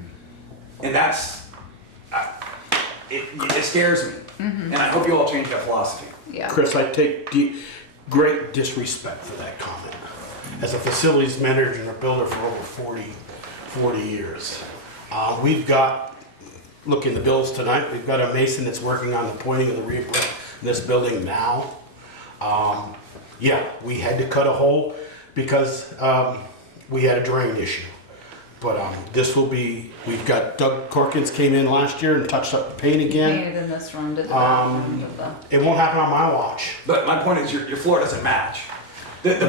it scares me. And I hope you all change that philosophy. Yeah. Chris, I take great disrespect for that comment. As a facilities manager and a builder for over 40 years. We've got, look in the bills tonight, we've got a mason that's working on the pointing of the rear in this building now. Yeah, we had to cut a hole because we had a drain issue. But this will be, we've got Doug Corkins came in last year and touched up the paint again. Painted in this room, did the bathroom with the... It won't happen on my watch. But my point is your floor doesn't match. The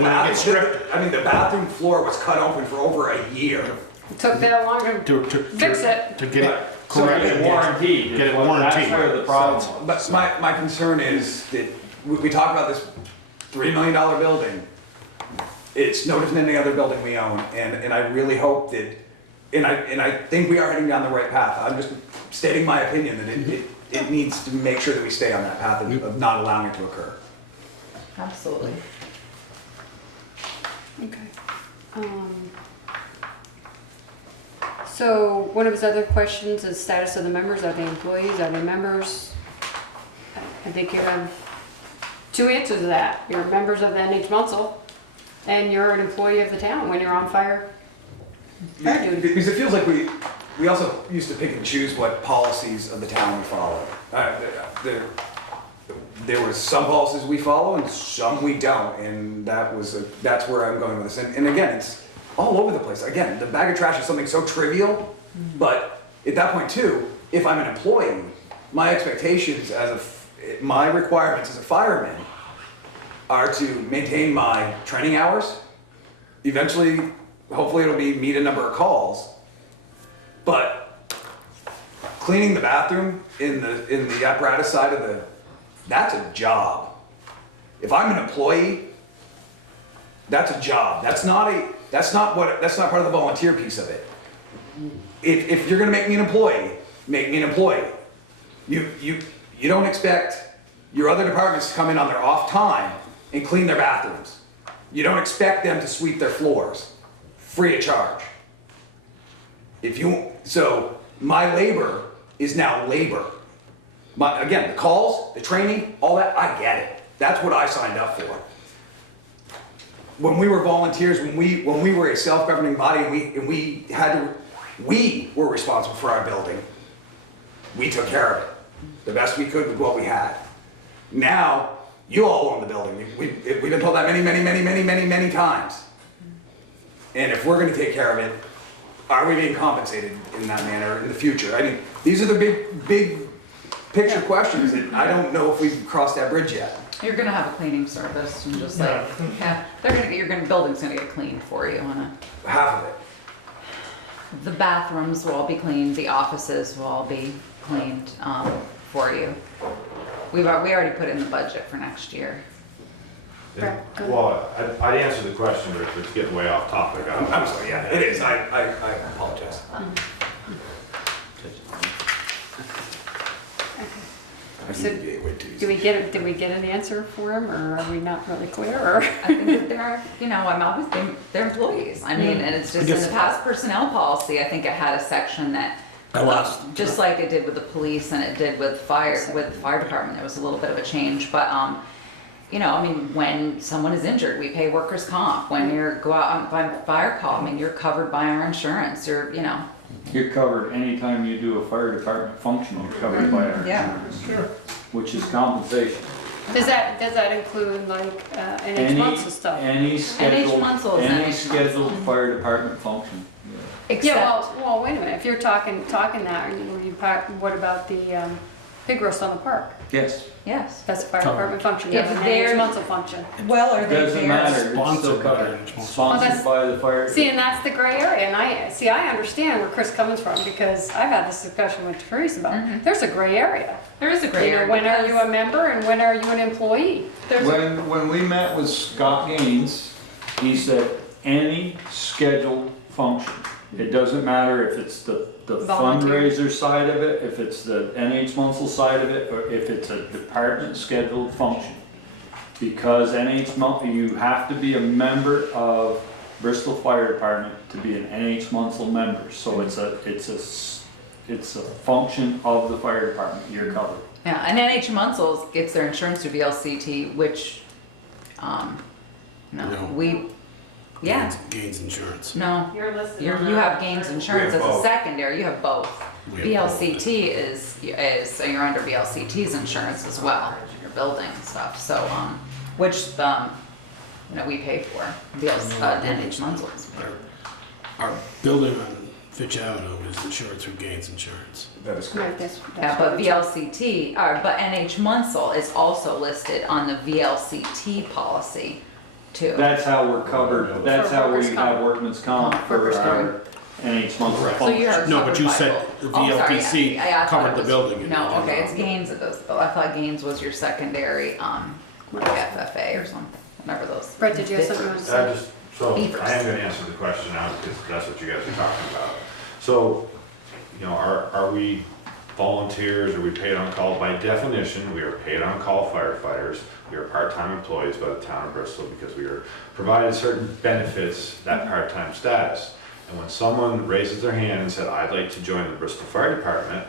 bathroom floor was cut open for over a year. It took that long to fix it. To get it So correct. get it warranted. Get it warranted. That's where the problem was. But my concern is that we talk about this $3 million building. It's no different than any other building we own, and I really hope that, and I think we are heading down the right path. I'm just stating my opinion that it needs to make sure that we stay on that path of not allowing it to occur. Absolutely. Okay. So one of his other questions is status of the members. Are they employees? Are they members? I think you have two answers to that. You're members of the NH Munsell, and you're an employee of the town when you're on fire duty. Because it feels like we also used to pick and choose what policies of the town we follow. There was some policies we follow and some we don't, and that's where I'm going with this. And again, it's all over the place. Again, the bag of trash is something so trivial, but at that point too, if I'm an employee, my expectations my requirements as a fireman are to maintain my training hours. Eventually, hopefully it'll be meet a number of calls, but cleaning the bathroom in the apparatus side of that's a job. If I'm an employee, that's a job. That's not part of the volunteer piece of it. If you're gonna make me an employee, make me an employee. You don't expect your other departments to come in on their off time and clean their bathrooms. You don't expect them to sweep their floors, free of charge. So my labor is now labor. Again, the calls, the training, all that, I get it. That's what I signed up for. When we were volunteers, when we were a self-governing body and we were responsible for our building, we took care of it the best we could with what we had. Now, you all own the building. We've been told that many times. And if we're gonna take care of it, are we being compensated in that manner in the future? I mean, these are the big picture questions that I don't know if we've crossed that bridge yet. You're gonna have a cleaning service and just building's gonna get cleaned for you on Half of it. the bathrooms will all be cleaned, the offices will all be cleaned, for you. We already put in the budget for next year. Well, I'd answer the question, but it's getting way off topic. I'm sorry, yeah, it is. I apologize. So, did we get an answer for him, or are we not really clear? Or? I think that they're employees. I mean, and it's just in the past personnel policy, I think it had a section that, just like it did with the police and it did with the fire department, there was a little bit of a change. But, I mean, when someone is injured, we pay workers' comp. When you go out on fire call, I mean, you're covered by our insurance. You're covered anytime you do a fire department function, you're covered by our insurance. Sure. Which is compensation. Does that include like NH Munsell stuff? Any scheduled fire department function. Except, well, wait a minute. If you're talking that, what about the pig roast on the park. Yes. Yes. That's a fire department function, If that's an they're- NH function. Well, are they Doesn't there? matter, it's still Sponsored by covered. NH. Sponsored by the fire. See, and that's the gray area, and I understand where Chris comes from, because I've had this discussion with Teresa about, there's a gray area. There is a gray You know, area. when are you because a member and when are you an employee? there's a- When we met with Scott Gaines, he said any scheduled function. It doesn't matter if it's the Volunteer. fundraiser side of it, if it's the NH Munsell side of it, or if it's a department scheduled function. Because NH Munsell, you have to be a member of Bristol Fire Department to be an NH Munsell member. So it's a function of the fire department, you're covered. Yeah, and NH Munsell gets their insurance through VLCT, which, No. yeah, Gains insurance. no. You're listed You on you the- have Gaines Insurance We have as a both. secondary, you have both. We have both. VLCT is, so you're under VLCT's insurance as well, your building and stuff, so, which, we pay for, NH Munsell. Our building on Fitch Avenue is insured through Gains Insurance. That is Right, correct. that's Yeah, but what it- VLCT, but NH Munsell is also listed on the VLCT policy too. That's how we're covered, that's For how we workers' have comp. workers' comp for Workers' our NH Munsell Correct. So you are function. No, but you covered by said both. the Oh, sorry, VLPC yeah. I thought covered it the was- building. No, and okay, then- it's Gaines that does the bill. I thought Gaines was your secondary, FFA or something, whatever those. Brett, did you have something you wanted to say? So, Beavers. I am gonna answer the question now, because that's what you guys are talking about. So, are we volunteers, are we paid on call? By definition, we are paid on call firefighters. We are part-time employees by the town of Bristol because we are provided certain benefits, that part-time status. And when someone raises their hand and said, I'd like to join the Bristol Fire Department,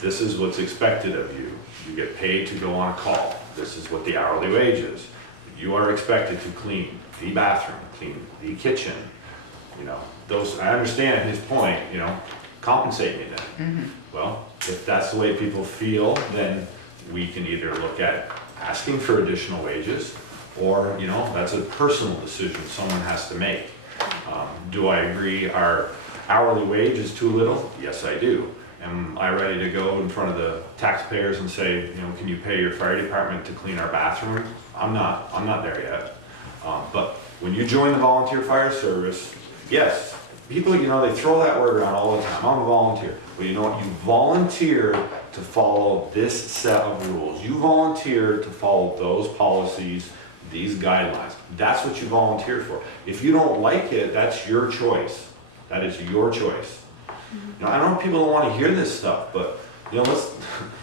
this is what's expected of you. You get paid to go on call. This is what the hourly wage is. You are expected to clean the bathroom, clean the kitchen, I understand his point, compensate me then. Well, if that's the way people feel, then we can either look at asking for additional wages, or, that's a personal decision someone has to make. Do I agree our hourly wage is too little? Yes, I do. Am I ready to go in front of the taxpayers and say, can you pay your fire department to clean our bathroom? I'm not there yet. But when you join the volunteer fire service, yes, people, they throw that word around all the time. I'm a volunteer. Well, you know what? You volunteer to follow this set of rules. You volunteer to follow those policies, these guidelines. That's what you volunteer for. If you don't like it, that's your choice. That is your choice. I don't know if people don't want to hear this stuff, but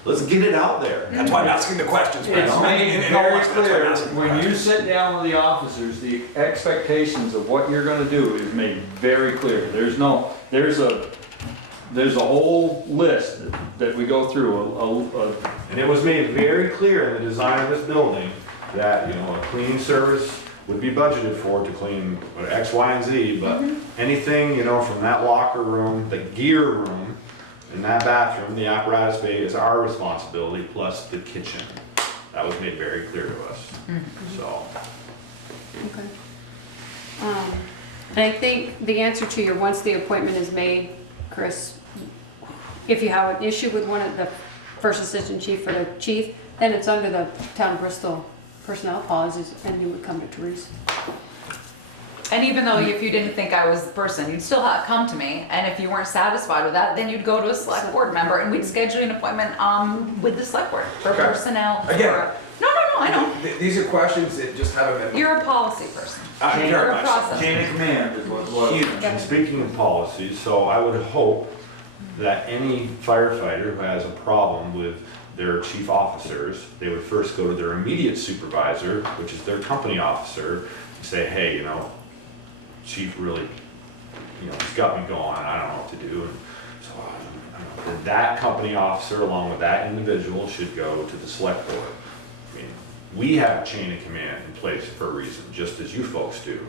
let's get it out there. That's why I'm asking the questions, Brett. It's And made in all very honesty, that's why I'm clear, asking the when you questions. sit down with the officers, the expectations of what you're gonna do is made very clear. There's a whole list that we go through, And it was made very clear in the design of this building that, a cleaning service would be budgeted for to clean X, Y, and Z, but anything, from that locker room, the gear room, in that bathroom, the apparatus bay is our responsibility, plus the kitchen. That was made very clear to us, so. Okay. And I think the answer to your, once the appointment is made, Chris, if you have an issue with one of the first assistant chief or the chief, then it's under the town of Bristol personnel policies, and you would come to Teresa. And even though if you didn't think I was the person, you'd still come to me, and if you weren't satisfied with that, then you'd go to a select board member, and we'd schedule an appointment, with the select board for Okay. personnel. Again. No, I know. These are questions that just haven't been. You're a policy person. Very You're a much. process. chain of command is what. Huge. And speaking of policies, so I would hope that any firefighter who has a problem with their chief officers, they would first go to their immediate supervisor, which is their company officer, and say, hey, chief really, he's got me going, I don't know what to do. And so that company officer, along with that individual, should go to the select board. I mean, we have a chain of command in place for a reason, just as you folks do.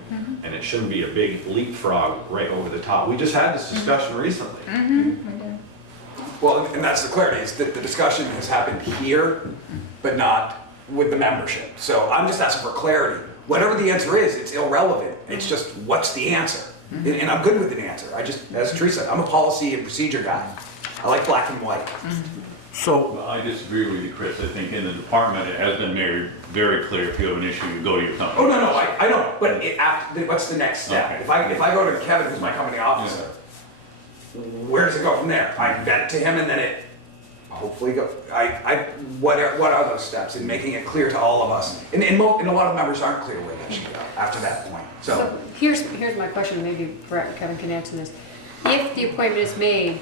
And it shouldn't be a big leapfrog right over the top. We just had this discussion recently. Well, and that's the clarity, is that the discussion has happened here, but not with the membership. So I'm just asking for clarity. Whatever the answer is, it's irrelevant. It's just, what's the answer? And I'm good with an answer. As Teresa said, I'm a policy and procedure guy. I like black and white. So, Well, I disagree with you, Chris. I think in the department, it has been made very clear, if you have an issue, you go to your company. Oh, no, I know, but what's the next step? Okay. If I go to Kevin, who's my company officer, where does it go from there? I vet it to him and then it hopefully go, what are those steps in making it clear to all of us? And a lot of members aren't clear where that should go after that point, So here's my question, maybe Brett and Kevin can answer this. If the appointment is made,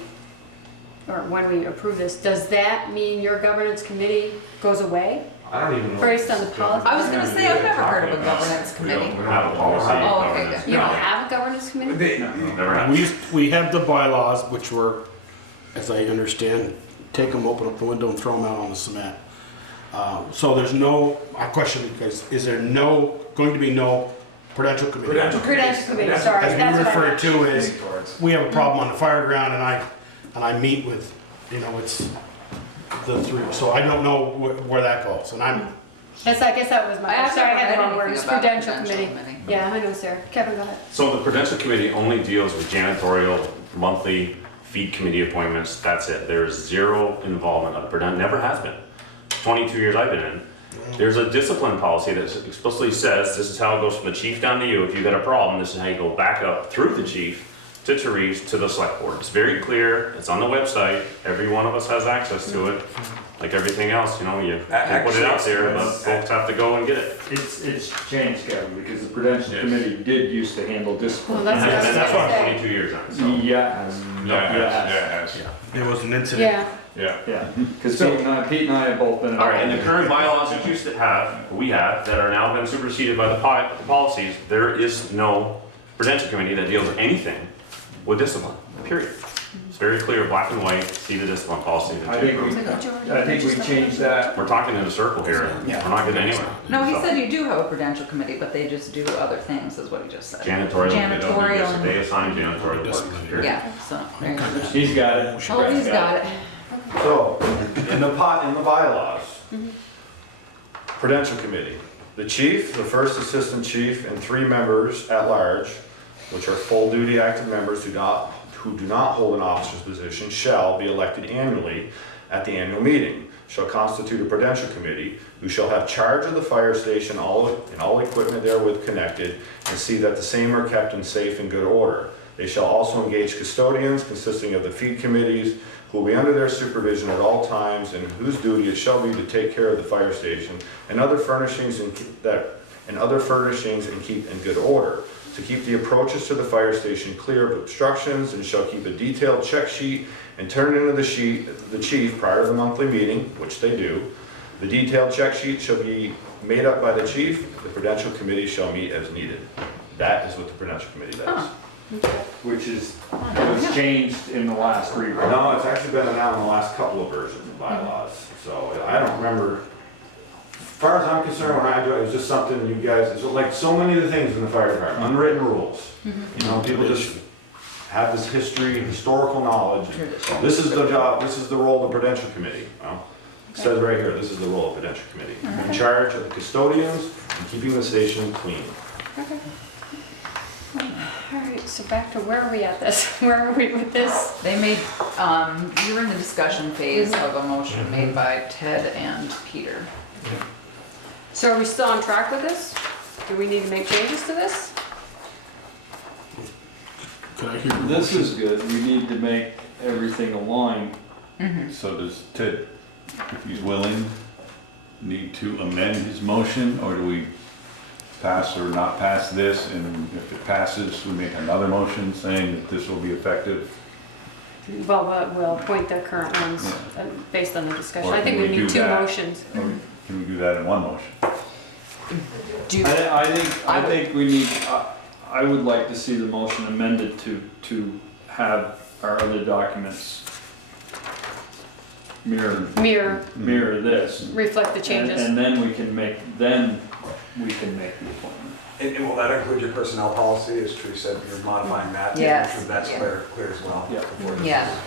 or when we approve this, does that mean your governance committee goes away? I don't even know. Based on the policy? I was gonna say, I've never heard of a governance committee. We don't have a policy. Oh, okay, good. You don't have a governance committee? Never have. we have the bylaws, which were, as I understand, take them, open up the window and throw them out on the cement. So there's no, my question is there going to be no prudential committee? Prudential committee, sorry. As that's we what I refer meant. to as, we have a problem on the fire ground and I meet with, it's the three, so I don't know where that goes, and I guess that was I've sorry, I never had the read wrong word, it's anything about prudential Prudential committee. Committee. Yeah, I know, Sarah. Kevin, go ahead. So the Prudential Committee only deals with janitorial, monthly feed committee appointments, that's it. There's zero involvement of Prudential, never has been. 22 years I've been in. There's a discipline policy that explicitly says this is how it goes from the chief down to you. If you've got a problem, this is how you go back up through the chief to Therese to the select board. It's very clear, it's on the website, every one of us has access to it. Like everything else, you put it out there, but folks have to go and get it. It's changed, Kevin, because the Prudential Committee did used to handle discipline. Well, that's what I was That's gonna why say. 22 years on it, so. Yeah. Yeah, it has. there was an incident. Yeah, Yeah, because Pete and I have both been. All right, and the current bylaws that we have, that are now been superseded by the policies, there is no Prudential Committee that deals with anything with discipline, period. It's very clear, black and white, see the discipline policy. that I you think approved. I think we changed that. We're talking in a circle here, we're not getting anywhere. No, he So, said you do have a prudential committee, but they just do other things, is what he just said. Janitorial, they don't do Janitorial this, they assign janitorial work, period. Yeah, so, there you go. He's got it. Oh, he's got it. So, in the bylaws, Prudential Committee, the chief, the first assistant chief, and 3 members at large, which are full duty active members who do not hold an officer's position, shall be elected annually at the annual meeting, shall constitute a Prudential Committee, who shall have charge of the fire station and all equipment therewith connected, and see that the same are kept in safe and good order. They shall also engage custodians consisting of the feed committees, who will be under their supervision at all times, and whose duty it shall be to take care of the fire station and other furnishings and keep in good order, to keep the approaches to the fire station clear of obstructions, and shall keep a detailed check sheet and turn it into the chief prior to the monthly meeting, which they do. The detailed check sheet shall be made up by the chief. The Prudential Committee shall meet as needed. That is what the Prudential Committee does. Which was changed in the last rewrite. No, it's actually been out in the last couple of versions of bylaws, so I don't remember. As far as I'm concerned, when I do it, it was just something you guys, it's like so many of the things in the fire department, unwritten rules. People just have this historical knowledge. This is the job, this is the role of the Prudential Committee. Well, it says right here, this is the role of the Prudential Committee. In charge of the custodians and keeping the station clean. okay. All right, so back to where are we at this? Where are we with this? They made, you were in the discussion phase of a motion made by Ted and Peter. So are we still on track with this? Do we need to make changes to this? Could I hear your This motion? is good. We need to make everything align. So does Ted, if he's willing, need to amend his motion, or do we pass or not pass this, and if it passes, we make another motion saying that this will be effective? Well, we'll appoint the current ones based on the discussion. Or I think can we we do need 2 that? motions. Or can we do that in one motion? I think we need, I would like to see the motion amended to have our other documents mirror this. Reflect the changes. And then we can make the appointment. And will that include your personnel policy, as Tree said, you're modifying that? Yes. Make sure that's Yeah. clear as well. Yeah. before this Yeah. is-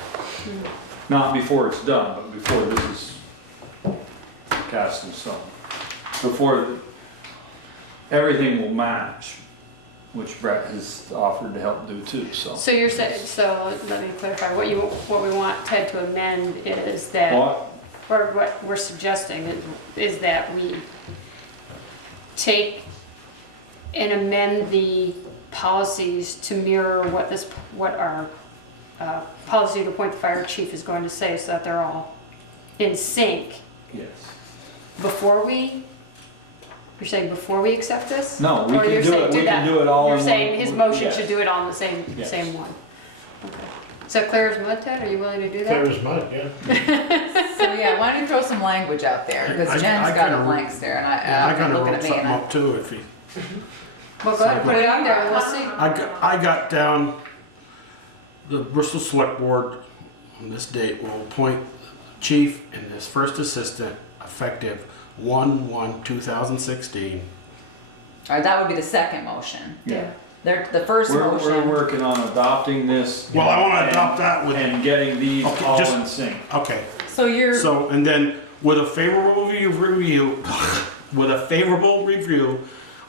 Not before it's done, but before this is cast in stone. Before, everything will match, which Brett has offered to help do too, so. So you're saying, so let me clarify, what we want Ted to amend is that, Well, or what we're suggesting is that we take and amend the policies to mirror what our policy to appoint the fire chief is going to say, so that they're all in sync Yes. before we, you're saying before we accept this? No, we Or can you're do saying it, we that- can do it all in You're one. saying his motion yes. should do it on the same Yes. one? Okay. Is that clear as mud, Ted? Are you willing to do that? Clear as mud, yeah. So yeah, why don't you throw some language out there, because I Jen's got kinda a blank stare, and I I'm kinda looking wrote at me, something and up too, if he, Well, go ahead and put it on there, and we'll see. I got down, the Bristol Select Board on this date will appoint chief and his first assistant effective 1/1/2016. all right, that would be the second motion. Yeah. The first We're motion. working on adopting this. Well, I wanna and- adopt that with, And getting these Okay, all just- in sync. okay. So you're, So, and then with a favorable review, with a favorable review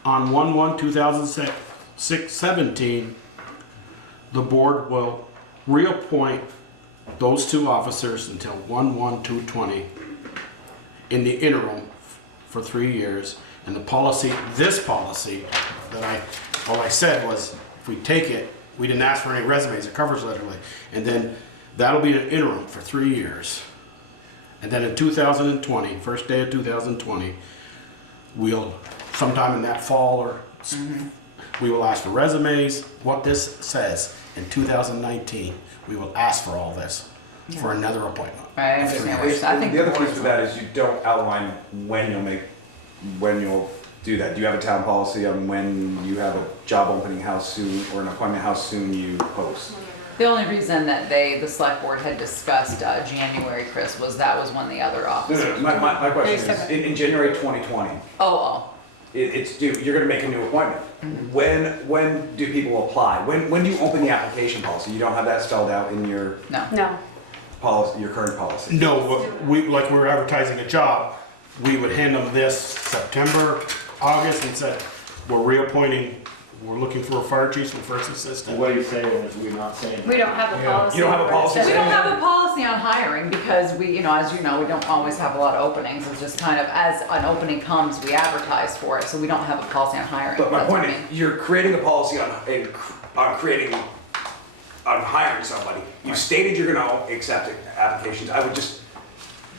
on 1/1/2017, the board will reappoint those two officers until 1/1/220 in the interim for 3 years. And the policy, this policy that all I said was, if we take it, we didn't ask for any resumes or covers letter, and then that'll be an interim for 3 years. And then in 2020, first day of 2020, we'll, sometime in that fall or, we will ask for resumes, what this says. In 2019, we will ask for all this for another appointment. I understand what you're saying. I think The other piece board's- of that is you don't outline when you'll do that. Do you have a town policy on when you have a job opening, how soon, or an appointment, how soon you post? The only reason that the select board had discussed January, Chris, was that was when the other No, officers. no, my question is, in January 2020, Oh, it's due, you're gonna make a new appointment. When do people apply? When do you open the application policy? You don't have that spelled out in your no. No. policy, your current policy? No, like we're advertising a job, we would hand them this September, August, and said, we're reappointing, we're looking for a fire chief and first assistant. What he's saying is we're not saying. We don't have a policy. You don't have a policy where it We says- don't have a policy on hiring because we, as you know, we don't always have a lot of openings. It's just kind of as an opening comes, we advertise for it. So we don't have a policy on hiring. But my That's what point I is, mean. you're creating a policy on hiring somebody. You stated you're gonna accept applications. I would just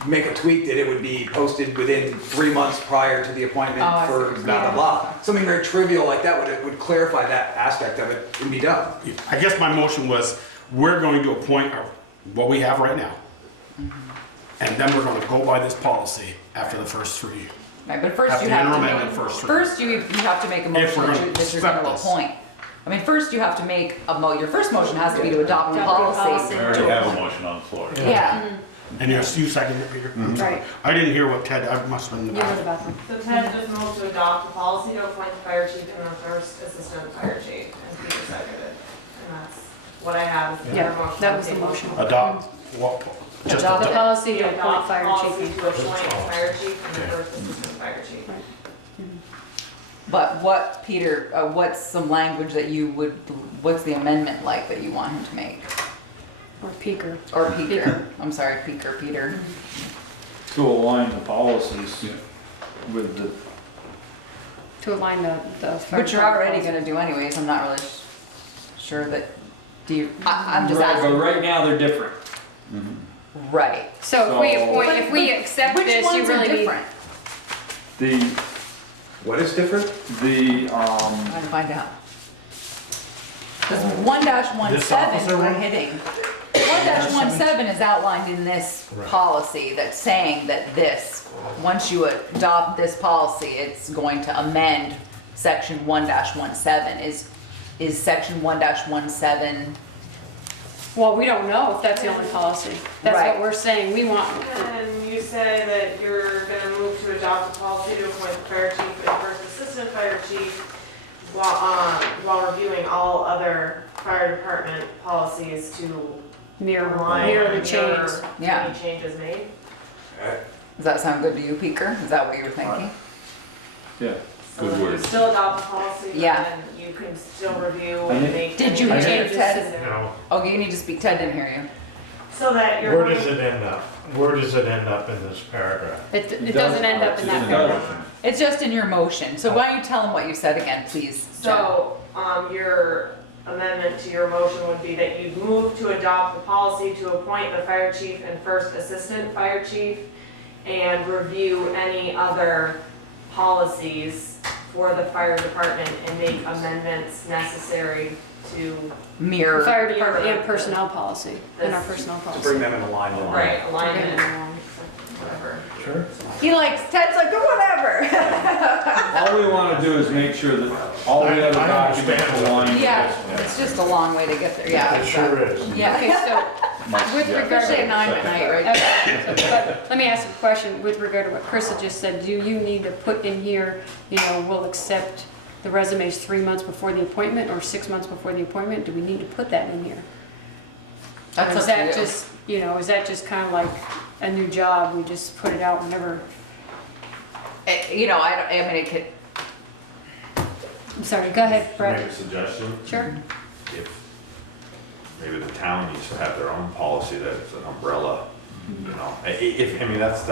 make a tweak that it would be posted within 3 months prior to the appointment Oh, I see for what you're blah, blah, saying. blah. Something very trivial like that would clarify that aspect of it and be done. I guess my motion was, we're going to appoint what we have right now. And then we're gonna go by this policy after the first 3. Right, but first After you the have to interim and make, then first three. first you have to make a motion we're that gonna you're accept gonna this. appoint. I mean, first you have to make your first motion has to be to adopt the Adopt the policy. policy. We already have a motion on the floor. Yeah. And you seconded it, Peter? Right. I didn't hear what Ted, I must have been in the You know back. the bathroom. So Ted just moved to adopt the policy to appoint the fire chief and the first assistant fire chief, and Peter seconded. And that's what I have. as Yeah, their motion that on was the table. motion. Adopt, what, just Adopt the adopt. policy to appoint Adopt fire policy chief. to appoint fire chief and the first assistant fire chief. But what, Peter, what's some language that what's the amendment like that you want him to make? Or peaker. Or Peter, I'm sorry, Peter. To align the policies with the, To align the fire. Which you're already gonna do anyways, I'm not really sure that, I'm just right, but asking. right now they're different. Right. So if we So- appoint, if we accept Which this, you ones are really need. different? The, What is different? the, Trying to find out. Because 1-17 officer we're one? hitting. 1-17 is outlined in this policy that's saying that once you adopt this policy, it's going to amend section 1-17. Is section 1-17, Well, we don't know if that's the only policy. That's Right. what we're saying. We want, And you say that you're gonna move to adopt a policy to appoint the fire chief and first assistant fire chief while reviewing all other fire department policies to mirror align the and change. mirror Yeah. any changes made. does that sound good to you, Peter? Is that what you were thinking? yeah. So Good then you word. still adopt the policy, but Yeah. then you can still review I and think- make. Did you any change changes Ted? to it. No. Okay, you need to speak, Ted didn't hear you. so that you're. Where does it end up? Where does it end up in this paragraph? It doesn't end up in that paragraph. It's just in your motion, so why don't you tell them what you said again, please? Jen? So, your amendment to your motion would be that you'd move to adopt the policy to appoint the fire chief and first assistant fire chief and review any other policies for the fire department and make amendments necessary to. Mirror. Fire department and personnel policy, and our personnel To policy. bring them in alignment. Right, alignment, whatever. Sure. He likes, Ted's like, "Oh, whatever." All we want to do is make sure that all the other I documents understand. align with this Yeah, one. it's just a long way to get there, yeah. It sure is. Yeah. Okay, so with regard Especially at to, 9 at night, right? okay, but let me ask a question with regard to what Chris had just said. Do you need to put in here, we'll accept the resumes 3 months before the appointment or 6 months before the appointment? Do we need to put that in here? That's Or is up to that you. just, is that just kind of like a new job? We just put it out whenever? I mean, it could, I'm sorry, go ahead, Can I Brett. make a suggestion? Sure. If maybe the town needs to have their own policy that it's an umbrella, that's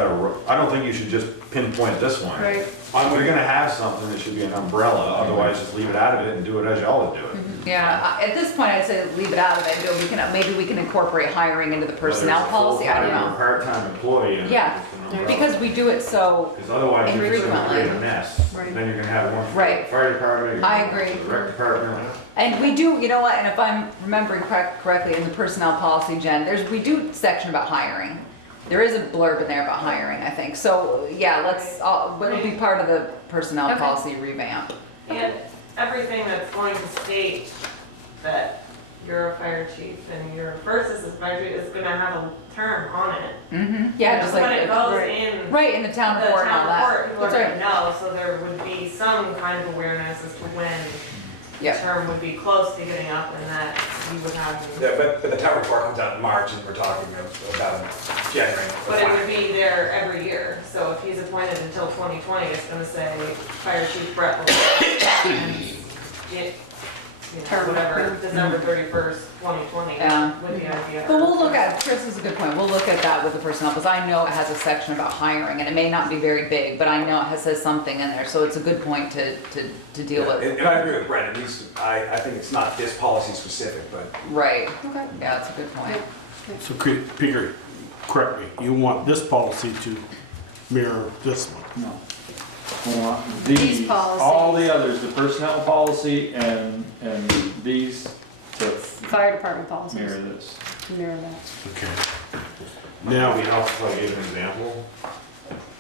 I don't think you should just pinpoint this one. Right. If you're gonna have something, it should be an umbrella, otherwise just leave it out of it and do it as y'all would do it. yeah, at this point, I'd say leave it out of it. Maybe we can incorporate hiring into the personnel policy, I don't Whether it's a know. full-time or part-time employee. and Yeah, it's an umbrella. because we do it so, Because otherwise you're just gonna create a infrequently. mess. Right. Then you're gonna have one for the Right. fire department. you're I gonna have one agree. for the rec department. and we do, you know what, and if I'm remembering correctly in the personnel policy, Jen, we do a section about hiring. There is a blurb in there about hiring, I think. So, yeah, it'll be part of the personnel Okay. policy revamp. And everything that's going to state that you're a fire chief and your first assistant fire chief is gonna have a term on it. Mm-hmm, yeah, just like. When it goes right. in. Right, in the town report and all that. People are That's gonna know, so there would be some kind of awareness as to when the Yeah. term would be close to getting up and that you would have. Yeah, but the town report comes out in March and we're talking about January. But it would be there every year, so if he's appointed until 2020, it's gonna say Fire Chief Brett will Term. whatever, December 31st, 2020, Yeah. with the idea. But we'll look at, Chris is a good point, we'll look at that with the personnel, because I know it has a section about hiring, and it may not be very big, but I know it says something in there, so it's a good point to deal with. And I agree with Brent, I think it's not this policy specific, but Right, Okay. yeah, that's a good point. So Peter, correct me, you want this policy to mirror this one? No. These policies. All the others, the personnel policy and these to Fire department policies. mirror this. To mirror that. Okay. Now, Now, we also give an example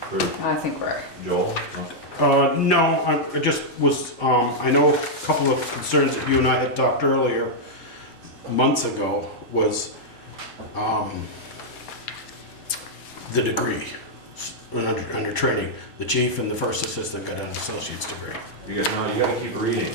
for I think we're, Joel. no, I just was, I know a couple of concerns that you and I had talked earlier, months ago, was, the degree. Under training, the chief and the first assistant got an associate's degree. You gotta keep reading.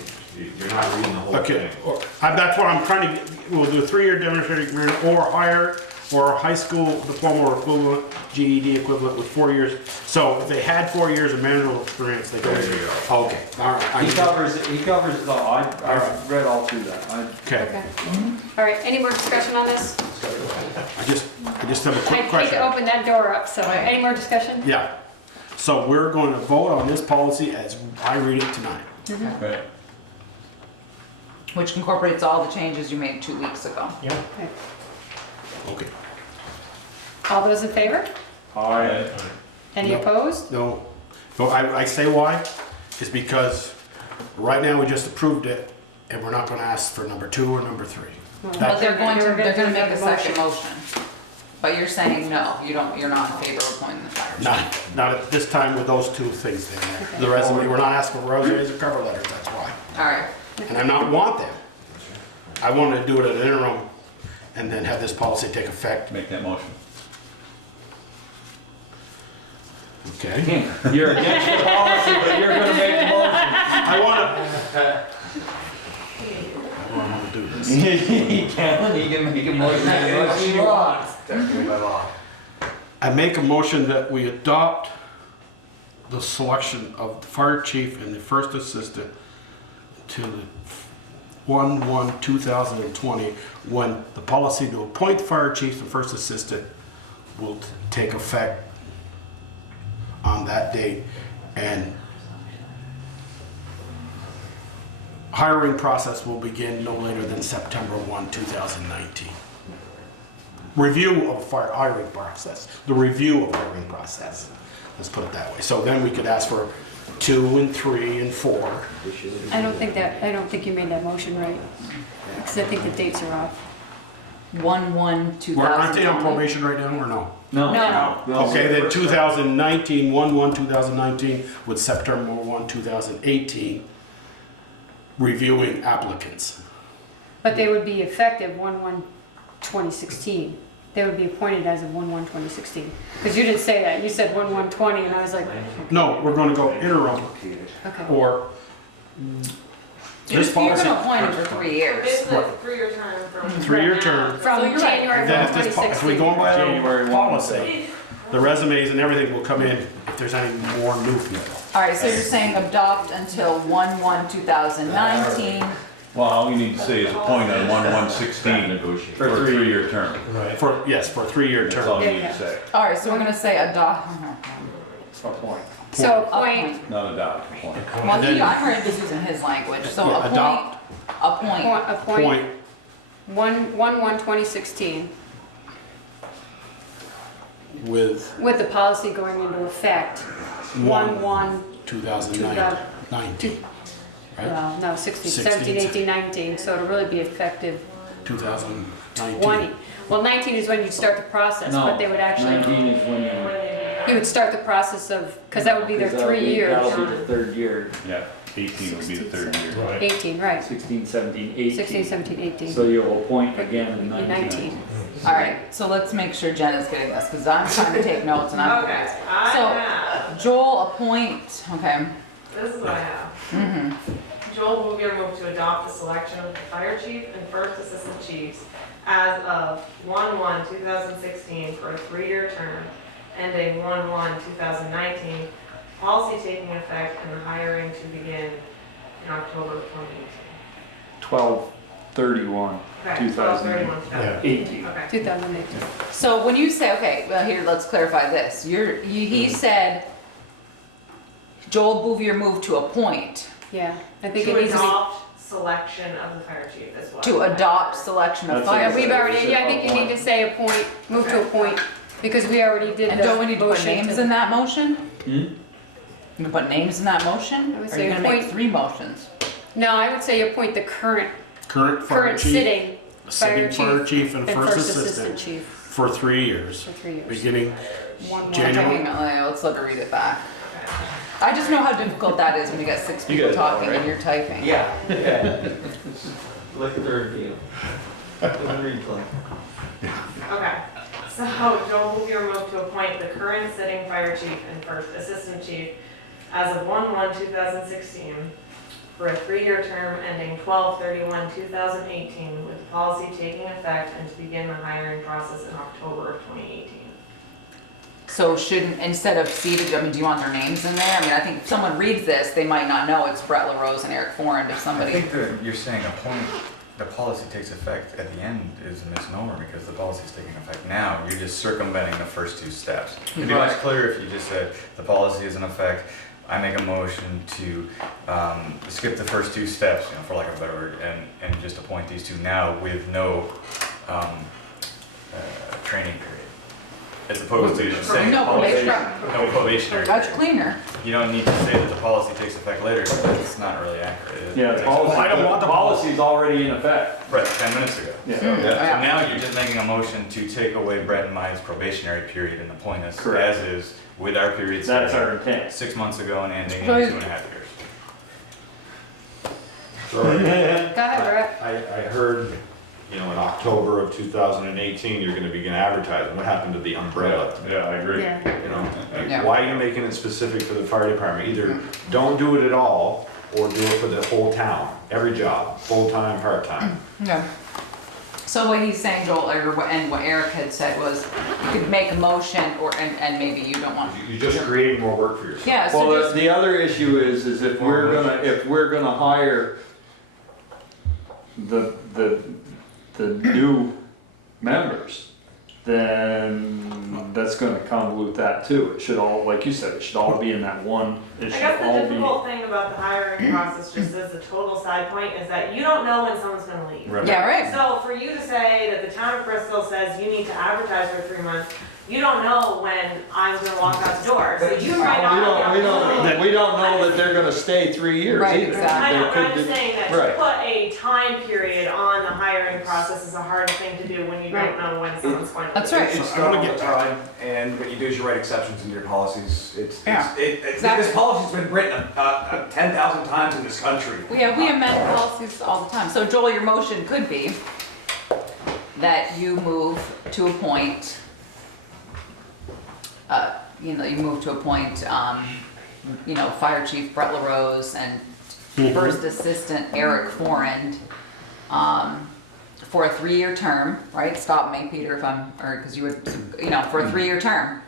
You're not reading the whole Okay, thing. that's what I'm trying to get, we'll do a 3-year demonstrating experience or higher, or a high school diploma or equivalent, GED equivalent with 4 years. So if they had 4 years of manual experience, they go. There you go. Okay, all right. He covers it all, I've read all through that. Okay, Okay. All right, any more discussion on this? I just have a I quick hate question. to open that door up, so any more discussion? Yeah, so we're going to vote on this policy as I read it tonight. Right. which incorporates all the changes you made 2 weeks ago. Yeah. Okay. Okay. All those in favor? Aye. Any No. opposed? No, I say why, is because right now we just approved it, and we're not gonna ask for number 2 or number 3. But they're going to make a another second motion. But you're saying no, you're not in favor of appointing the fire chief. Not at this time with those 2 things in there. The resume, we're not asking for resumes or cover letters, that's why. All right, And I not want them. I wanted to do it at an interim and then have this policy take effect. Make that motion. Okay. You're against the policy, but you're gonna make the motion. I want to do this. He can make a motion as he wants. Technically by law. I make a motion that we adopt the selection of the fire chief and the first assistant to the 1/1/2020, when the policy to appoint fire chief and first assistant will take effect on that date, and hiring process will begin no later than September 1, 2019. Review of hiring process, the review of hiring process. Let's put it that way. So then we could ask for 2 and 3 and 4. I don't think you made that motion right, because I think the dates are off. 1/1/2020. Well, aren't they on probation right now or no? No. Okay, then 2019, 1/1/2019 with September 1, 2018, reviewing applicants. But they would be effective 1/1/2016. They would be appointed as of 1/1/2016. Because you didn't say that. You said 1/1/20, and I was like, No, we're going to go interim okay. or You're gonna appoint him for 3 years. Basically, it's a 3-year term from. 3-year term. From So you're right. January And then 1, if this, if 2016. we go by January the 1. policy, the resumes and everything will come in if there's any more new people. All right, so you're saying adopt until 1/1/2019. Well, all you need to say is appoint on 1/1/16 for a 3-year term. For a 3-year That's all term. you need to say. All right, so we're gonna say adopt. Appoint. So appoint, Not adopt, appoint. Well, I heard this using his language, so Yeah, appoint. appoint 1/1/2016 With with the policy going into effect 1/1. 2019, right? Well, no, 16, 16, 17, 18, 19, so it'll really be effective 2019. 20. Well, 19 is when you'd start the process, but they would actually, 19 is when you would start the process of, because that would be their 3 years. That'll be the 3rd year. Yeah, 18 would be the 3rd year. Right. 18, right. 16, 17, 18. 16, 17, 18. So you'll appoint again in 19. 19. All right, so let's make sure Jen is getting this, because I'm trying to take notes and I'm. Okay, So- I have, Joel, appoint, okay. this is what I have. Mm-hmm. Joel Bouvier moved to adopt the selection of the fire chief and first assistant chiefs as of 1/1/2016 for a 3-year term ending 1/1/2019, policy taking effect and the hiring to begin in October of 2018. 12/31, Okay, 2018. 12/31/2018. Okay. 2018. So when you say, okay, well, here, let's clarify this. He said Joel Bouvier moved to appoint, Yeah, I think it To needs to be. adopt selection of the fire chief as well. to adopt selection of That's fire. Yeah, we've already, yeah, I think you need to say appoint, move to appoint, because we already did the And don't we need to put motion names in that motion? Hmm? You can put names in that motion? I would Or are say you gonna make appoint- 3 motions? No, I would say appoint the current Current chief, sitting fire fire chief chief and and first first assistant assistant chief for 3 years, for 3 years. beginning One- January. Hang on, let's let her read it back. I just know how difficult that is when you got 6 You people guys know, talking and right? you're typing. Yeah. Look at the review. Okay, so Joel Bouvier moved to appoint the current sitting fire chief and first assistant chief as of 1/1/2016 for a 3-year term ending 12/31/2018 with the policy taking effect and to begin the hiring process in October of 2018. So shouldn't, instead of seated, I mean, do you want their names in there? I mean, I think if someone reads this, they might not know it's Brett LaRose and Eric Forand if I somebody. think that you're saying appoint, the policy takes effect at the end is a misnomer because the policy is taking effect now. You're just circumventing the first 2 steps. It'd be much clearer if you just said the policy is in effect. I make a motion to skip the first 2 steps, you know, for lack of a better word, and just appoint these 2 now with no training period. As opposed to just saying No policy, probationary. no probationary Much period. cleaner. You don't need to say that the policy takes effect later because that's not really accurate. Yeah, the policy, I don't want the policy is already in effect. Right, 10 minutes ago. Yeah. So now you're just making a motion to take away Brett and Mai's probationary period and appoint us Correct. as is with our period That's starting our intent. 6 months ago and ending in So 2.5 years. Sorry. Go ahead, Brett. I heard, you know, in October of 2018, you're gonna begin advertising. What happened to the umbrella? Yeah, I agree. Yeah. You know, like, Yeah. why are you making it specific for the fire department? Either don't do it at all, or do it for the whole town, every job, full-time, part-time. Okay. So what he's saying, Joel, and what Eric had said was, you could make a motion, and maybe you don't want. You're just creating more work for yourself. Yeah, so Well, just, the other issue is if we're gonna hire the new members, then that's gonna convolute that too. It should all, like you said, it should all be in that one, it I should guess the all be. difficult thing about the hiring process, just as a total side point, is that you don't know when someone's gonna leave. Right. Yeah, right. So for you to say that the town of Bristol says you need to advertise for 3 months, you don't know when I'm gonna walk out the door, so you might not have the opportunity. We don't know that they're gonna stay 3 years Right, either. exactly. I know, There but could I'm just be- saying that to right. put a time period on the hiring process is a hard thing to do when you don't know when someone's going to leave. That's right. It's I done wanna all get the time, and what you do is you write exceptions into your policies. Yeah, exactly. This policy's been written 10,000 times in this country. We amend policies all the time. So Joel, your motion could be that you move to appoint, you move to appoint, Fire Chief Brett LaRose and First Assistant Eric Forand, for a 3-year term, right? Stop me, Peter, because you would, for a 3-year term.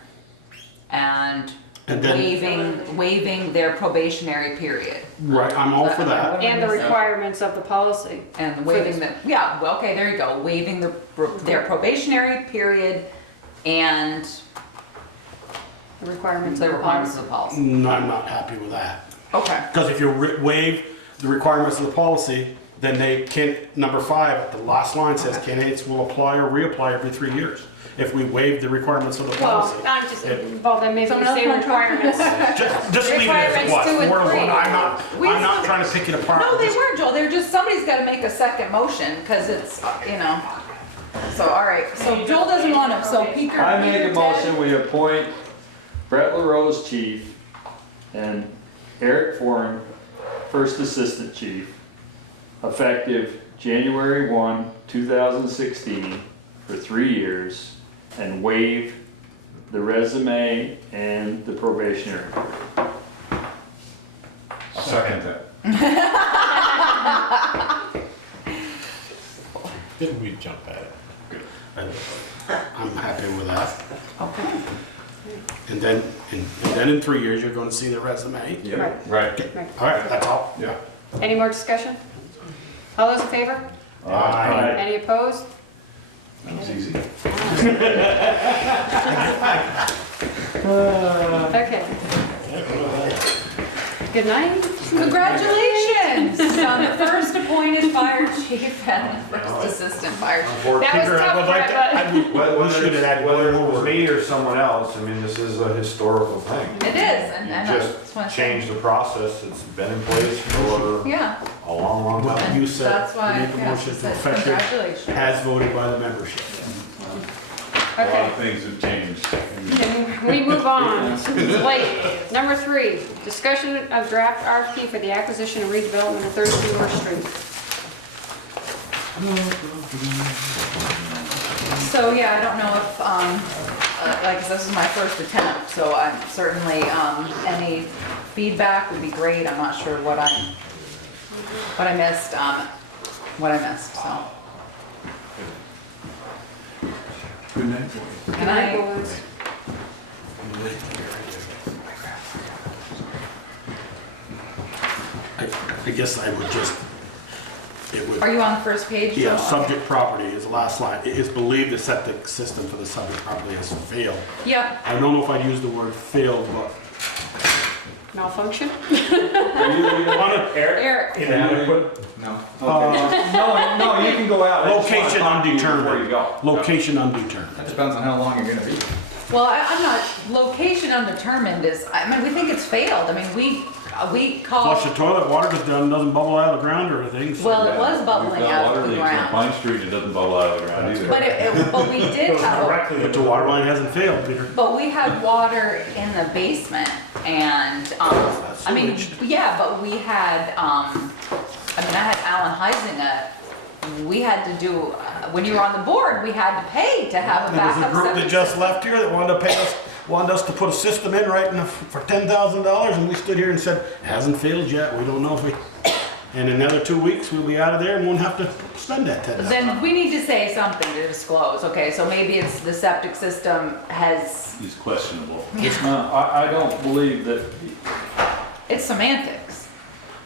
And And then- waiving their probationary period. Right, I'm all for that. And the requirements of the policy. And waiving the, yeah, well, okay, there you go, waiving their probationary period and The requirements the of the requirements policy. of the policy. No, I'm not happy with that. Okay. Because if you waive the requirements of the policy, then they can, number 5, the last line says candidates will apply or reapply every 3 years. If we waive the requirements of the Well, policy. I'm just, well, then maybe Someone the else same wanna try? requirements. Just leave it as Requirements what, 2 and 4 to 3. 1. I'm not trying to pick it apart. No, they weren't, Joel, they're just, somebody's gotta make a second motion, because it's, So, all right, so Joel doesn't want to, so Peter. I make Peter, a Ted- motion, we appoint Brett LaRose chief and Eric Foran, first assistant chief, effective January 1, 2016, for 3 years, and waive the resume and the probationary period. I'll second that. Didn't we jump at it? I'm happy with that. Okay. And then in 3 years, you're going to see the resume. Right. Right. Right. All right, that's all. Yeah. Any more discussion? All those in favor? Aye. Any opposed? That was easy. Okay. Good night. Congratulations on the first appointed fire chief and the first assistant fire chief. For That was Peter, tough, I would like to, Brett, I would- Whether we should have added whether it one was more. me or someone else, I mean, this is a historical thing. It is, and I Just just want to change the process, it's been in place for Yeah, a long, long What time. you said, that's why, make a yeah, motion to said effective congratulations. as voted by the membership. A lot Okay. of things have changed. We move on. It's late. Number 3, discussion of draft RFP for the acquisition and redevelopment of 32 North Street. So, yeah, I don't know if, like, this is my first attempt, so I'm certainly, any feedback would be great. I'm not sure what I missed, so. Good night. Good night. boys. I guess I would just, it would. Are you on the first page? Yeah, Joel? subject property is the last line. It is believed the septic system for the subject property has failed. Yeah, I don't know if I'd use the word failed, but. Malfunction? Eric. No. No, you can go out. I just wanna Location talk to you before you undetermined. go. Location undetermined. That depends on how long you're gonna be. Well, I'm not, location undetermined is, we think it's failed. I mean, we called, Flush the toilet, water doesn't bubble out of the ground or anything. so- well, it was bubbling We've got out water of the leaks on ground. Pine Street, it doesn't bubble out of the ground either. But we did have, But the water line hasn't failed, Peter. but we had water in the basement and, I mean, yeah, but we had, I had Alan Heisinger, we had to do, when you were on the board, we had to pay to have a There was a backup group that septic just system. left here that wanted us to put a system in right for $10,000, and we stood here and said, hasn't failed yet, we don't know if we, and in another 2 weeks, we'll be out of there and won't have to spend that $10,000. Then we need to say something to disclose, okay, so maybe it's the septic system has, He's questionable. I don't believe that, it's semantics,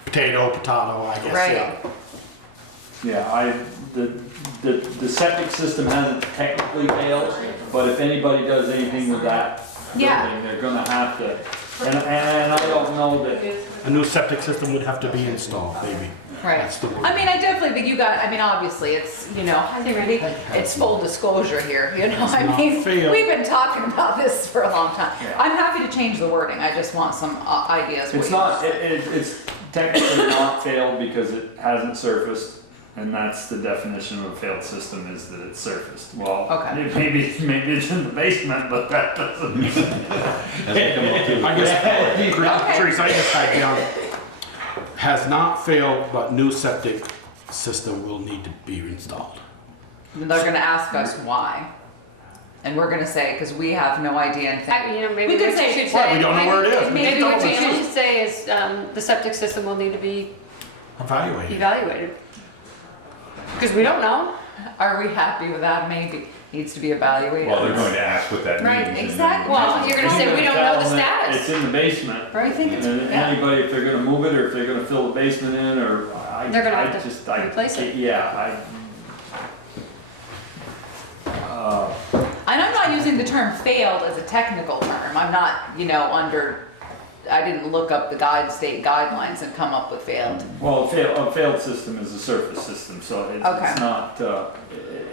Potato, I guess, yeah. right? The septic system hasn't technically failed, but if anybody does anything with that Yeah. building, they're gonna have to, and I don't know that, A new septic system would have to be installed, maybe. Right. That's the word. I mean, I definitely think you got, I mean, obviously, it's, you know, it's full disclosure here, you know, I not mean, fair. we've been talking about this for a long time. I'm happy to change the wording, I just want some ideas. it's not, it's technically not failed because it hasn't surfaced. And that's the definition of a failed system, is that it's surfaced. Well, Okay. maybe it's in the basement, but that doesn't. I guess, Teresa, I just typed down, has not failed, but new septic system will need to be installed. They're gonna ask us why. And we're gonna say, because we have no idea and think. You know, maybe We could what you say- should Right, say. we don't know where it is. Maybe what you should say is, the septic system will need to be Evaluated. evaluated. Because we don't know. Are we happy with that? Maybe needs to be evaluated. Well, they're going to ask what that means. Right, and then- exactly. Well, you're gonna say we don't know the status. It's in the basement. Right, I think it's, And yeah. anybody, if they're gonna move it, or if they're gonna fill the basement in, or They're gonna have to replace it. Yeah, And I'm not using the term failed as a technical term. I'm not, you know, I didn't look up the state guidelines and come up with failed. well, a failed system is a surface system, so it's Okay. not,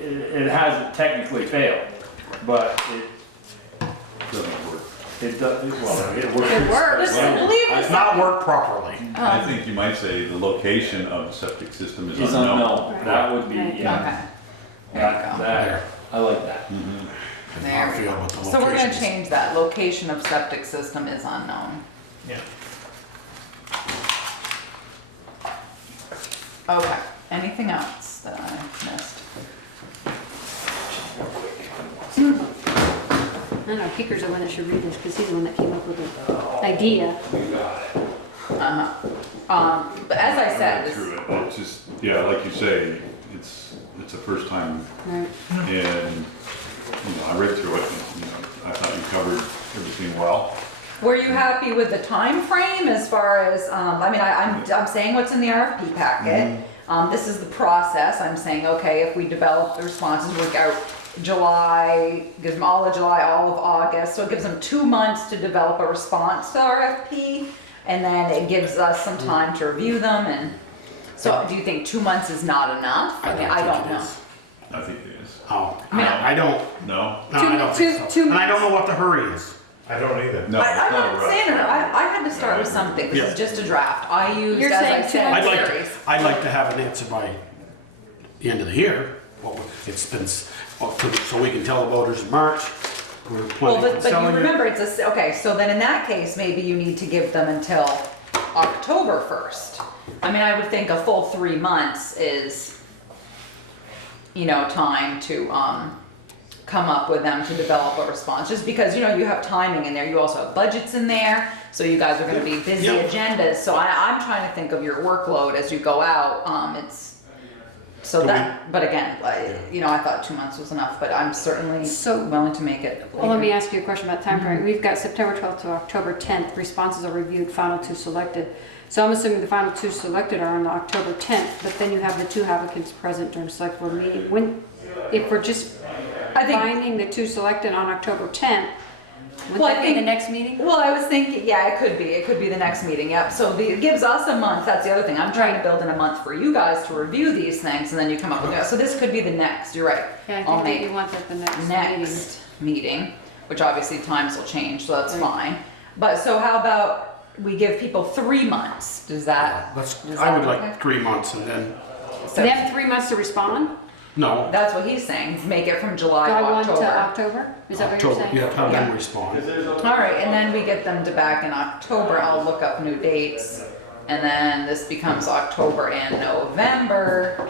it hasn't technically failed, but Doesn't work. it does, well, it works. It works. Listen, believe It's this. not worked properly. I think you might say the location of the septic system is Is unknown. unknown, that would be, Right. yeah, Okay, there you go. that, I like that. Mhm. Has There not we failed, go. but the So we're gonna location is- change that. Location of septic system is unknown. Yeah. Okay, anything else that I missed? I don't know, Peeker's the one that should read this, because he's the one that came up with the idea. But as I said, this, Through it, it's just, yeah, like you say, it's the first time, Right. and, you know, I read through it, and, you know, I thought you covered everything well. were you happy with the time frame as far as, I mean, I'm saying what's in the RFP packet. This is the process. I'm saying, okay, if we develop the responses, we go July, gives them all of July, all of August. So it gives them 2 months to develop a response to RFP. And then it gives us some time to review them. And so do you think 2 months is not enough? I mean, I don't think it know. is. I think it is. Oh, I mean, I don't, No? no, I don't think so. Two And I don't know what the hurry is. I don't either. No, it's I'm not a not rush. saying it. I had to start with something. This Yeah. is just a draft. I used, You're as I saying 2 said, months. series. I'd like to have an answer by the end of the year. It's been, so we can tell the voters in March, we're Well, planning on but you selling it. remember, okay, so then in that case, maybe you need to give them until October 1st. I mean, I would think a full 3 months is, you know, time to, come up with them to develop a response, just because, you know, you have timing in there, you also have budgets in there, so you guys are gonna be busy Yeah. agendas, so I'm trying to think of your workload as you go out, so Do that, but again, you know, I thought 2 months was enough, but I'm certainly So- willing to make it Well, let me later. ask you a question about time frame. We've got September 12th to October 10th. Responses are reviewed, final 2 selected. So I'm assuming the final 2 selected are on October 10th, but then you have the 2 applicants present during select board meeting. If we're just I think- finding the 2 selected on October 10th, would Well, I that be the think- next meeting? Well, I was thinking, yeah, it could be the next meeting, yep. So it gives us a month, that's the other thing. I'm trying to build in a month for you guys to review these things, and then you come up with it. So this could be the next, you're right. Yeah, I I'll think that make you want that the next meeting. next meeting, which obviously times will change, so that's fine. But so how about we give people 3 months? Does that? I would like 3 months and then, So They have 3 months to respond? no, that's what he's saying, make it from July to July 1 to October. October? Is that what you're October, saying? yeah, have them Yeah. respond. All right, and then we get them to back in October. I'll look up new dates. And then this becomes October and November.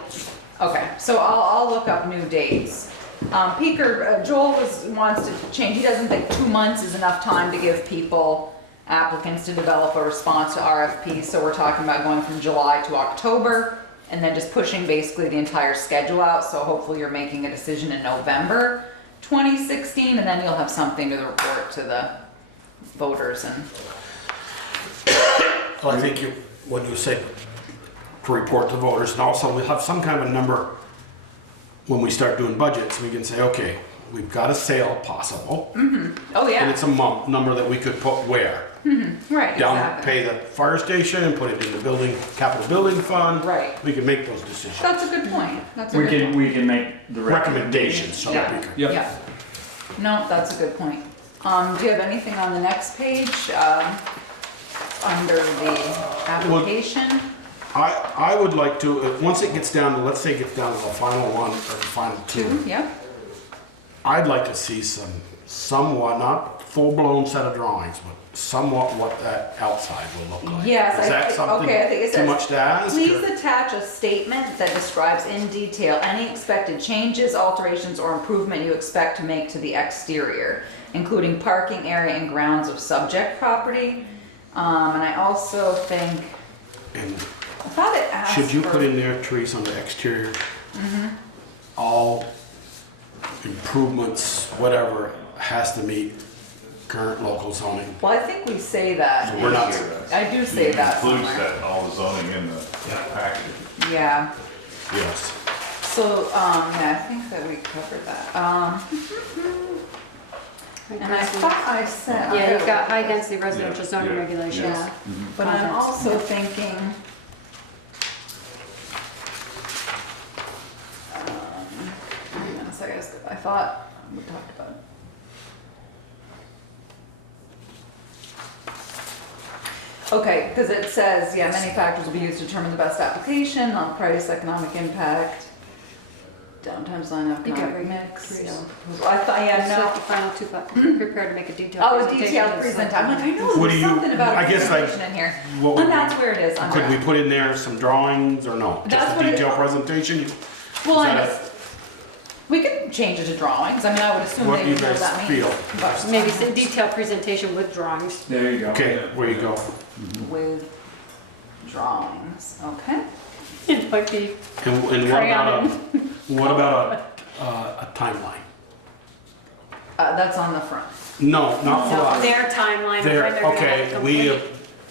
Okay, so I'll look up new dates. Joel wants to change, he doesn't think 2 months is enough time to give people, applicants, to develop a response to RFPs. So we're talking about going from July to October and then just pushing basically the entire schedule out. So hopefully you're making a decision in November 2016, and then you'll have something to report to the voters and. So I think when you say to report to voters, and also we'll have some kind of a number when we start doing budgets, we can say, okay, we've got a sale possible, Oh, and yeah. it's a number that we could put where? Right, Down, exactly. pay the fire station and put it in the building, capital building fund. Right. We can make those decisions. That's a good point. That's a We good can, point. we can make the Recommendations, so Yeah. we can. Yep. Yeah. No, that's a good point. Do you have anything on the next page, under the application? I would like to, once it gets down to, let's say it gets down to the final one, or the final two, Yeah. I'd like to see somewhat, not full-blown set of drawings, but somewhat what that outside will look like. Yes, Is that something okay, I think it too says, much to ask? please or- attach a statement that describes in detail any expected changes, alterations, or improvement you expect to make to the exterior, including parking area and grounds of subject property. And I also think, And I thought it asked should you for- put in there, Teresa, on the exterior? All improvements, whatever, has to meet current local zoning. Well, I think we say that. So we're not- I do say that Includes somewhere. that, all the zoning in the package. Yeah. Yes. So, yeah, I think that we covered that. And I thought I said. Yeah, you've got high density residential Yeah, zoning yeah, regulations. Yeah, but I'm also thinking. Hang on a second, I thought we talked about it. Okay, because it says, yeah, many factors will be used to determine the best application on price, economic impact, downtime design, You got economic right mix. here, Yeah. I thought, yeah, Select no. the final two, but prepared to make a detailed Oh, a presentation. detailed to the present. select I'm like, I know What there's do you- something about a I guess, like, presentation in here. what would And that's where it is. Under Could we put in there some drawings or no? That's Just what a it- detailed presentation? Well, Is I that know. We could change it to drawings. I mean, I would assume What they do you would know guys what that means. feel? But Maybe say detailed presentation with drawings. There you go. Okay, where you go. with drawings, okay? It might be And what about a timeline? That's on the front. No, not for no, us. their timeline, There, when they're gonna have okay, it we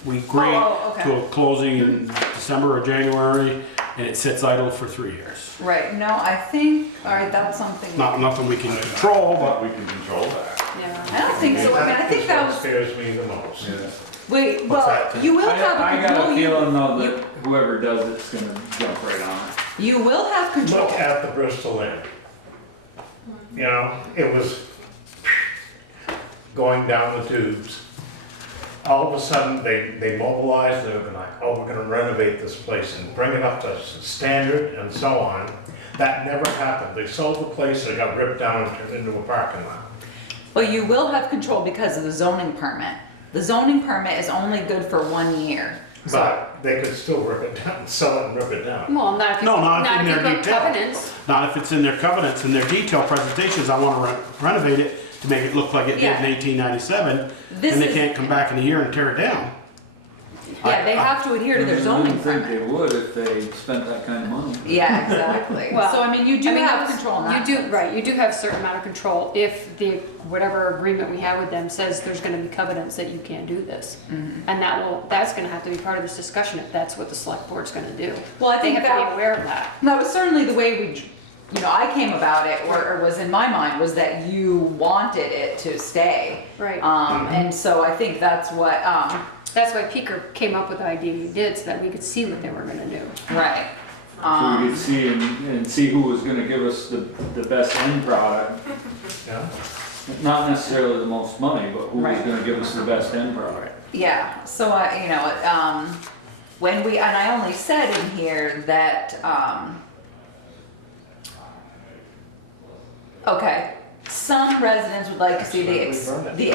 complete. agree Oh, okay. to a closing in December or January, and it sits idle for 3 years. Right, no, I think, all right, that's something. Nothing we can control, but We can control that. Yeah. I don't think so. I mean, I think that That was, scares me the most. wait, What's well, that? you will have I got control. a feeling though that whoever does it's gonna jump right on it. You will have control. Look at the Bristol Inn. You know, it was going down the tubes. All of a sudden, they mobilized, they were like, oh, we're gonna renovate this place and bring it up to standard and so on. That never happened. They sold the place, it got ripped down and turned into a parking lot. But you will have control because of the zoning permit. The zoning permit is only good for 1 year. So, But they could still rip it down, sell it and rip it down. Well, not if you, No, not not in if you their put detail. covenants. not if it's in their covenants and their detailed presentations. I want to renovate it to make it look like it did Yeah. in 1897, This and they is- can't come back in a year and tear it down. yeah, they have to adhere to their zoning I think permit. they would if they spent that kind of money. Yeah, exactly. Well, So I mean, you do have control on that. You do, right, you do have a certain amount of control if the, whatever agreement we have with them says there's gonna be covenants that you can't do this. Mm-hmm. And that's gonna have to be part of this discussion if that's what the select board's gonna do. Well, I think They have to that- be aware of that. That was certainly the way we, you know, I came about it, or was in my mind, was that you wanted it to stay. Right. And so I think that's what, That's why Peaker came up with the idea he did, so that we could see what they were gonna do. right. So we could see and see who was gonna give us the best end product. Yeah. Not necessarily the most money, but who was Right. gonna give us the best end product. Yeah, so I, you know, when we, and I only said in here that, okay, some residents would like to see the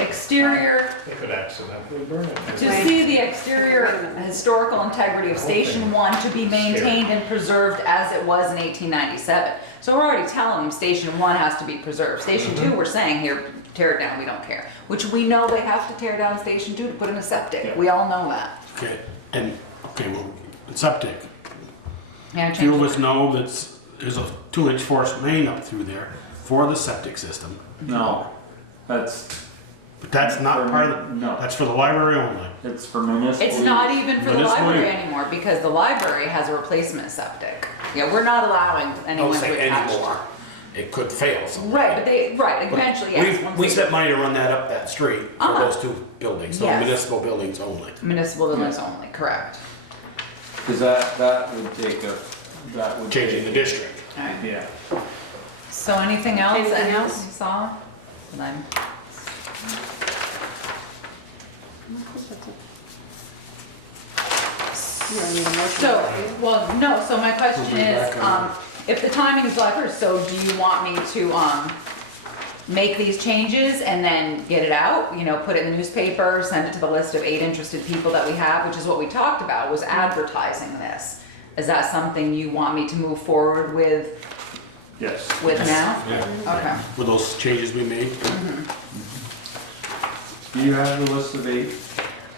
exterior, They could accidentally burn it. to see the exterior historical integrity of Station 1 to be maintained and preserved as it was in 1897. So we're already telling them Station 1 has to be preserved. Station 2, we're saying here, tear it down, we don't care. Which we know they have to tear down Station 2 to put in a septic. We all know that. Okay, well, septic. Yeah, change Few of it. us know that there's a 2-inch forced main up through there for the septic system. No, that's But that's not part of the, No, that's for the library only. it's for municipal. It's not even for the Municipal library use. anymore because the library has a replacement septic. Yeah, we're not allowing anyone Don't to say attach. anymore. It could fail someday. Right, but eventually, yes. once We they- spent money to run that up that street for Uh-huh. those two buildings, so Yes. municipal buildings only. Municipal buildings only, correct. Cause that would take a, that would take. Changing the district. Alright, Yeah. so anything else? Anything else? You saw? That I'm- You don't need a motion. So, well, no, so my question We'll be is, back on. if the timing is July 1st, so do you want me to, make these changes and then get it out? You know, put it in the newspaper, send it to the list of 8 interested people that we have, which is what we talked about, was advertising this. Is that something you want me to move forward with Yes. now? Yeah. Okay. With those changes we made. Do you have the list of 8?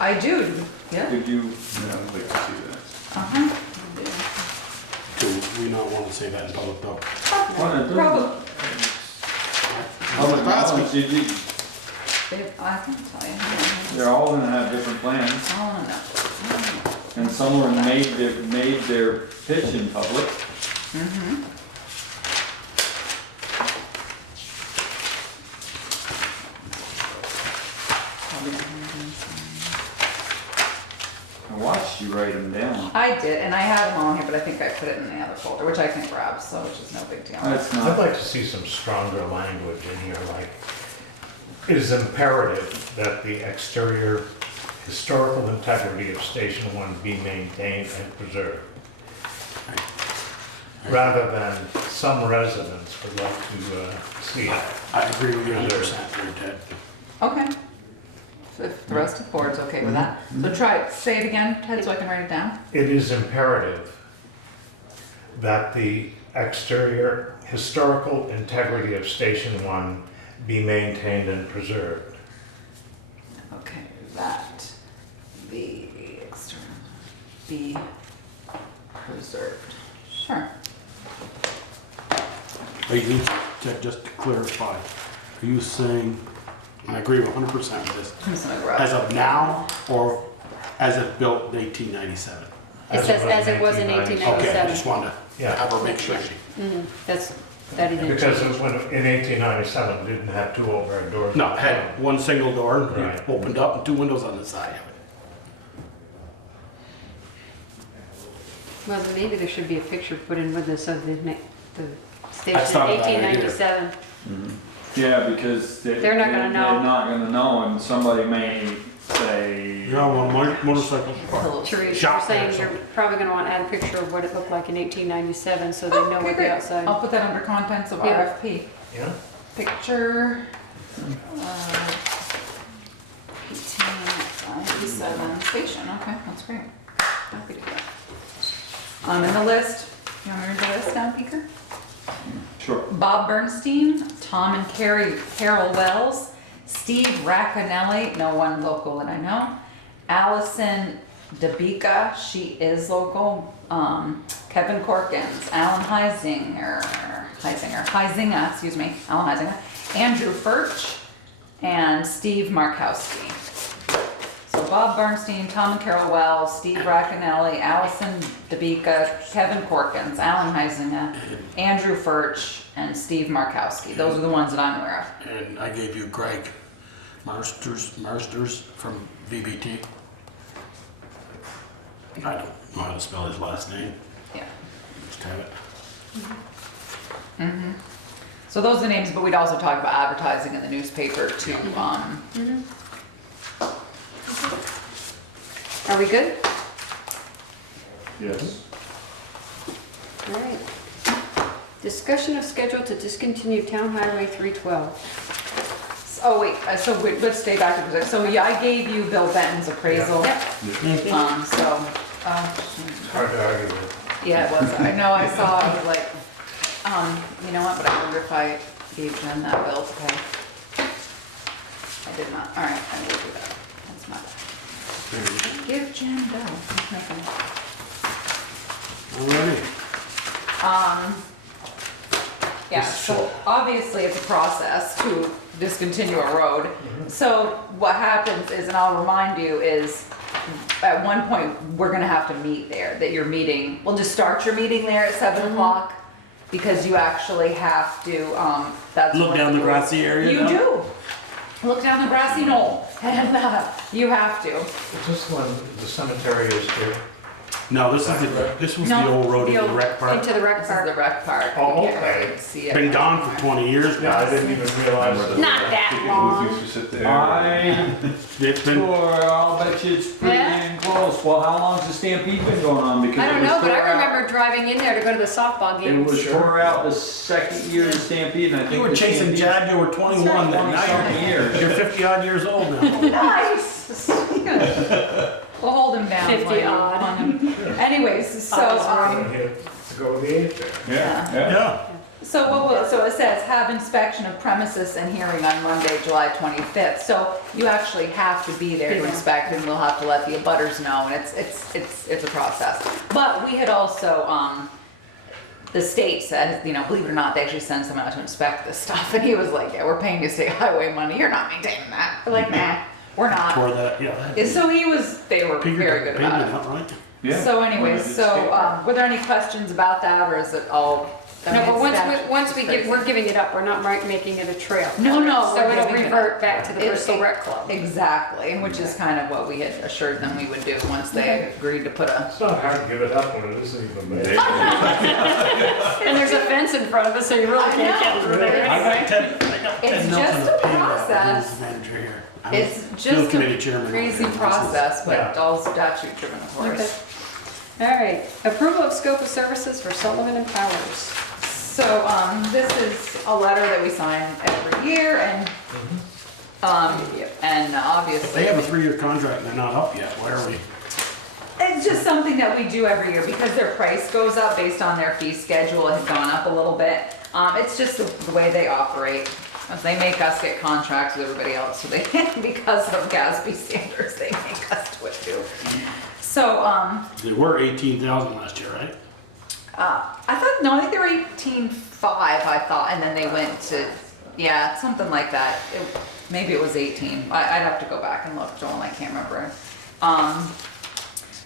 I do, yeah. Could you? Yeah, I'd like to see that. Uh-huh. Do we not want to say that in public though? Probably. How much knowledge did you, I can tell you. they're all gonna have different plans, Oh, no. and some of them made their pitch in public. Mm-hmm. I watched you write them down. I did, and I have them all here, but I think I put it in the other folder, which I can grab, so which is no big deal. That's I'd not, like to see some stronger language in here, like, it is imperative that the exterior historical integrity of Station 1 be maintained and preserved. Rather than some residents would like to see it. I agree with you 100% there, Ted. Okay. So if the rest of the board's okay with that. So try it, say it again, Ted, so I can write it down. It is imperative that the exterior historical integrity of Station 1 be maintained and preserved. Okay, that the external be preserved. Sure. Are you, Ted, just to clarify, are you saying, and I agree 100% with this, I'm just gonna grab as of now or as it built in 1897? It says as it was in Okay, I 1897. just wanted to Yeah. have her make sure. That he didn't Because change. when, in 1897, it didn't have 2 overhead doors. No, it had one single door, Right. opened up, and 2 windows on the side of it. Well, then maybe there should be a picture put in with this of the station That's in not a bad idea. 1897. yeah, because They're not gonna know. They're not gonna know, and somebody may say. Yeah, well, motorcycle. Teresa, you're Shop there, saying you're so- probably gonna want to add a picture of what it looked like in 1897, so they know Okay, what great. the outside. I'll put that under contents of Yeah. RFP. Yeah? Picture. 1897 station, okay, that's great. Happy to do that. In the list, you want me to read the list down, Peter? Sure. Bob Bernstein, Tom and Carol Wells, Steve Racanelli, no one local that I know, Allison DeBica, she is local, Kevin Corkins, Alan Heisinger, Andrew Furch, and Steve Markowski. So Bob Bernstein, Tom and Carol Wells, Steve Racanelli, Allison DeBica, Kevin Corkins, Alan Heisinger, Andrew Furch, and Steve Markowski. Those are the ones that I'm aware of. And I gave you Greg Marsters from VBT. I don't know how to spell his last name. Yeah. Just have it. Mm-hmm. So those are the names, but we'd also talk about advertising in the newspaper too. Are we good? Yes. All right. Discussion of schedule to discontinue Town Highway 312. Oh wait, let's stay back to the, so yeah, I gave you Bill Benton's appraisal. Yep. So, It's hard to argue with. yeah, it was, I know, I saw, I was like, you know what, but I wonder if I gave Jen that bill to pay. I did not, all right, I will do that, that's my bad. Give Jen a bill. Alrighty. Yeah, This is so obviously it's a process to discontinue a road. So what happens is, and I'll remind you, is at one point, we're gonna have to meet there, that you're meeting, we'll just start your meeting there at 7 o'clock. Because you actually have to, that's. Look one down of the grassy area You now? do. Look down the grassy knoll, and you have to. Is this when the cemetery is here? No, this was the No, old road into the rec park. Into the rec This is park. the rec park. Oh, You can't okay. really see it Been right gone for there. 20 years Yeah, now. I didn't even realize. Not that long. Used to sit there. It's been, I'll bet you it's pretty Yeah. dang close. Well, how long's the stampede been going on? Because I it don't was know, but I tore out- remember driving in there to go to the softball It games. was tore out the second year of the stampede, and I think. you were the chasing stampede- Jag, you were 21 then. Now 20-something years. you're 50 odd years old now. Nice. We'll hold him down. 50 while you odd. fund him. Anyways, so, To go with the age fair. Yeah. Yeah. so it says, have inspection of premises and hearing on Monday, July 25th. So you actually have to be there to inspect, and we'll have to let the abutters know, and it's a process. But we had also, the state said, believe it or not, they actually send someone out to inspect this stuff, and he was like, yeah, we're paying you state highway money, you're not maintaining that. We're like, nah, we're not. For that, yeah. And so they were very good about it. Out, right? Yeah. So anyways, were there any questions about that, or is it all? No, but once it's we crazy. we're giving it up, we're not making it a trail. No, So we're it'll giving it revert up. back to the Bristol Rec Club. Exactly, and which is kind of what we had assured them we would do once they agreed to put a. It's not hard to give it up when it isn't even made. And there's a fence in front of us, so you really can't get through there. I got Ted It's Nelson just to a pay that, process. who's the manager here. I'm It's field just committee a chairman. crazy process, but Yeah. all statute driven, of Okay. course. All right, approval of scope of services for Sullivan and Powers. So, this is a letter that we sign every year, and, and obviously. They have a 3-year contract and they're not up yet. Why are we? It's just something that we do every year because their price goes up based on their fee schedule. It has gone up a little bit. It's just the way they operate. As they make us get contracts with everybody else, so they, because of GASB standards, they make us do it too. So, They were 18,000 last year, right? I thought, no, I think they were 18.5, I thought, and then they went to, yeah, something like that. Maybe it was 18. I'd have to go back and look, Joel, I can't remember.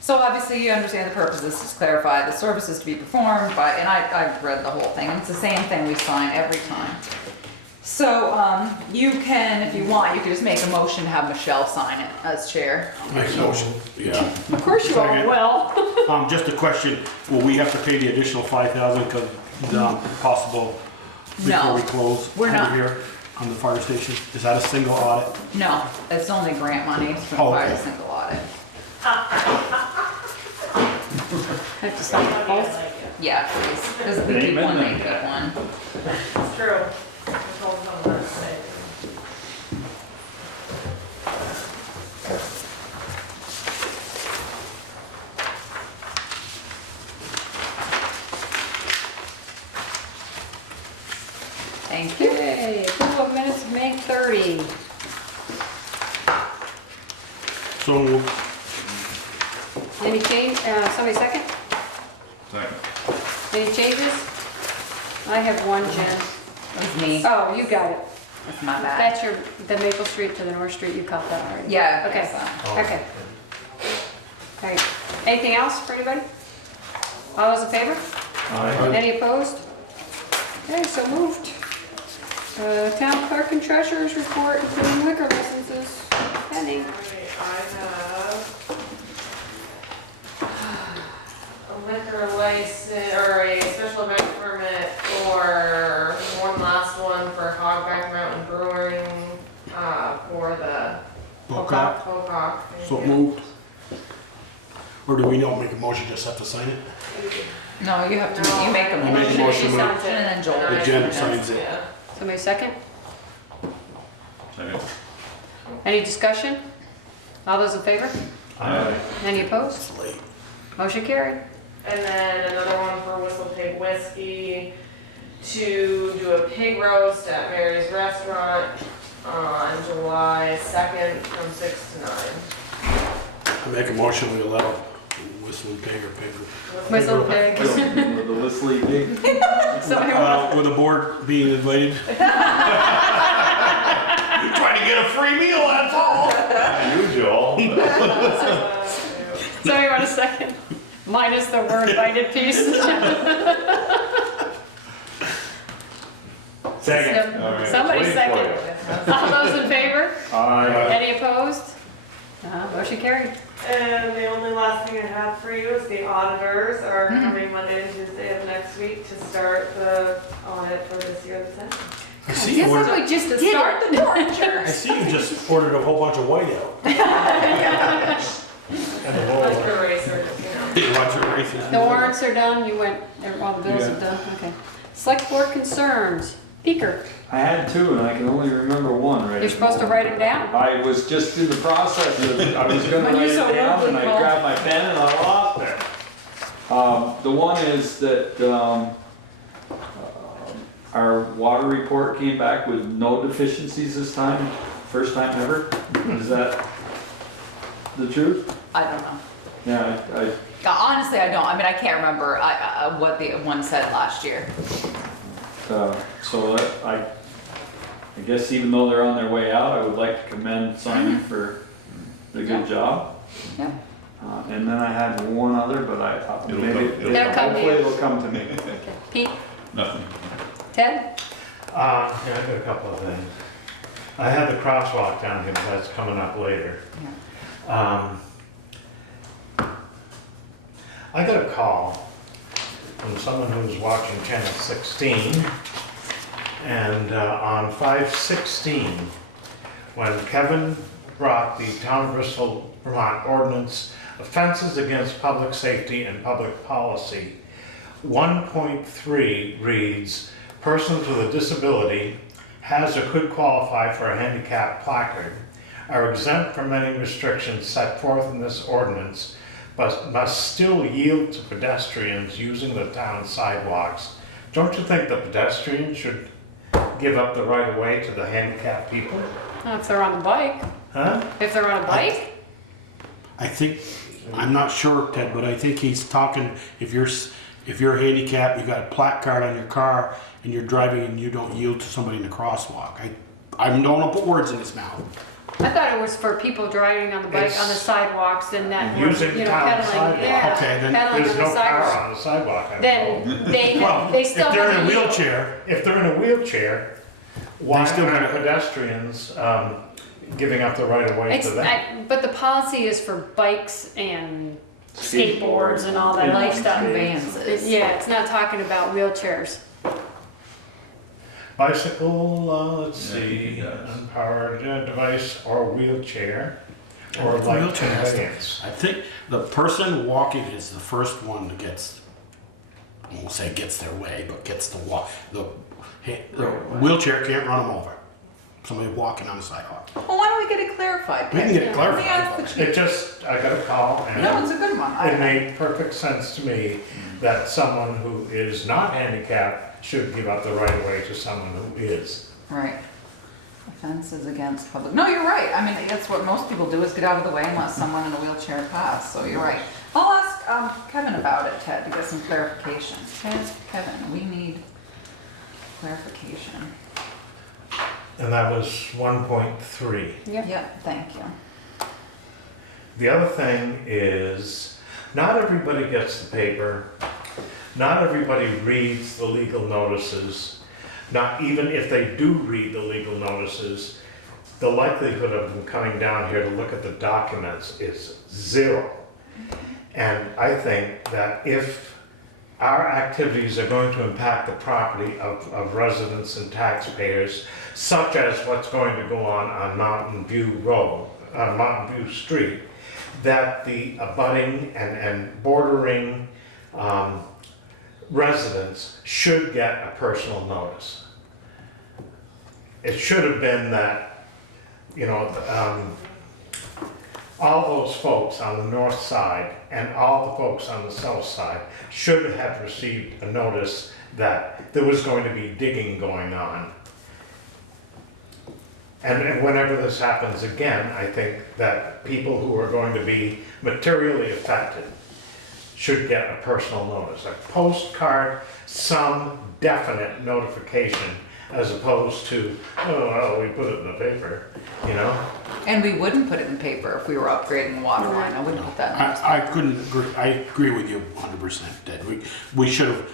So obviously you understand the purpose, this is clarify the services to be performed by, and I've read the whole thing, it's the same thing we sign every time. So, you can, if you want, you can just make a motion to have Michelle sign it as chair. Make a motion. Yeah. Of course you all will. Just a question, will we have to pay the additional 5,000 because possible before we close we're over not. here on the fire station? Is that a single audit? No, it's only grant money, it's Oh, required a okay. single audit. Have to sign both. Yeah, please, because we keep one, they keep one. It's true. I told someone that today. Thank you. Okay, approval of minutes of May 30. So moved. Any change, somebody second? Second. Any changes? I have one, Jen. That was me, Oh, you got it. that's my bad. That's the Maple Street to the North Street, you caught that already. Yeah. Okay, so. okay. All right, anything else for anybody? All those in favor? Any opposed? Okay, so moved. Town clerk and treasurer's report, including liquor licenses pending. I have a liquor license, or a special event permit for one last one for Hogback Mountain Brewing, for the Pocock. Pocock. So moved. Or do we not make a motion, just have to sign it? No, you have to, you make a I make a motion, motion, and we- then Joel. The Jen signs it. Yeah. Somebody second? Second. Any discussion? All those in favor? Aye. Any opposed? Motion carried. And then another one for Whistle Pig Whiskey to do a pig roast at Mary's Restaurant on July 2nd from 6 to 9. I make a motion, we Whistling pig or pig? Whistle pig. The whistling pig. Somebody wants- With a board being invited. You're trying to get a free meal, that's all. Unusual. Somebody want a second? Minus the word invited piece. Second. All right. Somebody Waiting for second. you. All those in favor? Aye. Any opposed? Motion carried. And the only last thing I have for you is the auditors are coming Monday and Tuesday of next week to start the audit for this year that's in. I see you ordered, We just did Start it. the torture. I see you just ordered a whole bunch of whiteout. And the Like roll. the eraser, you know. Watch your races. The warrants are done, you went, all the bills are Yeah. done, okay. Select board concerns, Peeker, I had two and I can only remember one right you're supposed to write them down. I was just in the process of, I was gonna When you write so it down and I rudely grabbed my pen and I lost it. The one is that, our water report came back with no deficiencies this time, first time ever. Is that the truth? I don't know. Yeah, I Honestly, I don't. I mean, I can't remember what the one said last year. so that, I guess even though they're on their way out, I would like to commend Simon for the good job. Yeah. And then I had one other, but It'll maybe, come- It'll come to you. hopefully it'll come to me. Pete, Nothing. Ted? Yeah, I got a couple of things. I have the crosswalk down here, but that's coming up later. I got a call from someone who was watching Channel 16, and on 5/16, when Kevin brought the Town of Bristol, Vermont ordinance offenses against public safety and public policy, 1.3 reads, persons with a disability has or could qualify for a handicap placard are exempt from any restrictions set forth in this ordinance, but must still yield to pedestrians using the town sidewalks. Don't you think the pedestrians should give up the right of way to the handicapped people? If they're on the bike, Huh? if they're on a bike? I think, I'm not sure, Ted, but I think he's talking, if you're handicapped, you got a plaque card on your car, and you're driving and you don't yield to somebody in the crosswalk. I don't want to put words in his mouth. I thought it was for people driving on the bike on the sidewalks and that were, Using you know, town pedaling, sidewalk. yeah, Okay, then pedaling There's on no the car sidewalk. on the sidewalk, I'm told. Then Well, they still if they're in have a to yield. wheelchair, If they're in a wheelchair, why still aren't gotta- pedestrians giving up the right of way It's, to them? but the policy is for bikes and skateboards and all that Yeah. other stuff. Conveyances. Yeah, it's not talking about wheelchairs. Bicycle, let's Yeah, I think see, it does. unpowered device or wheelchair, or The like wheelchair has to- conveyance. I think the person walking is the first one that gets, I won't say gets their way, but gets the walk. The wheelchair can't run them over. Somebody walking on the sidewalk. Well, why don't we get it clarified? We can get it Let me ask clarified. the It chief. just, I got a call and No, it's a good one. it made perfect sense to me that someone who is not handicapped should give up the right of way to someone who is. Right. Offenses against public, no, you're right. I mean, that's what most people do is get out of the way and let someone in a wheelchair pass, so you're right. I'll ask Kevin about it, Ted, to get some clarification. Kevin, we need clarification. And that was 1.3. Yeah, thank you. The other thing is, not everybody gets the paper, not everybody reads the legal notices, not even if they do read the legal notices, the likelihood of them coming down here to look at the documents is zero. And I think that if our activities are going to impact the property of residents and taxpayers, such as what's going to go on Mountain View Road, Mountain View Street, that the abutting and bordering residents should get a personal notice. It should have been that, you know, all those folks on the north side and all the folks on the south side should have received a notice that there was going to be digging going on. And whenever this happens again, I think that people who are going to be materially affected should get a personal notice, a postcard, some definite notification, as opposed to, oh, well, we put it in the paper, you know? And we wouldn't put it in paper if we were upgrading the water line. I wouldn't put that in. I couldn't agree, I agree with you 100%, Ted. We should have,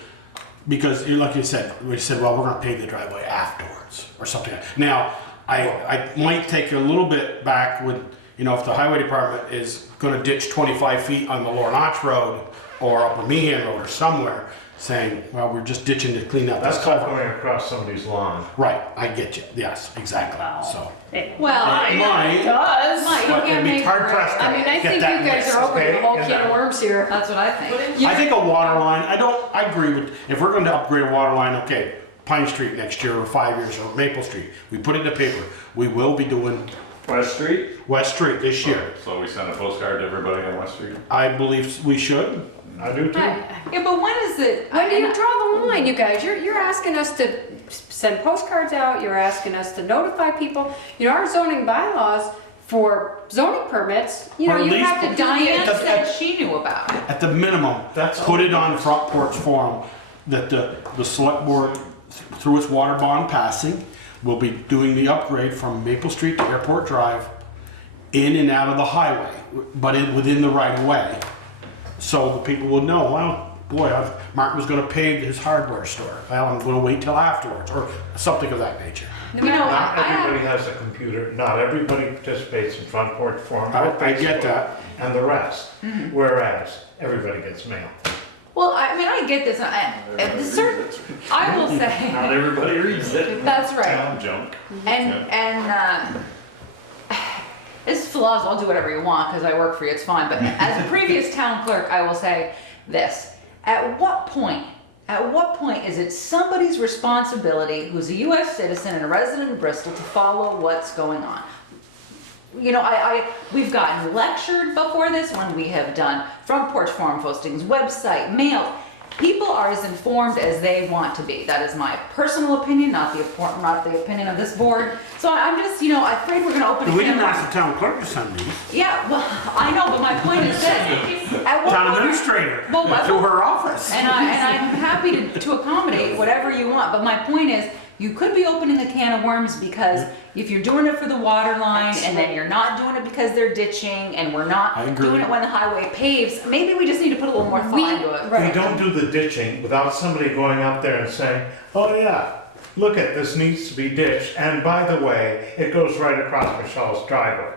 because like you said, we said, well, we're gonna pave the driveway afterwards, or something. Now, I might take a little bit back with, you know, if the highway department is gonna ditch 25 feet on the Lower Notch Road, or Upper Meehan Road, or somewhere, saying, well, we're just ditching to clean up this That's not culvert. going across somebody's lawn. Right, I get you, yes, exactly, so. Well, It might, does. Might. but it'd be hard pressed I mean, I to think get you that guys mix. are opening a okay? whole And can of worms here. that's what I think. I think a water line, I agree with, if we're gonna upgrade a water line, okay, Pine Street next year, or 5 years, or Maple Street, we put it in the paper. We will be doing West Street? West Street this year. So we send a postcard to everybody on West Street? I believe we should. I do too. Yeah, but when is it? When do you draw the line, you guys? You're asking us to send postcards out, you're asking us to notify people. You know, our zoning bylaws for zoning permits, you know, Or at you least have to do Diane the. said she knew about it. At the minimum, put it on Front Porch Forum that the select board, through its water bond passing, will be doing the upgrade from Maple Street to Airport Drive, in and out of the highway, but within the right of way. So the people will know, well, boy, Mark was gonna pave his hardware store. Well, I'm gonna wait till afterwards, or something of that nature. You know, Not I everybody has a computer, not everybody participates in Front Porch Forum. I or get Facebook, that. And the rest, whereas everybody gets mail. well, I mean, I get this. I will say. Not everybody reads it. That's right. Town junk. And it's flaws. I'll do whatever you want because I work for you. It's fine. But as a previous town clerk, I will say this: at what point is it somebody's responsibility, who's a U.S. citizen and a resident of Bristol, to follow what's going on? You know, we've gotten lectured before this when we have done Front Porch Forum postings, website, mail. People are as informed as they want to be. That is my personal opinion, not the opinion of this board. So I'm just, you know, afraid we're going to open. We didn't ask the town clerk to send these. Yeah, well, I know, but my point is this: at what Town point- administrator, Well, through her office. and I'm happy to accommodate whatever you want, but my point is, you could be opening a can of worms because if you're doing it for the water line and then you're not doing it because they're ditching and we're not doing it when the highway paves, maybe we just need to put a little more thought into it. We don't do the ditching without somebody going up there and saying, oh yeah, look at, this needs to be ditched, and by the way, it goes right across Michelle's driveway,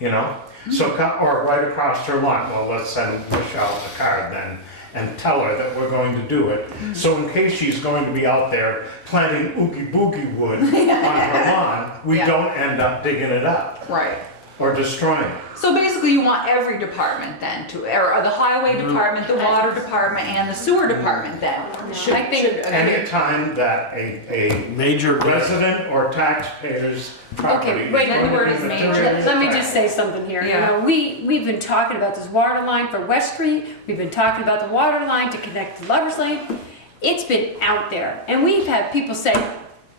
you know? So, or right across her lawn. Well, let's send Michelle a card then and tell her that we're going to do it. So in case she's going to be out there planting oogie boogie wood on her lawn, we don't end up digging it up. Right. Or destroying it. So basically you want every department then to, or the highway department, the water department, and the sewer department then should Any time that a major resident or taxpayer's property Okay, wait, is the word going is to be major. materially Let me affected. just say something here. You Yeah. know, we've been talking about this water line for West Street. We've been talking about the water line to connect to Lover's Lane. It's been out there, and we've had people say,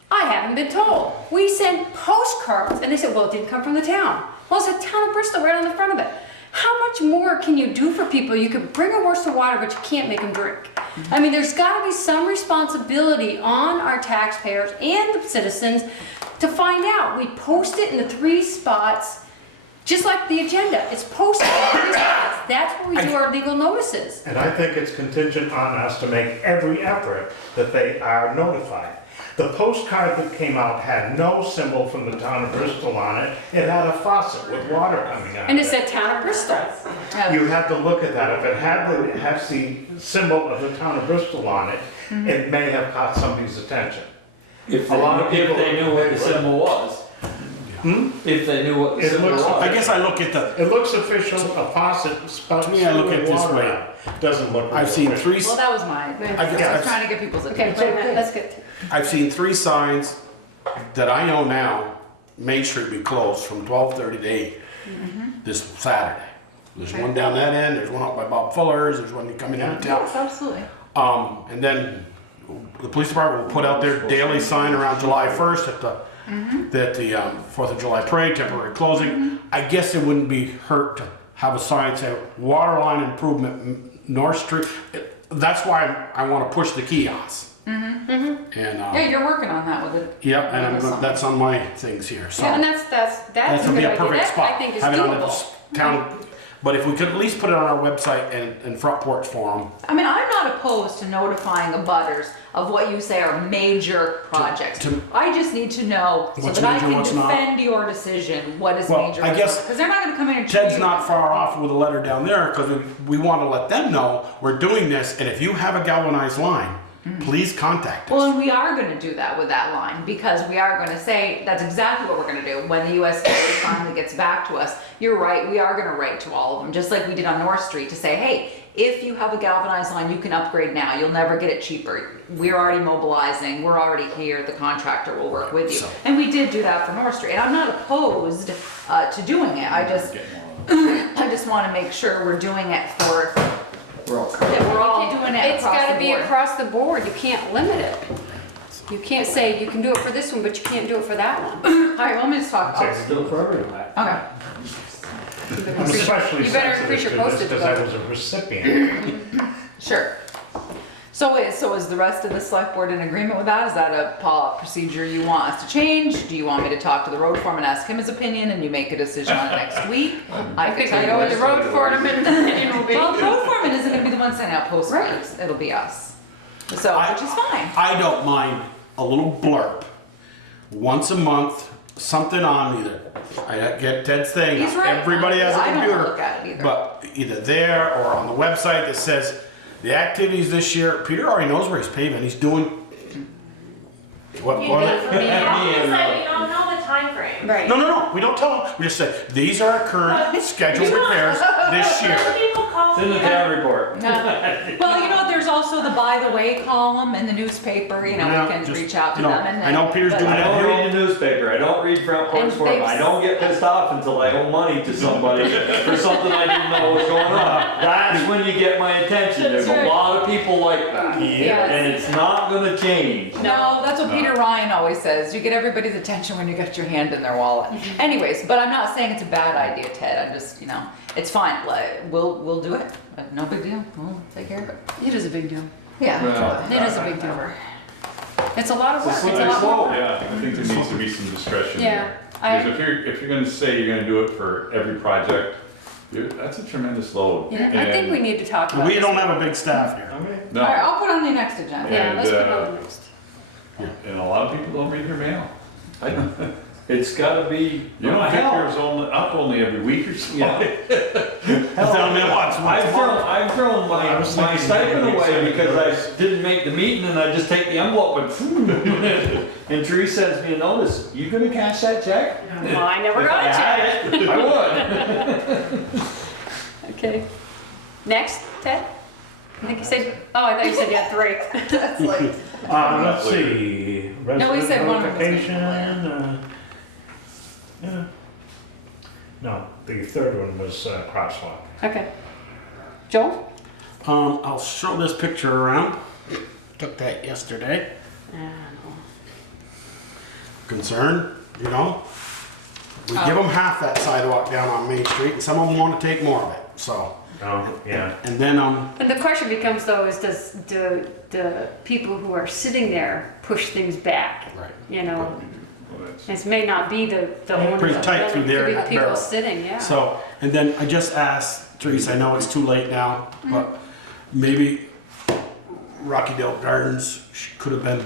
I haven't been told. We sent postcards, and they said, well, it didn't come from the town. Well, it's the town of Bristol right on the front of it. How much more can you do for people? You can bring a horse to water, but you can't make them drink. I mean, there's got to be some responsibility on our taxpayers and the citizens to find out. We post it in the 3 spots, just like the agenda. It's posted in 3 spots. That's where we do our legal notices. And I think it's contingent on us to make every effort that they are notified. The postcard that came out had no symbol from the town of Bristol on it. It had a faucet with water coming out And of it it. said town of Bristol. You had to look at that. If it has the symbol of the town of Bristol on it, it may have caught somebody's attention. If A lot of people they knew what the symbol was. If they knew what the It symbol looks- was. I guess I look at the, It looks official, a faucet spouts To me, I look at it this water way. out. Doesn't look. I've real seen official. 3, Well, that was mine. I was trying to get people's Okay, attention. wait a minute, let's get. I've seen 3 signs that I know now, Main Street will be closed from 12:30 to 8 this Saturday. There's one down that end, there's one out by Bob Fuller's, there's one coming out of town. Yes, absolutely. And then the police department will put out their daily sign around July 1st at the 4th of July parade, temporary closing. I guess it wouldn't be hurt to have a sign say water line improvement North Street, that's why I want to push the kiosks. And, Yeah, you're working on that with it. yep, and that's on my things here, so. Yeah, and that's That a would good be a idea. perfect That, spot. I think is Have it on the doable. town, but if we could at least put it on our website and front porch forum. I mean, I'm not opposed to notifying abutters of what you say are major projects. I just need to know so What's that I major, can what's not? defend your decision, what is Well, major, I guess because they're not gonna come in and. Ted's treat not you. far off with a letter down there, because we want to let them know we're doing this, and if you have a galvanized line, please contact us. Well, and we are gonna do that with that line, because we are gonna say, that's exactly what we're gonna do. When the USDA finally gets back to us, you're right, we are gonna write to all of them, just like we did on North Street, to say, hey, if you have a galvanized line, you can upgrade now, you'll never get it cheaper. We're already mobilizing, we're already here, the contractor will work with you. So- And we did do that for North Street, and I'm not opposed to doing it, I just wanna make sure we're doing it for, that we're all doing it It's across gotta the be board. across the board, you can't limit it. You can't say you can do it for this one, but you can't do it for that one. All right, let me just talk. Say it's still for everyone. Okay. I'm especially You better sensitive increase your to this postage because I bill. was a recipient. Sure. So is the rest of the select board in agreement with that? Is that a procedure you want us to change? Do you want me to talk to the road foreman, ask him his opinion, and you make a decision on it next week? I think can I tell know you what the road foreman opinion will be. Well, the road foreman isn't gonna be the one sending out postcards, it'll be us. So, which is fine. I don't mind a little blurb, once a month, something on either. I get Ted's thing, He's right. everybody has a I don't computer. look at it either. But either there or on the website that says, the activities this year, Peter already knows where he's paving, he's doing. What, You what do are it for they? me, obviously, we don't know the timeframe. Right. No, we don't tell them, we just say, these are our current scheduled repairs this year. People call It's in the me. town report. Well, you know, there's also the by the way column in the newspaper, you know, Yeah, we can just, reach out to you know, them and then. I know Peter's but- doing I that don't here. read the newspaper, I don't read front porch And forum, they've- I don't get pissed off until I owe money to somebody for something I didn't know was going on. That's when you get my attention, there's a lot of people like that. Yes. And it's not gonna change. No, that's what Peter Ryan always says. You get everybody's attention when you got your hand in their wallet. Anyways, but I'm not saying it's a bad idea, Ted. I'm just, you know, it's fine. Like, we'll do it. No big deal. We'll take care of it. It is a big deal. Yeah. Well, It is a big deal. It's a lot of work. It's It's a slippery lot slope, more. yeah, I think there needs to be some discretion Yeah, there. Because if you're gonna say you're gonna do it for every project, that's a tremendous load. Yeah, I think we need to talk about We this. don't have a big staff here. No, All right, I'll put on the next agenda. Yeah, let's put it And, on the next. and a lot of people don't read their mail. It's gotta be. You don't pick yours only every week or so. Yeah. Down there, once a month. I've thrown my stipend away because I didn't make the meeting and I just take the envelope and and Therese sends me a notice, you gonna cash that check? Well, I never If got I a had check. it, I would. Okay. Next, Ted? I think you said, oh, I thought you said you had three. That's like, Let's see. No, we said Resident one of them was notification, yeah. No, the third one was crosswalk. Okay. Joel? I'll show this picture around. Took that yesterday. Concern, you know? We give them half that sidewalk down on Main Street, and some of them want to take more of it, so. Oh, yeah. And then, And the question becomes though, is do the people who are sitting there push things back? Right. You know, it may not be the owners pretty of the tight through building, there it in could that be the people barrel. sitting, yeah. So, and then I just asked Therese, I know it's too late now, but maybe Rocky Dale Gardens could have been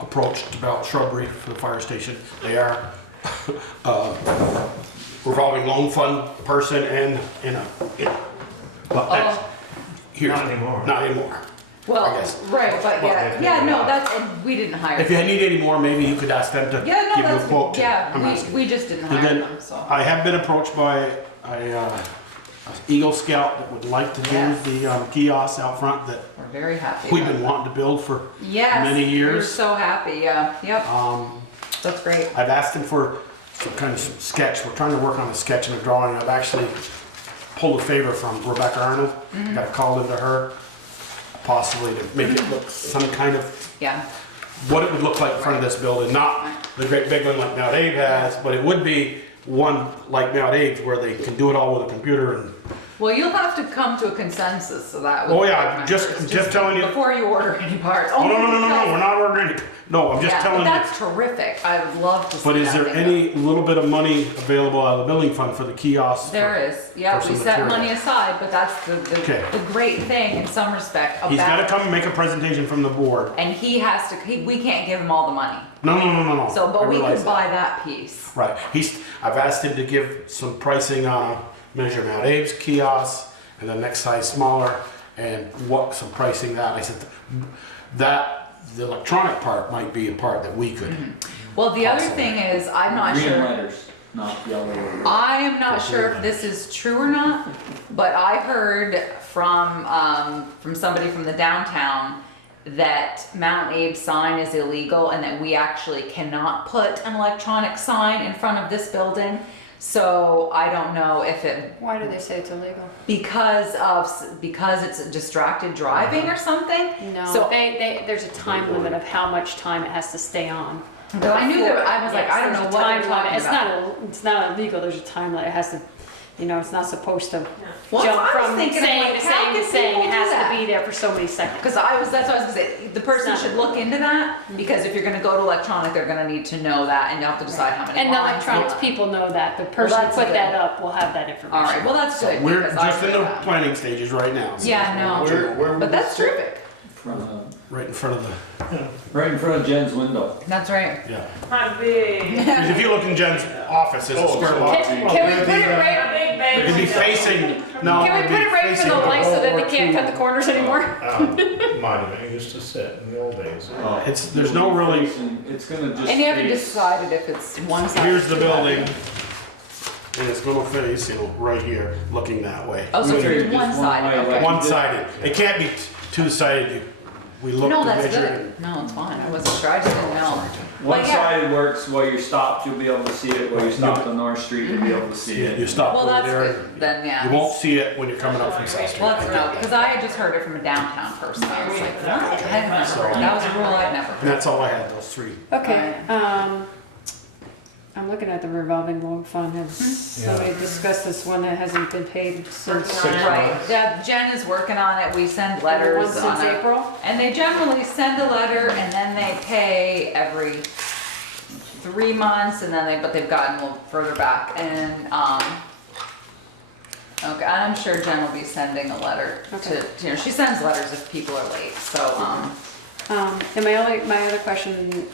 approached about shrubbery for the fire station. They are revolving loan fund person and but that's, here's, Not anymore. Not anymore. well, I guess. right, but yeah, no, that's, and we didn't hire If you them. need any more, maybe you could ask them to Yeah, no, give you a that's, quote. I'm yeah, asking. we just didn't And hire then them, so. I have been approached by a Eagle Scout that would like to do Yes. the kiosks out front that We're very happy. we've about been that. wanting to build for Yes. many We're years. so happy, yeah, yep, that's great. I've asked him for some kind of sketch. We're trying to work on a sketch and a drawing. I've actually pulled a favor from Rebecca Arnold. Got called into her, possibly to make it look some kind of Yeah, what it would look like in front of this building, not the great big one like Mount Abe has, but it would be one like Mount Abe's where they can do it all with a computer and Well, you'll have to come to a consensus, so that would. Oh, be yeah, my just first, telling you. Before you order any parts. Oh, no, no, no, no, because- no, we're not ordering it. No, I'm just Yeah, telling but you. that's terrific. I would love to see But is that there thing any little bit of money available out of the building fund for the kiosks? There is, yeah, for we some set material? money aside, but that's Okay. the great thing in some respect about. He's gotta come and make a presentation from the board. And he has to, we can't give him all the money. No, no, no, no, no. So, I but we realize could that. buy that piece. Right, I've asked him to give some pricing on a Measure Mount Abe's kiosk and the next size smaller and some pricing that. I said, the electronic part might be a part that we could. Well, the other thing is, I'm not Green sure. letters, not yellow. I am not sure if this is true or not, but I heard from somebody from the downtown that Mount Abe sign is illegal and that we actually cannot put an electronic sign in front of this building. So I don't know if it, Why do they say it's illegal? because it's distracted driving or something. No, So there's a time limit of how much time it has to stay on. Though I knew that, I was like, Yes, I don't there's know a what time they're limit. talking about. It's not illegal, there's a time limit, it has to, it's not supposed to Well, jump I was from thinking, I'm saying like, to how saying to can saying, people it do has that? to be there for so many seconds. Because that's what I was gonna say, the person should look into that, because if you're gonna go to electronic, they're gonna need to know that, and you have to decide how many And the lines. electronics people know that, the person who that's put good. that up will have that information. All right, well, that's good. We're because I just in heard the that. planning stages right now. so- Yeah, no, but that's terrific. Right in front of the, Right in front of Jen's window. That's right. yeah. Not big. Because if you look in Jen's office, there's a square lot. Can we put it right, Big bang. It'd be facing, no. can we it'd put be it right for facing the light so that they World War can't II. cut the corners anymore? Monument used to sit in the old days. There's no really, It's gonna just. And you haven't face- decided if it's one side. here's the or two building, sides. and it's gonna face, right here, looking that way. Oh, so Okay, it's just one one side, way, okay. like- One-sided. It can't be two-sided. We looked No, and that's measured good. it. No, it's fine. I wasn't sure. I just didn't know. One But yeah. side works while you're stopped, you'll be able to see it, while you're stopped on North Street, you'll be able to see You it. stop Well, over that's there. good, then, yeah. You won't see it when you're coming up from South Street. Well, that's no, because I had just heard it from a downtown person. I was like, what? I had never heard. That was a rule I'd never And heard. that's all I had, those three. Okay, I'm looking at the revolving loan fund, has somebody discussed this one that hasn't been paid since? Right, yeah, Jen is working on it. We send letters One since on it. April? And they generally send a letter and then they pay every 3 months and then but they've gotten a little further back and, okay, I'm sure Jen will be sending a letter Okay. to, she sends letters if people are late, so, And my other question,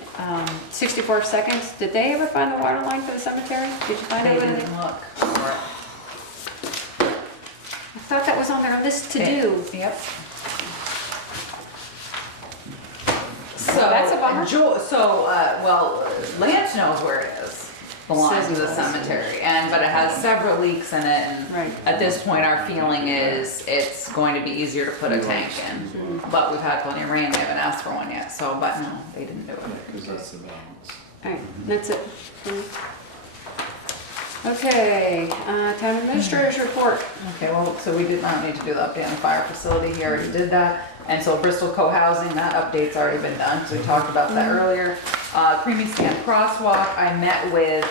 64 seconds, did they ever find the water line for the cemetery? Did you find they it? didn't look for it. I thought that was on their list to do. Yep. So, that's a bummer. Well, Lance knows where it is, the line to the cemetery, but it has several leaks in it, and Right. at this point, our feeling is it's going to be easier to put a tank in. But we've had plenty of rain, they haven't asked for one yet, so, but no, they didn't do it. Because that's the balance. All right, that's it. Okay, town administrator's report. Okay, well, so we did not need to do the update on the fire facility, he already did that. And so Bristol co-housing, that update's already been done, so we talked about that earlier. Creamy Stand Crosswalk, I met with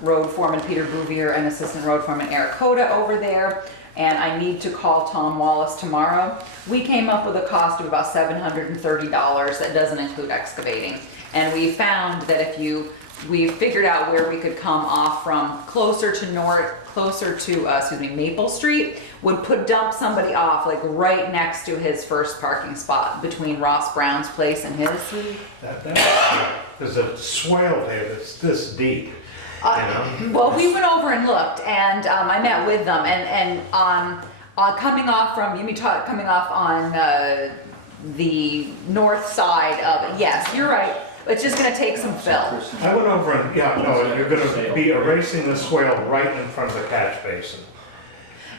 road foreman Peter Bouvier and assistant road foreman Eric Coda over there. And I need to call Tom Wallace tomorrow. We came up with a cost of about $730, that doesn't include excavating. And we found that we figured out where we could come off from closer to Maple Street, would dump somebody off like right next to his first parking spot between Ross Brown's place and his. There's a swale there that's this deep, you know? Well, we went over and looked, and I met with them, and coming off from, coming off on the north side of it, yes, you're right, it's just gonna take some fill. I went over and, you're gonna be erasing the swale right in front of the catch basin.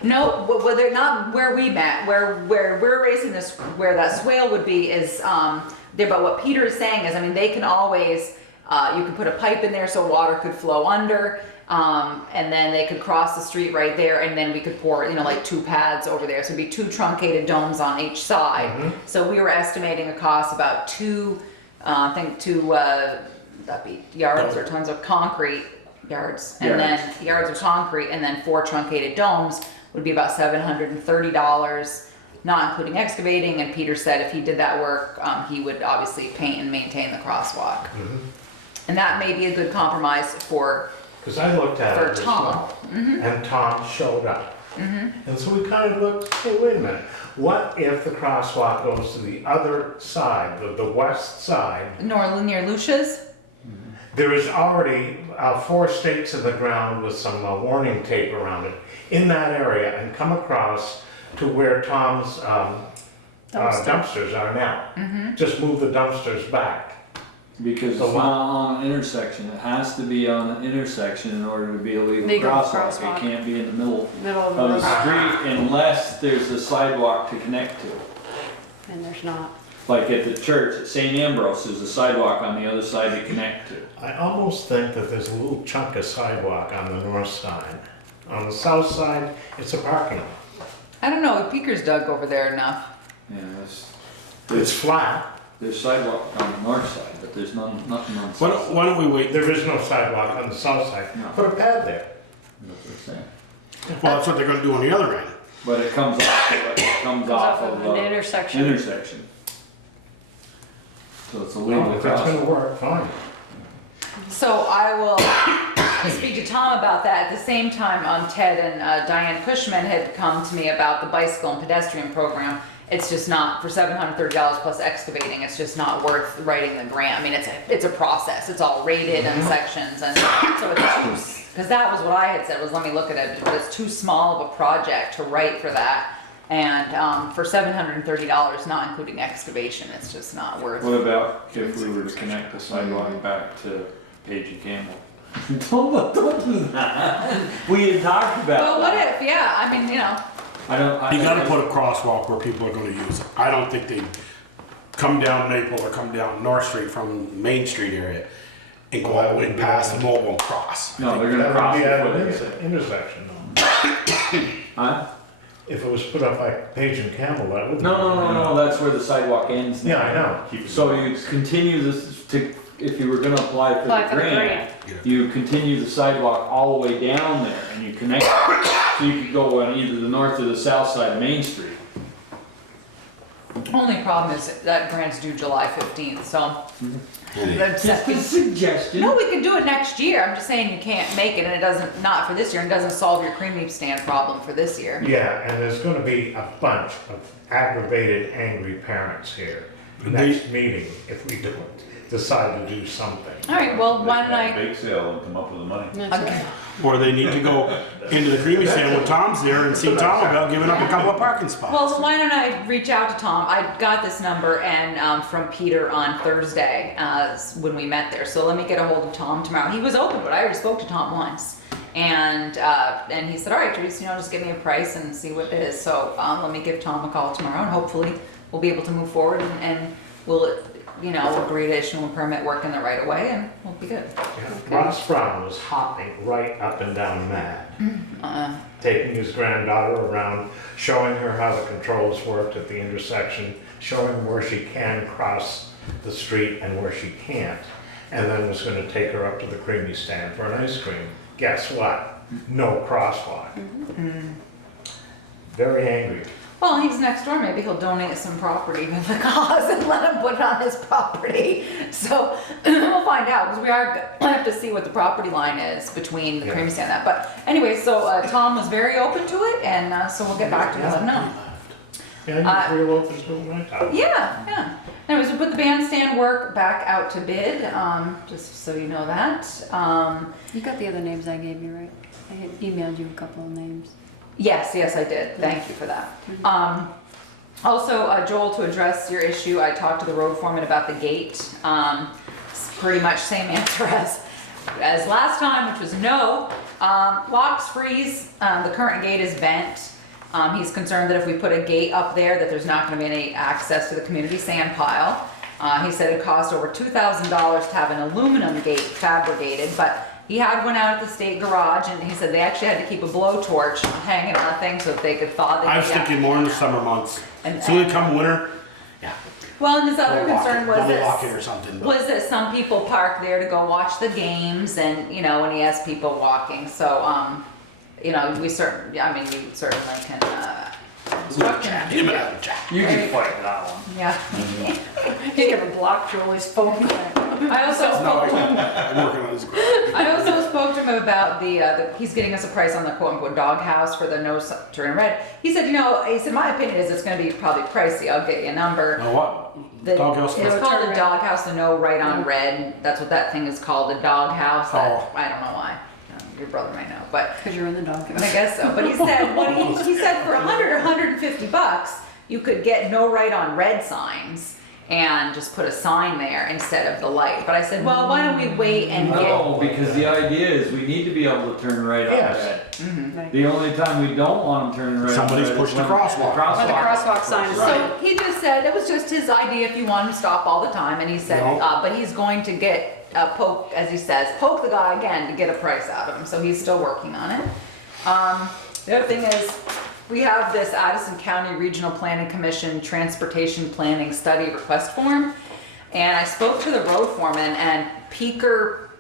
No, well, they're not where we met, where we're racing this, where that swale would be is, but what Peter is saying is, I mean, they can always, you can put a pipe in there so water could flow under, and then they could cross the street right there, and then we could pour, like 2 pads over there. So it'd be 2 truncated domes on each side. So we were estimating a cost about 2 that'd be yards or tons of concrete, yards, and then yards of concrete, and then 4 truncated domes, would be about $730, not including excavating, and Peter said if he did that work, he would obviously paint and maintain the crosswalk. And that may be a good compromise for Because I looked at For it this Tom. month, and Tom showed up. And so we kind of looked, hey, wait a minute, what if the crosswalk goes to the other side, the west side? near Lucia's. There is already 4 stakes in the ground with some warning tape around it in that area, and come across to where Tom's dumpsters are now. Just move the dumpsters back. Because it's not on an intersection, it has to be on an intersection in order to be a legal Legal crosswalk. crosswalk. It can't be in the middle Middle of the street unless there's a sidewalk to connect to. And there's not. Like at the church, at St. Ambrose, there's a sidewalk on the other side to connect to. I almost think that there's a little chunk of sidewalk on the north side. On the south side, it's a parking lot. I don't know if Peaker's dug over there enough. Yeah, It's flat. there's sidewalk on the north side, but there's nothing on the south side. Why don't we wait? There is no sidewalk on the south side. No. Put a pad there. That's what I'm saying. Well, that's what they're gonna do on the other end. But it comes off of an intersection. intersection. So it's a legal Well, if that's crosswalk. gonna work, fine. So I will speak to Tom about that. At the same time, Ted and Diane Cushman had come to me about the bicycle and pedestrian program. It's just not, for $730 plus excavating, it's just not worth writing the grant. I mean, it's a process. It's all rated in sections, and so it's because that was what I had said, was let me look at it, but it's too small of a project to write for that. And for $730, not including excavation, it's just not worth it. What about if we were to connect the sidewalk back to Page and Campbell? Don't do that. We had talked about Well, what that. if, yeah, I mean, you know. You gotta put a crosswalk where people are gonna use it. I don't think they come down Maple or come down North Street from Main Street area and go all the way past the mobile and cross. No, they're gonna That cross would be the at foot. an intersection though. Huh? If it was put up by Page and Campbell, that would. No, that's where the sidewalk ends now. Yeah, I know. So you continue this if you were gonna apply for the grant, you continue the sidewalk all the way down there and you connect, so you could go on either the north or the south side of Main Street. Only problem is that grant's due July 15th, so. Just a suggestion. No, we could do it next year. I'm just saying you can't make it and it doesn't, not for this year, and doesn't solve your cream stand problem for this year. Yeah, and there's gonna be a bunch of aggravated, angry parents here next meeting if we don't decide to do something. All right, well, why don't Have a I? bake sale and come up with the money. Okay. Or they need to go into the creamy stand when Tom's there and see Tom about giving up a couple of parking spots. Well, why don't I reach out to Tom? I got this number and from Peter on Thursday when we met there. So let me get a hold of Tom tomorrow. He was open, but I already spoke to Tom once, and he said, "All right, Teresa, just give me a price and see what it is." So let me give Tom a call tomorrow, and hopefully we'll be able to move forward and we'll agree to issue a permit, work in the right of way, and we'll be good. Yeah. Ross Brown was hopping right up and down mad, taking his granddaughter around, showing her how the controls worked at the intersection, showing her where she can cross the street and where she can't, and then was gonna take her up to the creamy stand for an ice cream. Guess what? No crosswalk. Very angry. Well, he's next door. Maybe he'll donate some property to the cause and let him put it on his property. So we'll find out, because we have to see what the property line is between the cream stand and that. But anyway, so Tom was very open to it, and so we'll get back to him and let him know. Yeah, you're real open to it right now. Yeah. Anyways, we put the bandstand work back out to bid, just so you know that. You got the other names I gave you, right? I had emailed you a couple of names. Yes, I did. Thank you for that. Also, Joel, to address your issue, I talked to the road foreman about the gate. It's pretty much same answer as last time, which was no. Locks freeze. The current gate is bent. He's concerned that if we put a gate up there, that there's not going to be any access to the community sand pile. He said it cost over $2,000 to have an aluminum gate fabricated, but he had one out at the state garage, and he said they actually had to keep a blowtorch hanging on a thing so that they could thaw the gate. I was thinking more in the summer months. And- So they come winter, Well, and his other they'll lock concern it, was they'll lock it that or something. but- was that some people park there to go watch the games, and when he has people walking. So you know, we certainly can, instruct him. Hit him out of the chat. You can fight that one. Yeah. He can block Julie's phone. I also spoke to him. I'm working on his grant. I also spoke to him about he's getting us a price on the quote-unquote doghouse for the no turn red. He said, my opinion is it's gonna be probably pricey, I'll get you a number. Now what? Doghouse? It's called the doghouse, the no right on red, that's what that thing is called, the doghouse. Oh. I don't know why. Your brother might know, but. Because you're in the doghouse. I guess so, but he said, he said for $100 or $150, you could get no right on red signs and just put a sign there instead of the light. But I said, well, why don't we wait and get. No, because the idea is we need to be able to turn right on Yes. red. Mhm. The only time we don't want them turning right on Somebody's red is pushed the when crosswalk. When the crosswalk sign is So he just said, it was just his idea if you want him to stop all the time, and he said, No. but he's going to get, poke, as he says, poke the guy again to get a price out of him, so he's still working on it. The other thing is, we have this Addison County Regional Planning Commission Transportation Planning Study request form, and I spoke to the road foreman, and Peter,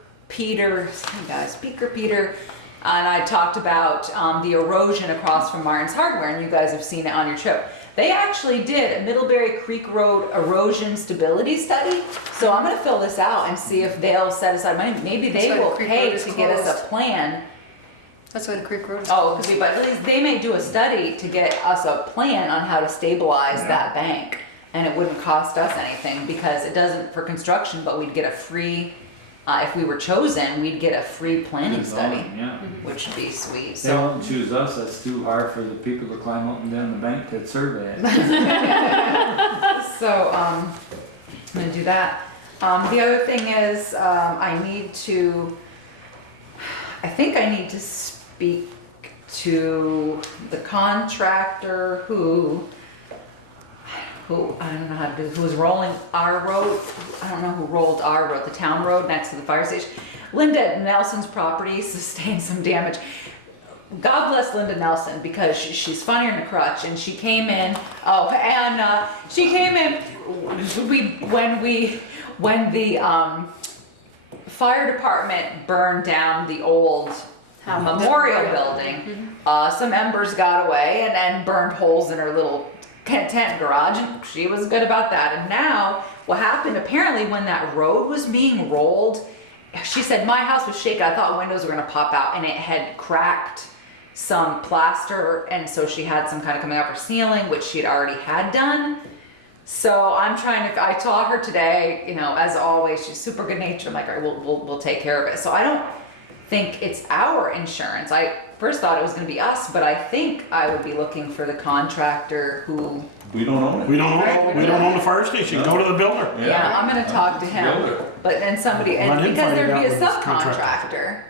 and I talked about the erosion across from Martin's Hardware, and you guys have seen it on your trip. They actually did a Middlebury Creek Road erosion stability study, so I'm gonna fill this out and see if they'll set aside money. Maybe they That's why will the Creek pay Road is to get us closed. a plan. That's why the Creek Road is. Oh, it could be, but at least they may do a study to get us a plan on how to stabilize that bank. And it wouldn't cost us anything because it doesn't for construction, but we'd get a free, if we were chosen, we'd get a free planning study, Yeah. which would be sweet, They so. won't choose us, that's too hard for the people to climb up and down the bank to survey it. So, I'm gonna do that. The other thing is, I think I need to speak to the contractor who, I don't know how to do, who was rolling our road. I don't know who rolled our road, the town road next to the fire station. Linda Nelson's property sustained some damage. God bless Linda Nelson because she's funnier than a crutch, and she came in. She came in. When the fire department burned down the old memorial building, some embers got away and then burned holes in her little tent garage, and she was good about that. And now, what happened apparently when that road was being rolled, she said my house was shaking. I thought windows were gonna pop out, and it had cracked some plaster, and so she had some kind of coming off her ceiling, which she'd already had done. So I'm trying to, I taught her today, as always, she's super good natured. I'm like, all right, we'll take care of it. So I don't think it's our insurance. I first thought it was gonna be us, but I think I would be looking for the contractor who. We don't own it. We don't own the fire station. Go to the builder. Yeah, I'm gonna talk to him, but then somebody, and Let him because find there'd out be a with his contractor. subcontractor.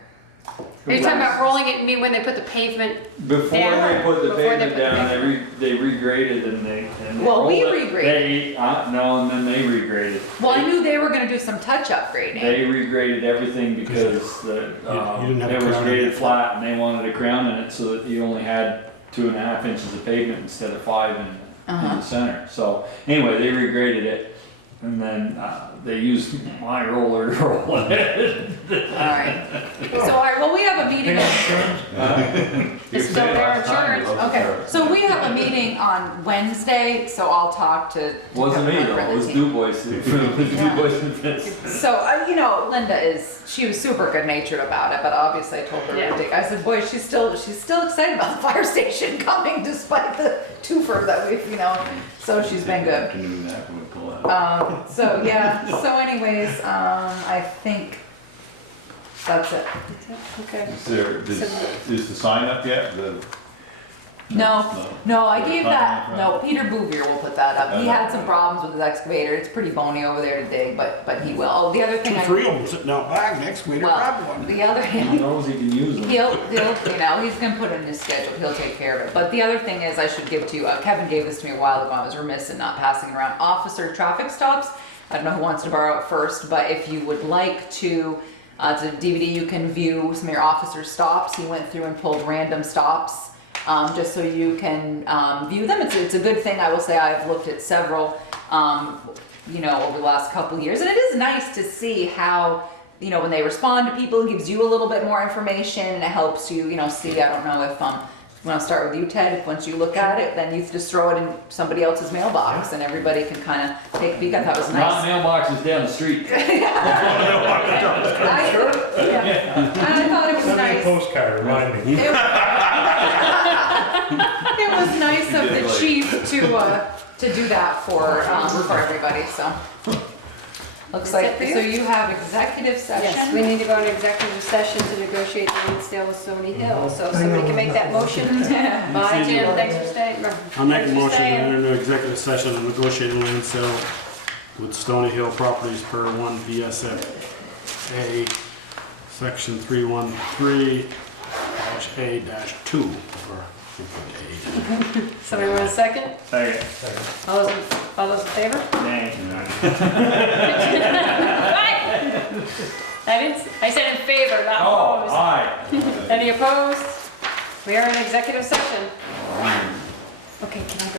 Are you talking about rolling it, you mean when they put the pavement Before down? they put the Before they pavement put the down, pavement- they regraded and they Well, we rolled it. regraded. No, and then they regraded. Well, I knew they were gonna do some touch-up grading. They regraded everything because you didn't have a it was crown in graded it. flat and they wanted a crown in it so that you only had 2.5 inches of pavement instead of 5 in the center. So anyway, they regraded it and then they used my roller to roll it. Alright, well, we have a meeting. It's still their insurance? Okay, so we have a meeting on Wednesday, so I'll talk to. Wasn't me though, it was Du Bois. So, Linda she was super good natured about it, but obviously I told her, I said, boy, she's still excited about the fire station coming despite the twofer that we've, so she's been good. So anyways, I think that's it. Okay. Is the sign up yet? No, I gave that, no, Peter Bouvier will put that up. He had some problems with his excavator. It's pretty bony over there to dig, but he will. Oh, the other thing. 3 of them sitting out back next week. The other He knows he can use them. He'll, he's gonna put it in his schedule, he'll take care of it. But the other thing is, I should give to you, Kevin gave this to me a while ago, I was remiss in not passing it around. Officer traffic stops, I don't know who wants to borrow it first, but if you would like to, it's a DVD, you can view some of your officer stops. He went through and pulled random stops, just so you can view them. It's a good thing, I will say, I've looked at several, over the last couple years, and it is nice to see how, you know, when they respond to people, it gives you a little bit more information and it helps you, you know, see, I don't know if, you want to start with you, Ted, if once you look at it, then you just throw it in somebody else's mailbox and everybody can kind of take a peek. I thought it was Not nice. mailboxes down the street. I thought it was Send me a nice. postcard, remind me. It was nice of the chief to do that for everybody, so. Looks That's like, it for you? so you have executive session? Yes, we need to go into executive session to negotiate the lease sale with Stony Hill, so if somebody can make that motion. Bye, Jim, thanks for staying. I'll make a Thanks for motion to staying. enter into executive session and negotiate a land sale with Stony Hill Properties per 1 VSA section 313-A-2. Somebody want a second? Second. All those in favor? Dang. I said in favor, not Oh, opposed. aye. Any opposed? We are in executive session. Okay, can I go?